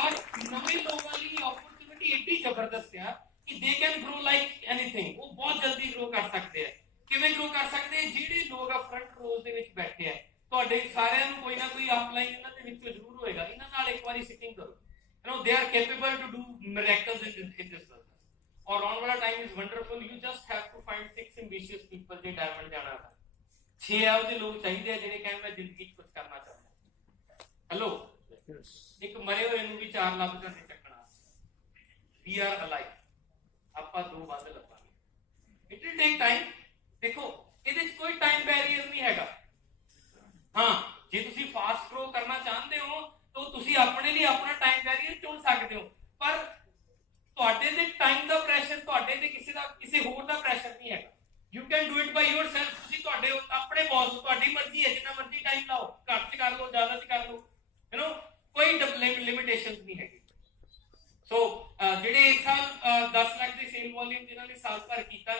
और नवे लोगों ਲਈ अपॉर्चुनिटी एडी ਜ਼ਬਰਦਸਤ ਹੈ कि they can grow like anything. वो बहुत जल्दी ग्रो कर सकते हैं। ਕਿਵੇਂ ਗਰੋ ਕਰ ਸਕਦੇ? ਜਿਹੜੇ ਲੋਕ ਆ ਫਰੰਟ ਰੋਜ਼ ਦੇ ਵਿੱਚ ਬੈਠੇ ਆ, ਤੁਹਾਡੇ ਸਾਰਿਆਂ ਨੂੰ ਕੋਈ ਨਾ ਕੋਈ ਅਪਲਾਈਨ ਇਹਨਾਂ ਦੇ ਵਿੱਚੋਂ ਜ਼ਰੂਰ ਹੋਏਗਾ, ਇਹਨਾਂ ਨਾਲ ਇੱਕ ਵਾਰੀ ਸਿਟਿੰਗ ਕਰੋ। You know, they are capable to do miracles in this business. और आने वाला time is wonderful. You just have to find 6 ambitious people J diamond जाना है। 6 ऐसे लोग चाहिए जिन्हें कहें मैं जिंदगी में कुछ करना चाहता हूँ। हेलो, एक मरे हुए ਨੂੰ ਵੀ 4 ਲੱਭ ਕੇ ਚੱਕਣਾ। We are alive. ਆਪਾਂ 2 ਵੱਧ ਲੱਭਾਂਗੇ। It will take time. देखो, ਇਹਦੇ ਵਿੱਚ ਕੋਈ टाइम बैरियर नहीं हैगा। हाँ, ਜੇ ਤੁਸੀਂ फास्ट ग्रो करना चाहते हो तो ਤੁਸੀਂ ਆਪਣੇ ਲਈ ਆਪਣਾ टाइम बैरियर ਚੁਣ ਸਕਦੇ ਹੋ, ਪਰ ਤੁਹਾਡੇ ਤੇ ਟਾਈਮ ਦਾ ਪ੍ਰੈਸ਼ਰ, ਤੁਹਾਡੇ ਤੇ ਕਿਸੇ ਹੋਰ ਦਾ ਪ੍ਰੈਸ਼ਰ ਨਹੀਂ ਹੈਗਾ। You can do it by yourself. ਤੁਸੀਂ ਤੁਹਾਡੇ ਆਪਣੇ ਬੌਸ, ਤੁਹਾਡੀ ਮਰਜ਼ੀ ਹੈ, ਜਿੰਨਾ ਮਰਜ਼ੀ ਟਾਈਮ ਲਾਓ, ਘੱਟ ਚ ਕਰ ਲਓ, ਜ਼ਿਆਦਾ ਚ ਕਰ ਲਓ, ਯੂ نو ਕੋਈ ਲਿਮਿਟੇਸ਼ਨਸ ਨਹੀਂ ਹੈਗੀ। ਸੋ ਜਿਹੜੇ ਇਸ ਸਾਲ 10 ਲੱਖ ਦੀ ਸੇਲ ਵੋਲਿਊਮ ਜਿਨ੍ਹਾਂ ਨੇ ਸਾਲ ਭਰ ਕੀਤਾ,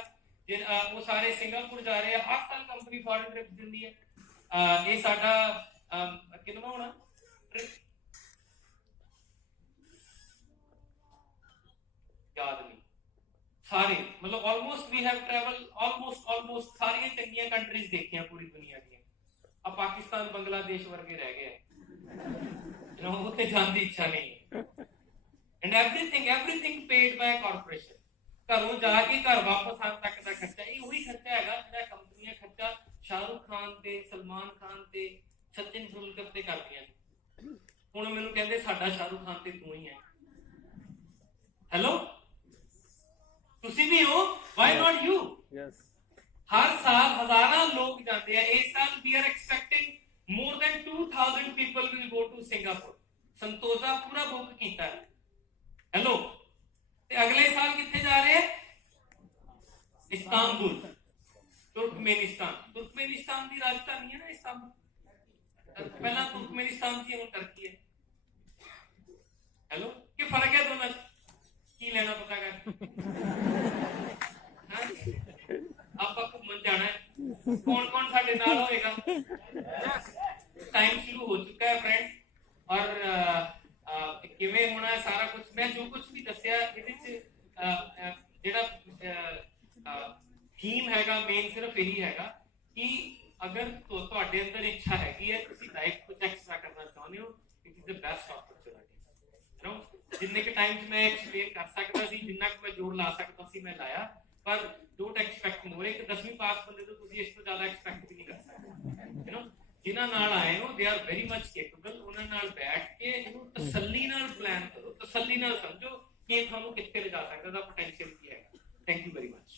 ਉਹ ਸਾਰੇ ਸਿੰਗਾਪੁਰ ਜਾ ਰਹੇ ਆ। ਹਰ ਸਾਲ ਕੰਪਨੀ ਫੋਰਨ ਟ੍ਰਿਪ ਦਿੰਦੀ ਹੈ। ਇਹ ਸਾਡਾ ਕਿੰਨਾ ਹੋਣਾ ਟ੍ਰਿਪ याद नहीं, सारे मतलब almost we have travel almost सारी चंगियां कंट्रीज देखी पूरी दुनिया दी। अब पाकिस्तान बांग्लादेश वर्गे रह गए, उत्थे जाने की इच्छा नहीं। And everything paid by corporation. घरों जाके घर वापस आने तक का खर्चा ये वही खर्चा है जो कंपनियां खर्चा शाहरुख खान ते, सलमान खान ते, सचिन तेंदुलकर ते करदियां। हुण मैनूं कहंदे साडा शाहरुख खान ते तू ही है। हेलो, ਤੁਸੀਂ ਵੀ ਹੋ, ਵਾਈ ਨਾਟ ਯੂ? ਯੈਸ। ਹਰ ਸਾਲ ਹਜ਼ਾਰਾਂ ਲੋਕ ਜਾਂਦੇ ਆ। ਇਸ ਸਾਲ we are expecting more than 2000 people will go to Singapore. Sentosa ਪੂਰਾ ਬੁੱਕ ਕੀਤਾ ਹੈ। ਹੈਲੋ, ਤੇ ਅਗਲੇ ਸਾਲ ਕਿੱਥੇ ਜਾ ਰਹੇ? ਇਸਤਾਂਬੁਲ, ਤੁਰਕਮੇਨਿਸਤਾਨ ਦੀ ਰਾਜਧਾਨੀ ਹੈ ਨਾ ਇਸਤਾਂਬੁਲ। ਪਹਿਲਾਂ ਤੁਰਕਮੇਨਿਸਤਾਨ ਸੀ, ਹੁਣ ਤੁਰਕੀ ਹੈ। ਹੈਲੋ, ਕੀ ਫਰਕ ਹੈ ਦੋਨਾਂ ਚ? ਕੀ ਲੈਣਾ ਪਤਾ ਕਰ ਆਪਾਂ ਘੁੰਮਣ ਜਾਣਾ ਹੈ। ਕੌਣ ਸਾਡੇ ਨਾਲ ਹੋਏਗਾ? ਟਾਈਮ ਸ਼ੁਰੂ ਹੋ ਚੁੱਕਾ ਹੈ ਫਰੈਂਡ। ਔਰ ਕਿਵੇਂ ਹੋਣਾ ਹੈ ਸਾਰਾ ਕੁਝ, ਮੈਂ ਜੋ ਕੁਝ ਵੀ ਦੱਸਿਆ ਇਹਦੇ ਚ ਜਿਹੜਾ ਥੀਮ ਹੈਗਾ ਮੇਨ ਸਿਰਫ ਇਹੀ ਹੈਗਾ ਕਿ ਅਗਰ ਤੁਹਾਡੇ ਅੰਦਰ ਇੱਛਾ ਹੈਗੀ ਹੈ, ਤੁਸੀਂ ਲਾਈਫ ਕੁਝ ਐਕਸਟਰਾ ਕਰਨਾ ਚਾਹੁੰਦੇ ਹੋ, it is the best opportunity. You know ਜਿੰਨੇ ਕੁ ਟਾਈਮ 'ਚ ਮੈਂ ਐਕਸਪਲੇਨ ਕਰ ਸਕਦਾ ਸੀ, ਜਿੰਨਾ ਕੁ ਮੈਂ ਜ਼ੋਰ ਲਾ ਸਕਦਾ ਸੀ ਮੈਂ ਲਾਇਆ, ਪਰ ਡੋਂਟ ਐਕਸਪੈਕਟ ਮੋਰ। ਇੱਕ 10ਵੀਂ ਪਾਸ ਬੰਦੇ ਤੋਂ ਤੁਸੀਂ ਇਸ ਤੋਂ ਜ਼ਿਆਦਾ ਐਕਸਪੈਕਟ ਵੀ ਨਹੀਂ ਕਰ ਸਕਦੇ। ਯੂ نو ਜਿਨ੍ਹਾਂ ਨਾਲ ਆਏ ਹੋ they are very much capable. ਉਹਨਾਂ ਨਾਲ ਬੈਠ ਕੇ ਇਹਨੂੰ ਤਸੱਲੀ ਨਾਲ ਪਲਾਨ ਕਰੋ, ਤਸੱਲੀ ਨਾਲ ਸਮਝੋ ਕਿ ਤੁਹਾਨੂੰ ਕਿੱਥੇ ਲਿਜਾ ਸਕਦਾ, ਦਾ ਪੋਟੈਂਸ਼ੀਅਲ ਕੀ ਹੈਗਾ। Thank you very much.